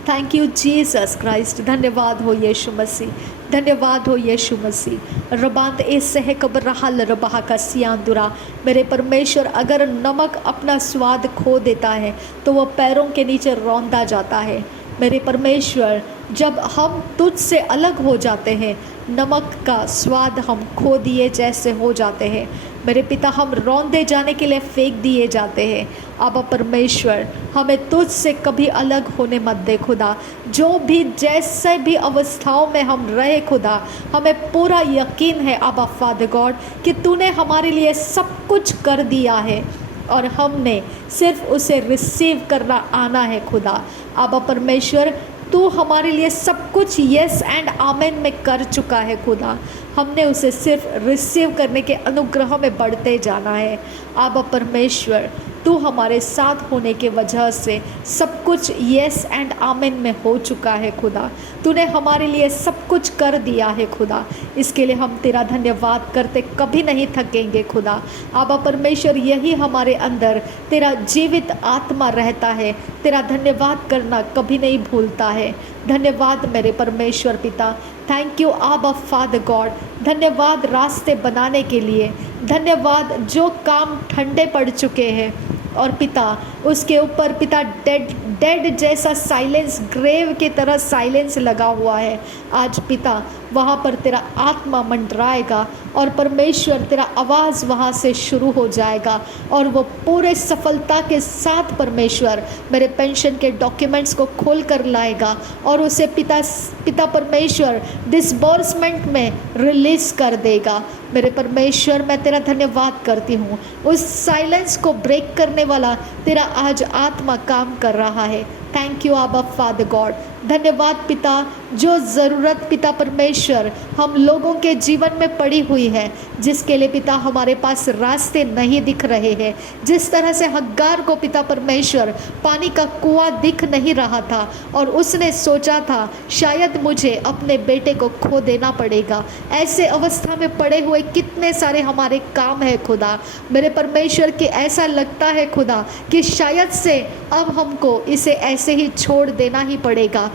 Thank you Jesus Christ. धन्यवाद हो यीशु मसीह, धन्यवाद हो यीशु मसीह। रबांत ऐसे है कब्र रहाल रबाह का सियांदुरा। मेरे परमेश्वर अगर नमक अपना स्वाद खो देता है तो वह पैरों के नीचे रौंदा जाता है। मेरे परमेश्वर जब हम तुझ से अलग हो जाते हैं, नमक का स्वाद हम खो दिए जैसे हो जाते हैं। मेरे पिता हम रौंदे जाने के लिए फेंक दिए जाते हैं। अब परमेश्वर हमें तुझ से कभी अलग होने मत दे खुदा। जो भी जैसे भी अवस्थाओं में हम रहे खुदा, हमें पूरा यकीन है आबा फादर गॉड कि तूने हमारे लिए सब कुछ कर दिया है। और हमने सिर्फ उसे रिसीव करना आना है खुदा। आबा परमेश्वर, तू हमारे लिए सब कुछ यस एंड आमेन में कर चुका है खुदा। हमने उसे सिर्फ रिसीव करने के अनुग्रह में बढ़ते जाना है। आबा परमेश्वर, तू हमारे साथ होने के वजह से सब कुछ यस एंड आमेन में हो चुका है खुदा। तूने हमारे लिए सब कुछ कर दिया है खुदा। इसके लिए हम तेरा धन्यवाद करते कभी नहीं थकेंगे खुदा। आबा परमेश्वर, यही हमारे अंदर तेरा जीवित आत्मा रहता है, तेरा धन्यवाद करना कभी नहीं भूलता है। धन्यवाद मेरे परमेश्वर पिता। थैंक यू आबा फादर गॉड। धन्यवाद रास्ते बनाने के लिए। धन्यवाद जो काम ठंडे पड़ चुके हैं और पिता उसके ऊपर पिता डेड जैसा साइलेंस, ग्रेव की तरह साइलेंस लगा हुआ है। आज पिता वहाँ पर तेरा आत्मा मंडराएगा और परमेश्वर तेरा आवाज़ वहाँ से शुरू हो जाएगा और वो पूरे सफलता के साथ परमेश्वर मेरे पेंशन के डॉक्यूमेंट्स को खोल कर लाएगा और उसे पिता परमेश्वर डिसबर्समेंट में रिलीज़ कर देगा। मेरे परमेश्वर, मैं तेरा धन्यवाद करती हूँ। उस साइलेंस को ब्रेक करने वाला तेरा आज आत्मा काम कर रहा है। थैंक यू आबा फादर गॉड। धन्यवाद पिता, जो ज़रूरत पिता परमेश्वर हम लोगों के जीवन में पड़ी हुई है, जिसके लिए पिता हमारे पास रास्ते नहीं दिख रहे हैं। जिस तरह से हग्गार को पिता परमेश्वर पानी का कुआं दिख नहीं रहा था और उसने सोचा था शायद मुझे अपने बेटे को खो देना पड़ेगा। ऐसे अवस्था में पड़े हुए कितने सारे हमारे काम है खुदा। मेरे परमेश्वर कि ऐसा लगता है खुदा कि शायद से अब हमको इसे ऐसे ही छोड़ देना ही पड़ेगा।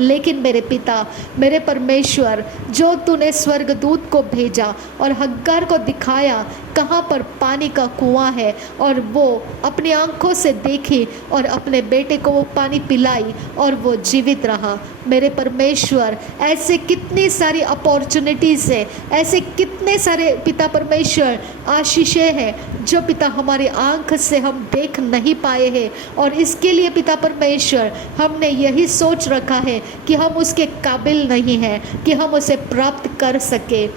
लेकिन मेरे पिता, मेरे परमेश्वर, जो तूने स्वर्गदूत को भेजा और हग्गार को दिखाया कहाँ पर पानी का कुआं है और वो अपनी आंखों से देखी और अपने बेटे को वो पानी पिलाई और वो जीवित रहा। मेरे परमेश्वर, ऐसे कितनी सारी अपॉर्चुनिटीज़ है, ऐसे कितने सारे पिता परमेश्वर आशीषें हैं जो पिता हमारी आंख से हम देख नहीं पाए हैं और इसके लिए पिता परमेश्वर हमने यही सोच रखा है कि हम उसके काबिल नहीं हैं कि हम उसे प्राप्त कर सके।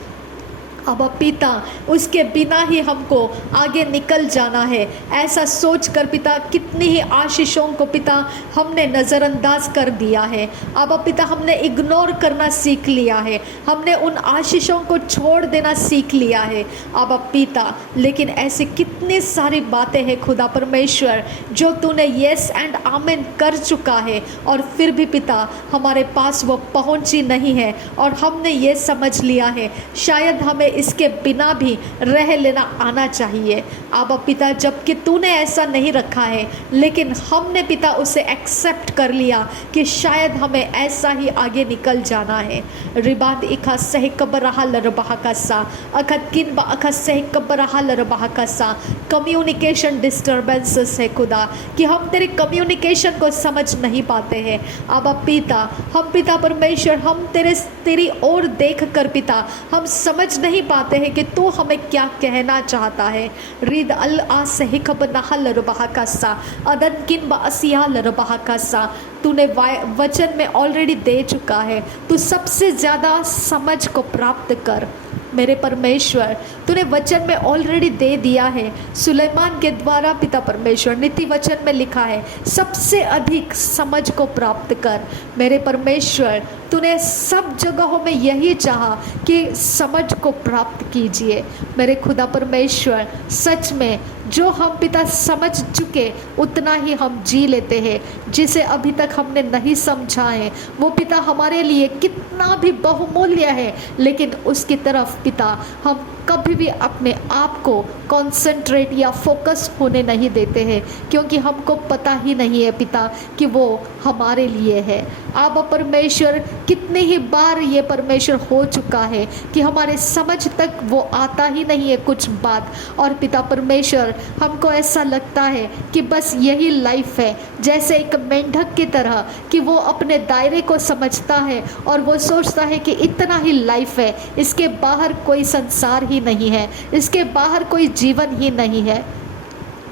अब पिता, उसके बिना ही हमको आगे निकल जाना है, ऐसा सोचकर पिता कितनी ही आशीषों को पिता हमने नज़रअंदाज कर दिया है। अब पिता हमने इग्नोर करना सीख लिया है, हमने उन आशीषों को छोड़ देना सीख लिया है। अब पिता, लेकिन ऐसे कितनी सारी बातें हैं खुदा परमेश्वर जो तूने येस एंड आमेन कर चुका है और फिर भी पिता हमारे पास वो पहुंची नहीं है और हमने ये समझ लिया है शायद हमें इसके बिना भी रह लेना आना चाहिए। आबा पिता, जबकि तूने ऐसा नहीं रखा है, लेकिन हमने पिता उसे एक्सेप्ट कर लिया कि शायद हमें ऐसा ही आगे निकल जाना है। रिबाद इखा सह कबरहा लरबहाकसा अखत किन बखा सह कबरहा लरबहाकसा। कम्युनिकेशन डिस्टर्बेंसेस है खुदा कि हम तेरे कम्युनिकेशन को समझ नहीं पाते हैं। आबा पिता, हम पिता परमेश्वर हम तेरी ओर देख कर पिता हम समझ नहीं पाते हैं कि तू हमें क्या कहना चाहता है। रिद अल आ सही खब नहल रबहाकसा अदन किन बसिया लरबहाकसा। तूने वचन में ऑलरेडी दे चुका है, तू सबसे ज़्यादा समझ को प्राप्त कर। मेरे परमेश्वर, तूने वचन में ऑलरेडी दे दिया है। सुलेमान के द्वारा पिता परमेश्वर नीति वचन में लिखा है सबसे अधिक समझ को प्राप्त कर। मेरे परमेश्वर, तूने सब जगहों में यही चाहा कि समझ को प्राप्त कीजिए। मेरे खुदा परमेश्वर, सच में जो हम पिता समझ चुके उतना ही हम जी लेते हैं, जिसे अभी तक हमने नहीं समझा है वो पिता हमारे लिए कितना भी बहुमूल्य है, लेकिन उसकी तरफ पिता हम कभी भी अपने आप को कंसंट्रेट या फोकस होने नहीं देते हैं, क्योंकि हमको पता ही नहीं है पिता कि वो हमारे लिए है। आप परमेश्वर, कितने ही बार ये परमेश्वर हो चुका है कि हमारे समझ तक वो आता ही नहीं है कुछ बात, और पिता परमेश्वर हमको ऐसा लगता है कि बस यही लाइफ है, जैसे एक मेंढक की तरह कि वो अपने दायरे को समझता है और वो सोचता है कि इतना ही लाइफ है, इसके बाहर कोई संसार ही नहीं है, इसके बाहर कोई जीवन ही नहीं है।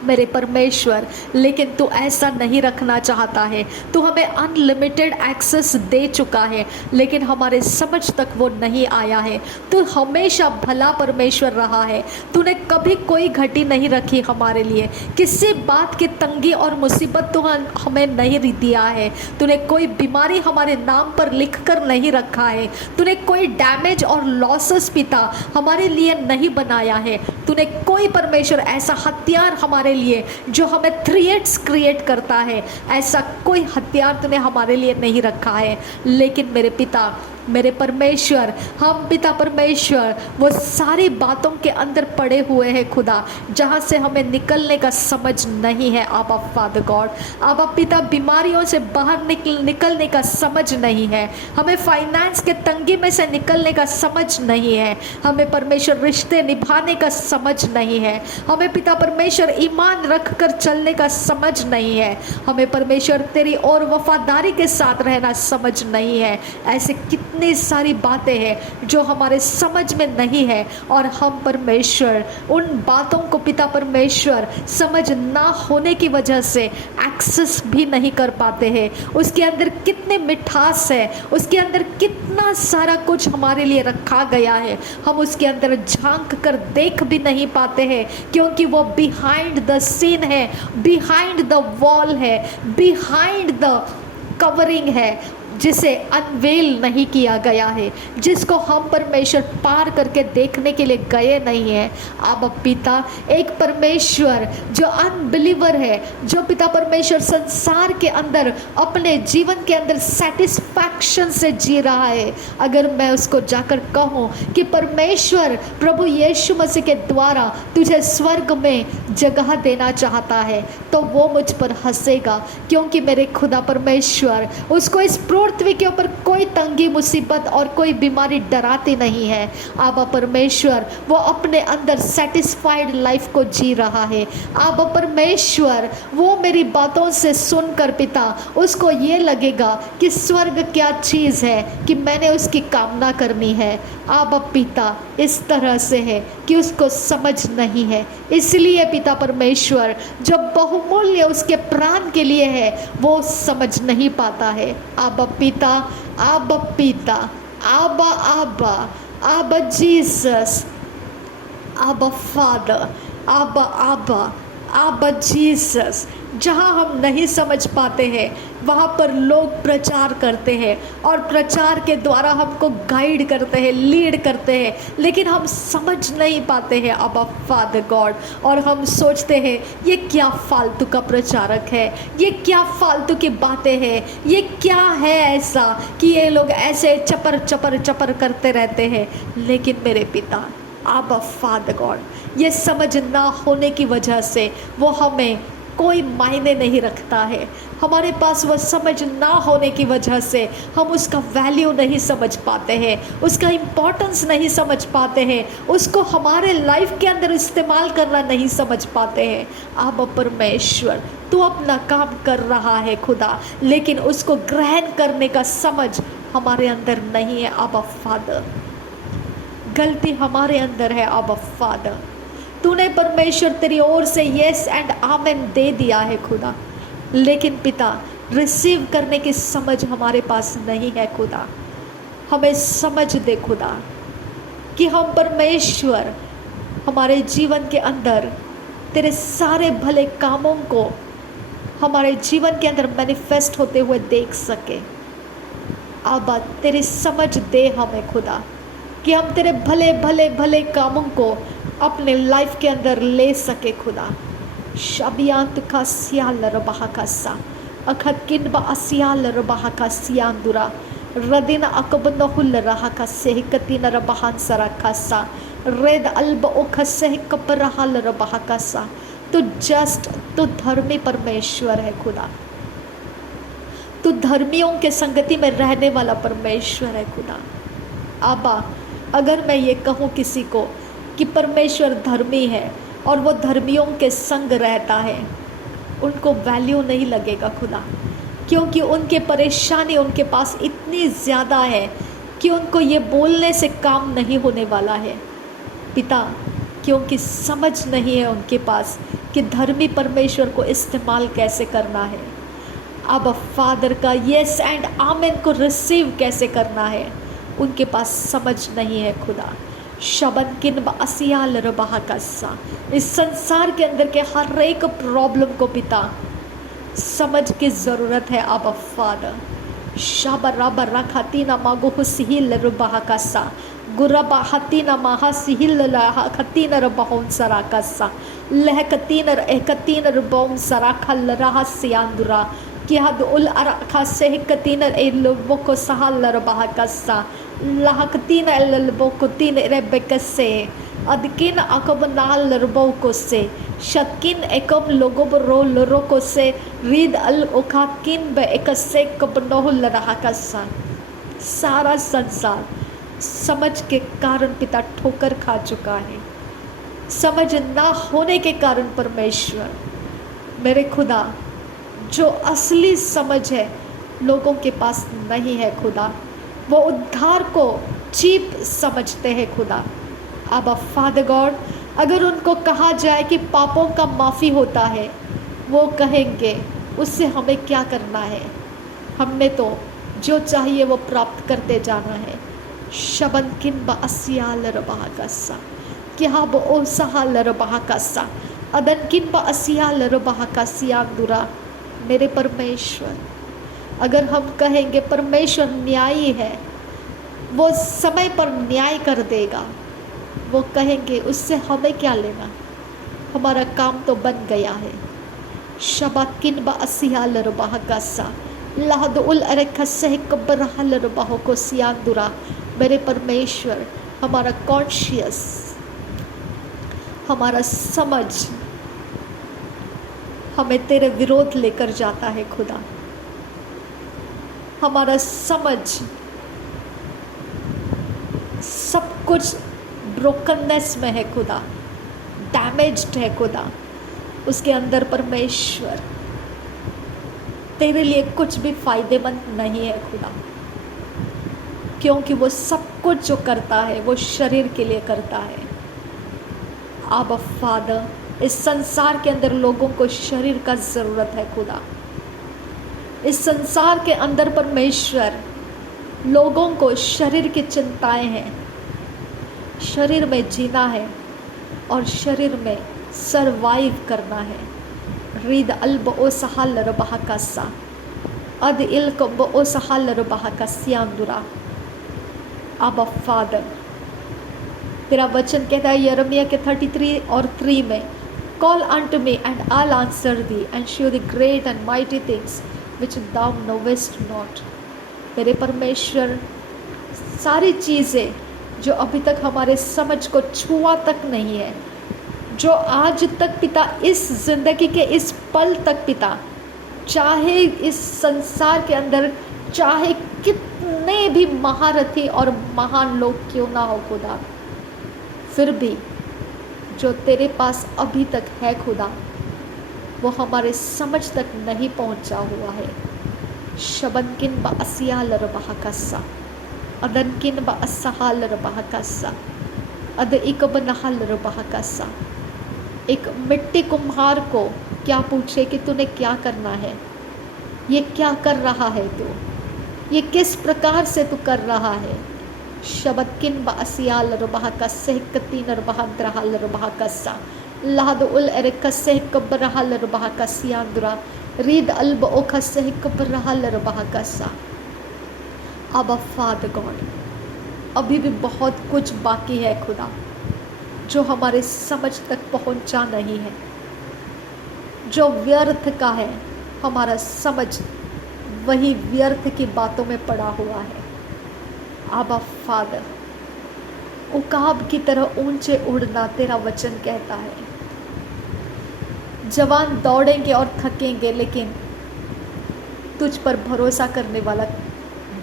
मेरे परमेश्वर, लेकिन तू ऐसा नहीं रखना चाहता है। तू हमें अनलिमिटेड एक्सेस दे चुका है, लेकिन हमारे समझ तक वो नहीं आया है। तू हमेशा भला परमेश्वर रहा है। तूने कभी कोई घटी नहीं रखी हमारे लिए, किसी बात की तंगी और मुसीबत तो हमें नहीं दिया है। तूने कोई बीमारी हमारे नाम पर लिख कर नहीं रखा है। तूने कोई डैमेज और लॉसेस पिता हमारे लिए नहीं बनाया है। तूने कोई परमेश्वर ऐसा हथियार हमारे लिए जो हमें थ्रेट्स क्रिएट करता है, ऐसा कोई हथियार तूने हमारे लिए नहीं रखा है। लेकिन मेरे पिता, मेरे परमेश्वर, हम पिता परमेश्वर वो सारी बातों के अंदर पड़े हुए हैं खुदा, जहाँ से हमें निकलने का समझ नहीं है। आबा फादर गॉड, आबा पिता, बीमारियों से बाहर निकलने का समझ नहीं है। हमें फाइनेंस के तंगी में से निकलने का समझ नहीं है। हमें परमेश्वर रिश्ते निभाने का समझ नहीं है। हमें पिता परमेश्वर ईमान रख कर चलने का समझ नहीं है। हमें परमेश्वर तेरी और वफादारी के साथ रहना समझ नहीं है। ऐसे कितनी सारी बातें हैं जो हमारे समझ में नहीं है, और हम परमेश्वर उन बातों को पिता परमेश्वर समझ ना होने की वजह से एक्सेस भी नहीं कर पाते हैं। उसके अंदर कितनी मिठास है, उसके अंदर कितना सारा कुछ हमारे लिए रखा गया है, हम उसके अंदर झांक कर देख भी नहीं पाते हैं, क्योंकि वो बिहाइंड द सीन है, बिहाइंड द वॉल है, बिहाइंड द कवरिंग है, जिसे अनवेल नहीं किया गया है, जिसको हम परमेश्वर पार करके देखने के लिए गए नहीं हैं। अब पिता, एक परमेश्वर जो अनबिलीवर है, जो पिता परमेश्वर संसार के अंदर अपने जीवन के अंदर सेटिस्फैक्शन से जी रहा है, अगर मैं उसको जाकर कहूँ कि परमेश्वर प्रभु यीशु मसीह के द्वारा तुझे स्वर्ग में जगह देना चाहता है, तो वो मुझ पर हंसेगा, क्योंकि मेरे खुदा परमेश्वर उसको इस पृथ्वी के ऊपर कोई तंगी मुसीबत और कोई बीमारी डराती नहीं है। आबा परमेश्वर वो अपने अंदर सेटिस्फाइड लाइफ को जी रहा है। आबा परमेश्वर वो मेरी बातों से सुनकर पिता उसको ये लगेगा कि स्वर्ग क्या चीज़ है कि मैंने उसकी कामना करनी है। आबा पिता इस तरह से है कि उसको समझ नहीं है, इसलिए पिता परमेश्वर जो बहुमूल्य उसके प्राण के लिए है वो समझ नहीं पाता है। आबा पिता, आबा पिता, आबा आबा, आबा जीसस, आबा फादर, आबा आबा, आबा जीसस। जहाँ हम नहीं समझ पाते हैं वहाँ पर लोग प्रचार करते हैं, और प्रचार के द्वारा हमको गाइड करते हैं, लीड करते हैं, लेकिन हम समझ नहीं पाते हैं आबा फादर गॉड, और हम सोचते हैं ये क्या फालतू का प्रचारक है, ये क्या फालतू की बातें हैं, ये क्या है ऐसा कि ये लोग ऐसे चपर चपर चपर करते रहते हैं। लेकिन मेरे पिता आबा फादर गॉड, ये समझ ना होने की वजह से वो हमें कोई मायने नहीं रखता है। हमारे पास वह समझ ना होने की वजह से हम उसका वैल्यू नहीं समझ पाते हैं, उसका इम्पोर्टेंस नहीं समझ पाते हैं, उसको हमारे लाइफ के अंदर इस्तेमाल करना नहीं समझ पाते हैं। अब परमेश्वर तू अपना काम कर रहा है खुदा, लेकिन उसको ग्रहण करने का समझ हमारे अंदर नहीं है। अब फादर, गलती हमारे अंदर है। अब फादर, तूने परमेश्वर तेरी ओर से यस एंड आमेन दे दिया है खुदा, लेकिन पिता रिसीव करने की समझ हमारे पास नहीं है खुदा। हमें समझ दे खुदा कि हम परमेश्वर हमारे जीवन के अंदर तेरे सारे भले कामों को हमारे जीवन के अंदर मैनिफेस्ट होते हुए देख सके। आबा तेरी समझ दे हमें खुदा कि हम तेरे भले भले भले कामों को अपने लाइफ के अंदर ले सके खुदा। शबियांत का सियाल रबहा का सा अखत किन बा असियाल रबहा का सियांदुरा रदिन अकबनहुल रहा का सेहकती न रबहान सरा का सा रेद अल्ब ओख सेहक परहाल रबहा का सा। तो जस्ट तो धर्मी परमेश्वर है खुदा, तो धर्मियों के संगति में रहने वाला परमेश्वर है खुदा। आबा अगर मैं ये कहूँ किसी को कि परमेश्वर धर्मी है और वो धर्मियों के संग रहता है, उनको वैल्यू नहीं लगेगा खुदा, क्योंकि उनके परेशानी उनके पास इतनी ज़्यादा है कि उनको ये बोलने से काम नहीं होने वाला है पिता, क्योंकि समझ नहीं है उनके पास कि धर्मी परमेश्वर को इस्तेमाल कैसे करना है, अब फादर का यस एंड आमेन को रिसीव कैसे करना है, उनके पास समझ नहीं है खुदा। शबन किन बसियाल रबा कस्सा, इस संसार के अंदर के हर एक प्रॉब्लम को पिता समझ की ज़रूरत है। अब फादर शाबर रबर रखतीना मागो सिहिल रबा कस्सा गुरबा हतीना माहा सिहिल लहा खतीना रबहों सरा कस्सा लहकतीना एकतीना रबों सरा खल रहा सियांदुरा किहद उल अरखा सेहकतीना एलबोको सहल रबा कस्सा लहकतीना एलबोकुतीन रेबेकसे अदकिन अकब नाल रबोको से शतकिन एकम लोगोब रो लरोको से रीद अल उखाकिन बे एकसे कबनोह रहा कस्सा। सारा संसार समझ के कारण पिता ठोकर खा चुका है, समझ ना होने के कारण परमेश्वर मेरे खुदा जो असली समझ है लोगों के पास नहीं है खुदा, वो उद्धार को चीप समझते हैं खुदा। अब फादर गॉड, अगर उनको कहा जाए कि पापों का माफ़ी होता है, वो कहेंगे उससे हमें क्या करना है, हमने तो जो चाहिए वो प्राप्त करते जाना है। शबन किन बसियाल रबा कस्सा क्या बो सहाल रबा कस्सा अदन किन बसियाल रबा कस्सियांदुरा। मेरे परमेश्वर, अगर हम कहेंगे परमेश्वर न्यायी है, वो समय पर न्याय कर देगा, वो कहेंगे उससे हमें क्या लेना, हमारा काम तो बन गया है। शबाकिन बसियाल रबा कस्सा लहद उल अरखसे कब्रहल रबाह को सियांदुरा। मेरे परमेश्वर, हमारा कॉन्शियस, हमारा समझ हमें तेरे विरोध लेकर जाता है खुदा। हमारा समझ सब कुछ ब्रोकननेस में है खुदा, डैमेज्ड है खुदा। उसके अंदर परमेश्वर तेरे लिए कुछ भी फायदेमंद नहीं है खुदा, क्योंकि वो सब कुछ जो करता है वो शरीर के लिए करता है। आबा फादर, इस संसार के अंदर लोगों को शरीर का ज़रूरत है खुदा। इस संसार के अंदर परमेश्वर लोगों को शरीर की चिंताएं हैं, शरीर में जीना है और शरीर में सरवाइव करना है। रीद अल्ब ओ सहल रबा कस्सा अद इल्क ओ सहल रबा कस्सियांदुरा। अब फादर, तेरा वचन कहता है यिर्मयाह के 33 और 3 में, call unto me and I'll answer thee and show thee great and mighty things which thou knowest not। मेरे परमेश्वर, सारी चीज़ें जो अभी तक हमारे समझ को छुआ तक नहीं है, जो आज तक पिता इस ज़िंदगी के इस पल तक पिता, चाहे इस संसार के अंदर चाहे कितने भी महारथी और महान लोग क्यों ना हो खुदा, फिर भी जो तेरे पास अभी तक है खुदा, वो हमारे समझ तक नहीं पहुंचा हुआ है। शबनकिन बसियाल रबा कस्सा अदनकिन बसहाल रबा कस्सा अद इकब नहल रबा कस्सा। एक मिट्टी कुम्हार को क्या पूछे कि तूने क्या करना है, ये क्या कर रहा है तू, ये किस प्रकार से तू कर रहा है। शबतकिन बसियाल रबा कस्से कतीन रबा द्रहल रबा कस्सा लहद उल अरकस्से कब्रहल रबा कस्सियांदुरा रीद अल्ब ओखस्से कब्रहल रबा कस्सा। अब फादर गॉड, अभी भी बहुत कुछ बाकी है खुदा, जो हमारे समझ तक पहुंचा नहीं है, जो व्यर्थ का है। हमारा समझ वही व्यर्थ की बातों में पड़ा हुआ है। आबा फादर, उकाब की तरह ऊंचे उड़ना तेरा वचन कहता है। जवान दौड़ेंगे और थकेंगे, लेकिन तुझ पर भरोसा करने वाला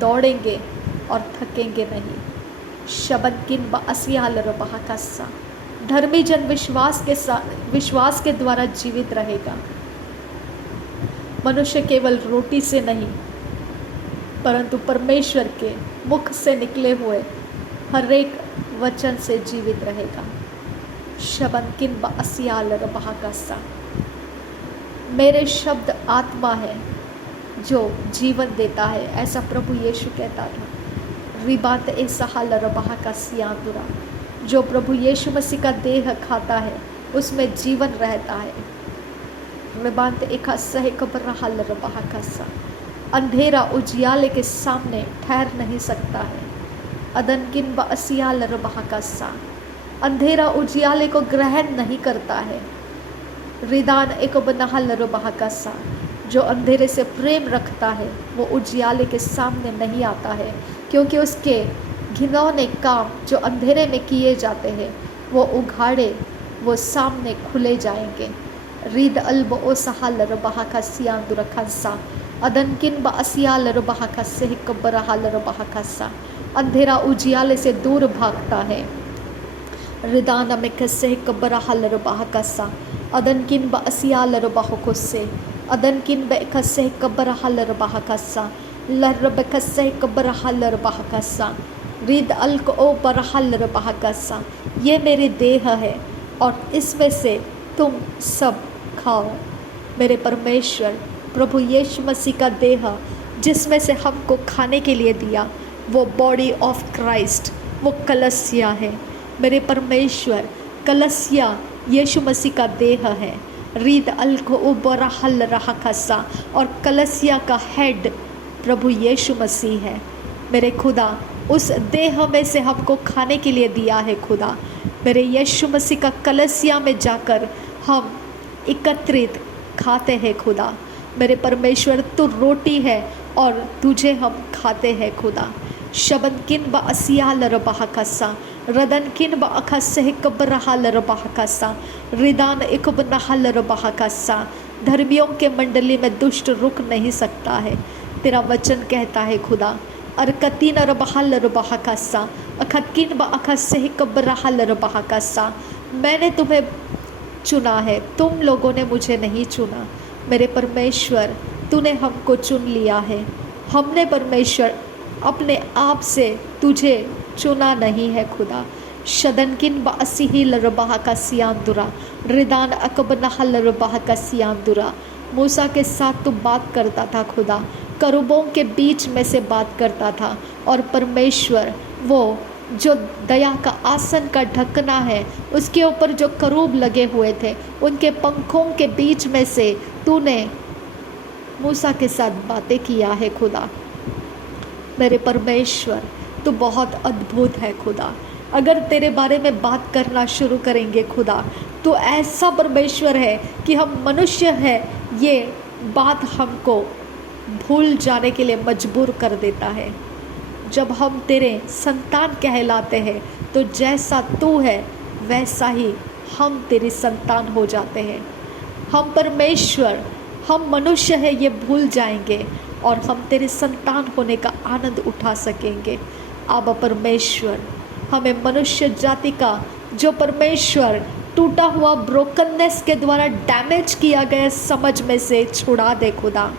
दौड़ेंगे और थकेंगे नहीं। शबद किन बसियाल रबा कस्सा। धर्मी जन विश्वास के द्वारा जीवित रहेगा। मनुष्य केवल रोटी से नहीं, परंतु परमेश्वर के मुख से निकले हुए हर एक वचन से जीवित रहेगा। शबन किन बसियाल रबा कस्सा। मेरे शब्द आत्मा है जो जीवन देता है, ऐसा प्रभु यीशु कहता था। रिबात एसहाल रबाह का सियांदुरा, जो प्रभु यीशु मसीह का देह खाता है उसमें जीवन रहता है। रिबात एक सह कब्र हल रबाह का सा, अंधेरा उजियाले के सामने ठहर नहीं सकता है। अदनकिन ब असियाल रबाह का सा, अंधेरा उजियाले को ग्रहण नहीं करता है। रिदान एक बनहल रबाह का सा, जो अंधेरे से प्रेम रखता है वो उजियाले के सामने नहीं आता है, क्योंकि उसके घिनौने काम जो अंधेरे में किए जाते हैं वो उघाड़े, वो सामने खुले जाएंगे। रीद अल्ब ओ सहाल रबाह का सियांदुर खंसा, अदनकिन ब असियाल रबाह का सेह कब्बरहाल रबाह का सा, अंधेरा उजियाले से दूर भागता है। रिदान में कस्से कब्बरहाल रबाह का सा, अदनकिन ब असियाल रबाह को से, अदनकिन ब कस्से कब्बरहाल रबाह का सा, लरब कस्से कब्बरहाल रबाह का सा, रिद अल्क ओ बरहाल रबाह का सा। ये मेरी देह है और इसमें से तुम सब खाओ। मेरे परमेश्वर प्रभु यीशु मसीह का देह जिसमें से हमको खाने के लिए दिया, वो बॉडी ऑफ क्राइस्ट, वो कलसिया है। मेरे परमेश्वर कलसिया यीशु मसीह का देह है। रीद अल्को उबरा हल रहा खसा, और कलसिया का हेड प्रभु यीशु मसीह है। मेरे खुदा उस देह में से हमको खाने के लिए दिया है। खुदा मेरे यीशु मसीह का कलसिया में जाकर हम एकत्रित खाते हैं। खुदा मेरे परमेश्वर तू रोटी है और तुझे हम खाते हैं। खुदा शबन किन ब असियाल रबाह कसा, रदन किन ब अखसे कब्रहाल रबाह कसा, रिदान इकब नहल रबाह कसा। धर्मियों के मंडली में दुष्ट रुक नहीं सकता है। तेरा वचन कहता है खुदा, अरकतीन रबाहल रबाह कसा, अखकिन ब अखसे कब्रहाल रबाह कसा। मैंने तुम्हें चुना है, तुम लोगों ने मुझे नहीं चुना। मेरे परमेश्वर तूने हमको चुन लिया है। हमने परमेश्वर अपने आप से तुझे चुना नहीं है। खुदा शदनकिन ब असिहिल रबाह का सियांदुरा, रिदान अकब नहल रबाह का सियांदुरा। मूसा के साथ तू बात करता था खुदा, करूबों के बीच में से बात करता था। और परमेश्वर वो जो दया का आसन का ढकना है उसके ऊपर जो करूब लगे हुए थे, उनके पंखों के बीच में से तूने मूसा के साथ बातें किया है। खुदा मेरे परमेश्वर तू बहुत अद्भुत है। खुदा अगर तेरे बारे में बात करना शुरू करेंगे खुदा, तो ऐसा परमेश्वर है कि हम मनुष्य हैं ये बात हमको भूल जाने के लिए मजबूर कर देता है। जब हम तेरे संतान कहलाते हैं तो जैसा तू है वैसा ही हम तेरी संतान हो जाते हैं। हम परमेश्वर, हम मनुष्य है ये भूल जाएंगे और हम तेरे संतान होने का आनंद उठा सकेंगे। आबा परमेश्वर हमें मनुष्य जाति का जो परमेश्वर टूटा हुआ ब्रोकननेस के द्वारा डैमेज किया गया समझ में से छुड़ा दे। खुदा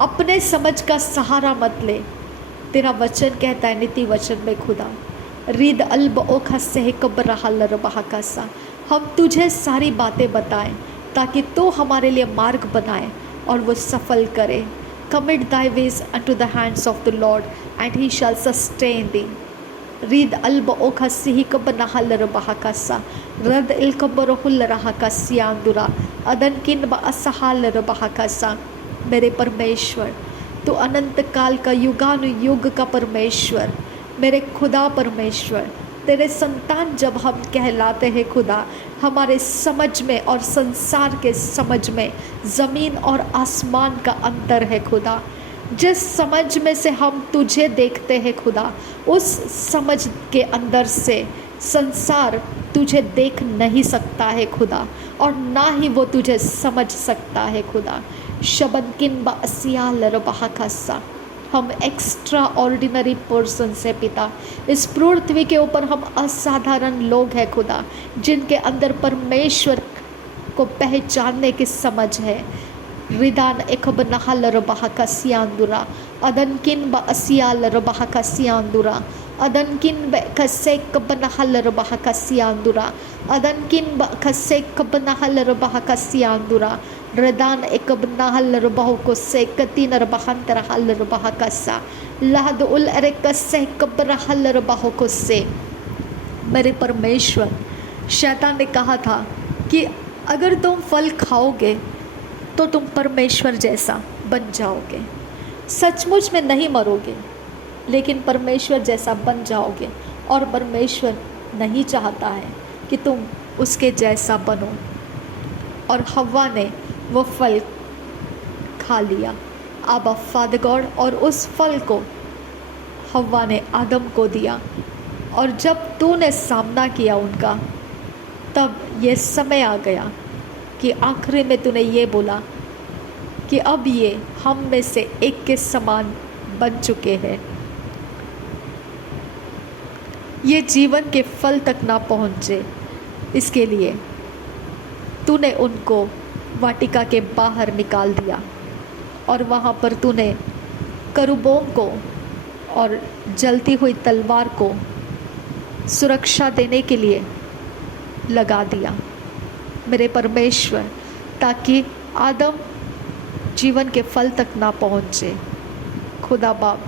अपने समझ का सहारा मत ले। तेरा वचन कहता है नीति वचन में खुदा, रीद अल्ब ओखा से कब्र हल रबाह का सा, हम तुझे सारी बातें बताएं ताकि तू हमारे लिए मार्ग बनाए और वो सफल करे। Commit thy ways unto the hands of the Lord and he shall sustain thee. रीद अल्ब ओखा सिही कब नहल रबाह का सा, रद इल कब्र हुल रहा का सियांदुरा, अदन किन ब असहाल रबाह का सा। मेरे परमेश्वर तो अनंत काल का युगानुयुग का परमेश्वर, मेरे खुदा परमेश्वर, तेरे संतान जब हम कहलाते हैं खुदा, हमारे समझ में और संसार के समझ में ज़मीन और आसमान का अंतर है। खुदा जिस समझ में से हम तुझे देखते हैं खुदा, उस समझ के अंदर से संसार तुझे देख नहीं सकता है खुदा, और ना ही वो तुझे समझ सकता है खुदा। शबन किन ब असियाल रबाह का सा, हम एक्स्ट्रा ऑर्डिनरी पर्सन से पिता, इस पृथ्वी के ऊपर हम असाधारण लोग हैं खुदा, जिनके अंदर परमेश्वर को पहचानने की समझ है। रिदान एकब नहल रबाह का सियांदुरा, अदन किन ब असियाल रबाह का सियांदुरा, Adankin be kasek kabanahalar bahakasiandura. Adankin ba kasek kabanahalar bahakasiandura. Redan ekabnahalar bahukose katinar bahantara halar bahakasa. Lahadul erekase kabanahalar bahukose. मेरे परमेश्वर, शैतान ने कहा था कि अगर तुम फल खाओगे तो तुम परमेश्वर जैसा बन जाओगे। सचमुच में नहीं मरोगे, लेकिन परमेश्वर जैसा बन जाओगे। और परमेश्वर नहीं चाहता है कि तुम उसके जैसा बनो। और हव्वा ने वो फल खा लिया, आबा फादर गॉड, और उस फल को हव्वा ने आदम को दिया। और जब तूने सामना किया उनका, तब ये समय आ गया कि आखिरी में तूने ये बोला कि अब ये हम में से एक के समान बन चुके हैं। ये जीवन के फल तक ना पहुँचे, इसके लिए तूने उनको वाटिका के बाहर निकाल दिया। और वहाँ पर तूने करूबों को और जलती हुई तलवार को सुरक्षा देने के लिए लगा दिया, मेरे परमेश्वर, ताकि आदम जीवन के फल तक ना पहुँचे। खुदा बाप,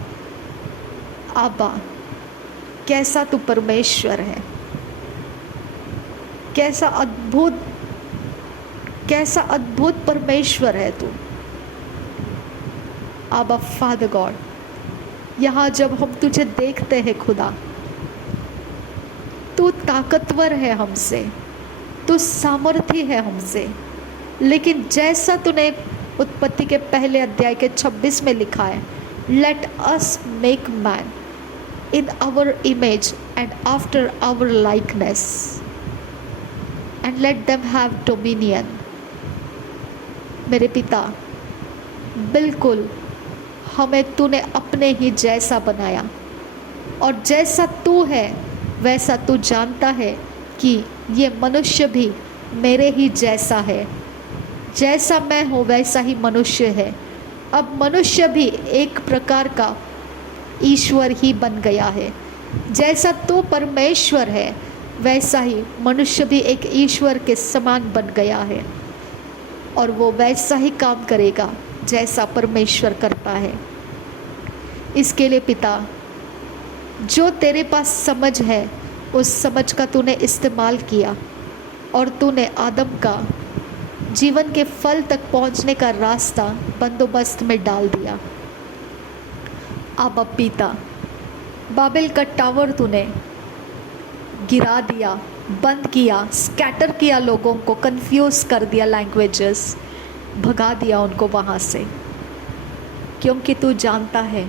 आबा, कैसा तू परमेश्वर है, कैसा अद्भुत परमेश्वर है तू, आबा फादर गॉड। यहाँ जब हम तुझे देखते हैं खुदा, तू ताकतवर है हमसे, तू सामर्थी है हमसे। लेकिन जैसा तूने उत्पत्ति के पहले अध्याय के 26 में लिखा है, let us make man in our image and after our likeness and let them have dominion. मेरे पिता, बिल्कुल हमें तूने अपने ही जैसा बनाया, और जैसा तू है वैसा तू जानता है कि ये मनुष्य भी मेरे ही जैसा है। जैसा मैं हूँ वैसा ही मनुष्य है। अब मनुष्य भी एक प्रकार का ईश्वर ही बन गया है। जैसा तू परमेश्वर है, वैसा ही मनुष्य भी एक ईश्वर के समान बन गया है, और वो वैसा ही काम करेगा जैसा परमेश्वर करता है। इसके लिए पिता, जो तेरे पास समझ है उस समझ का तूने इस्तेमाल किया, और तूने आदम का जीवन के फल तक पहुंचने का रास्ता बंदोबस्त में डाल दिया। अब पिता, बाबेल का टावर तूने गिरा दिया, बंद किया, स्कैटर किया, लोगों को कंफ्यूज कर दिया, लैंग्वेजेस भगा दिया उनको वहाँ से, क्योंकि तू जानता है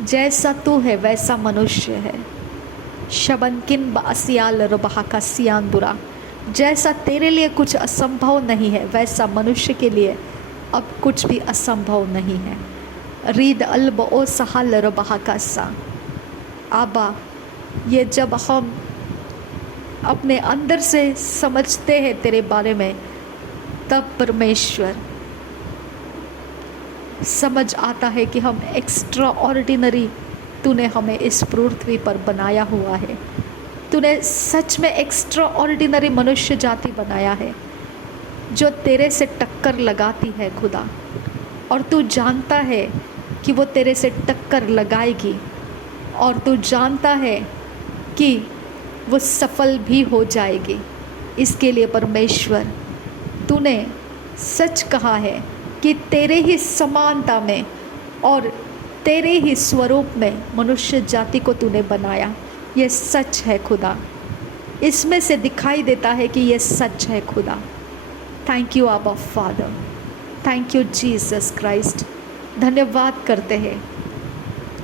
जैसा तू है वैसा मनुष्य है। शबनकिन बासियाल रबहाका सियानदुरा, जैसा तेरे लिए कुछ असंभव नहीं है, वैसा मनुष्य के लिए अब कुछ भी असंभव नहीं है। रीद अल्ब ओ सहल रबहाका सा। आबा, ये जब हम अपने अंदर से समझते हैं तेरे बारे में, तब परमेश्वर समझ आता है कि हम एक्स्ट्रा ऑर्डिनरी तूने हमें इस पृथ्वी पर बनाया हुआ है। तूने सच में एक्स्ट्रा ऑर्डिनरी मनुष्य जाति बनाया है, जो तेरे से टक्कर लगाती है खुदा। और तू जानता है कि वो तेरे से टक्कर लगाएगी, और तू जानता है कि वो सफल भी हो जाएगी। इसके लिए परमेश्वर, तूने सच कहा है कि तेरे ही समानता में और तेरे ही स्वरूप में मनुष्य जाति को तूने बनाया। ये सच है खुदा, इसमें से दिखाई देता है कि ये सच है खुदा। थैंक यू आबा father, thank you Jesus Christ. धन्यवाद करते हैं,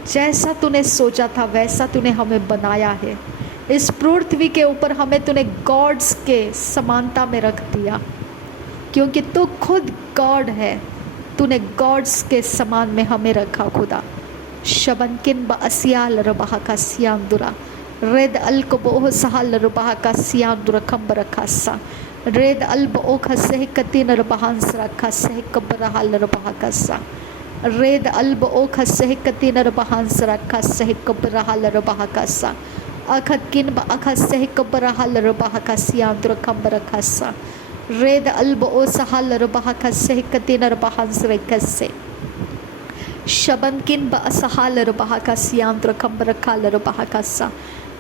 जैसा तूने सोचा था वैसा तूने हमें बनाया है। इस पृथ्वी के ऊपर हमें तूने गॉड्स के समानता में रख दिया, क्योंकि तू खुद गॉड है। तूने गॉड्स के समान में हमें रखा खुदा। शबनकिन बसियाल रबाह का सियांदुरा, रेद अलकबोह सहाल रबाह का सियांदुरा खम्बर खासा, रेद अल्ब ओ खसे कतीन रबाहंस रखा से कब्रहाल रबाह कसा। रेद अल्ब ओ खस्से कतिनर बहांसरा खस्से कबरहलर बहकसा अखकिन बखस्से कबरहलर बहकसियांद्र कंबर खस्सा रेद अल्ब ओ सहलर बहकस्से कतिनर बहांसरे कस्से शबनकिन बअसहालर बहकसियांद्र कंबर खालर बहकसा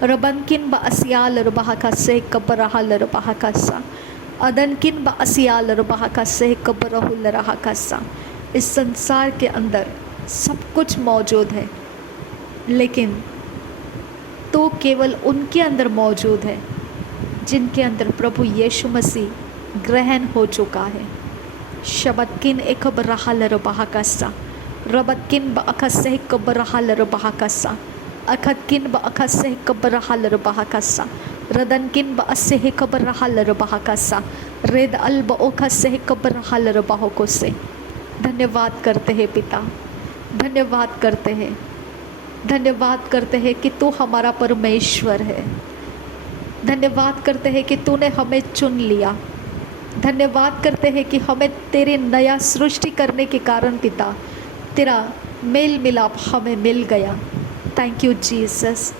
रबनकिन बअसियालर बहकस्से कबरहलर बहकसा अदनकिन बअसियालर बहकस्से कबरहुलर हकसा। इस संसार के अंदर सब कुछ मौजूद है, लेकिन तो केवल उनके अंदर मौजूद है जिनके अंदर प्रभु यीशु मसीह ग्रहण हो चुका है। शबतकिन एक बरहलर बहकसा रबतकिन बअखस्से कबरहलर बहकसा अखतकिन बअखस्से कबरहलर बहकसा रदनकिन बअस्से कबरहलर बहकसा रेद अल्ब ओखस्से कबरहलर बहकोसे। धन्यवाद करते हैं पिता, धन्यवाद करते हैं, धन्यवाद करते हैं कि तू हमारा परमेश्वर है। धन्यवाद करते हैं कि तूने हमें चुन लिया। धन्यवाद करते हैं कि हमें तेरे नया सृष्टि करने के कारण पिता तेरा मेल मिलाप हमें मिल गया। थैंक यू जीसस,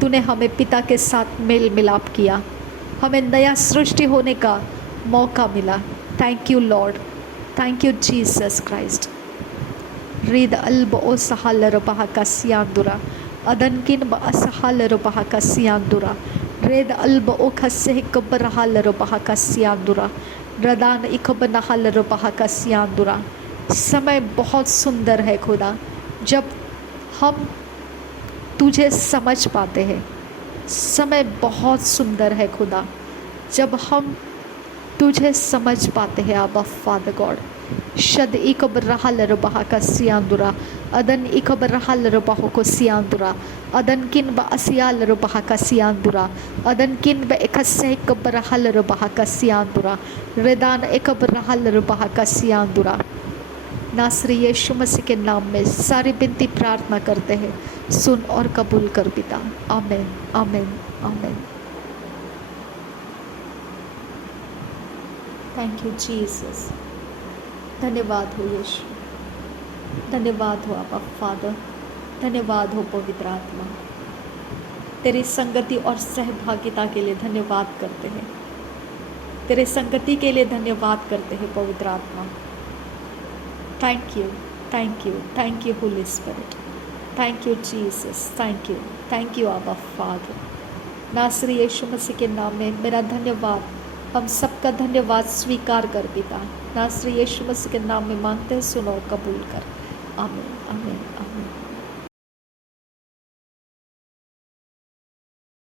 तूने हमें पिता के साथ मेल मिलाप किया, हमें नया सृष्टि होने का मौका मिला। Thank you Lord, thank you Jesus Christ. रीद अल्ब ओ सहलर बहकसियांदुरा अदनकिन बअसहलर बहकसियांदुरा रेद अल्ब ओ खस्से कबरहलर बहकसियांदुरा रदान इकबनहलर बहकसियांदुरा। समय बहुत सुंदर है खुदा, जब हम तुझे समझ पाते हैं। समय बहुत सुंदर है खुदा, जब हम तुझे समझ पाते हैं। आबा फादर गॉड शद इकबरहलर बहकसियांदुरा अदन इकबरहलर बहकसियांदुरा अदनकिन बअसियालर बहकसियांदुरा अदनकिन बएखस्से कबरहलर बहकसियांदुरा रेदान इकबरहलर बहकसियांदुरा। नासरी यीशु मसीह के नाम में सारी विनती प्रार्थना करते हैं, सुन और कबूल कर पिता। आमीन आमीन आमीन। Thank you Jesus. धन्यवाद हो यीशु, धन्यवाद हो आपा फादर, धन्यवाद हो पवित्र आत्मा। तेरी संगति और सहभागिता के लिए धन्यवाद करते हैं, तेरे संगति के लिए धन्यवाद करते हैं पवित्र आत्मा। Thank you, thank you, thank you Holi spirit, thank you Jesus, thank you आबा फादर। नासरी यीशु मसीह के नाम में मेरा धन्यवाद, हम सबका धन्यवाद स्वीकार कर पिता। नासरी यीशु मसीह के नाम में मांगते हैं, सुनो कबूल कर। आमीन आमीन।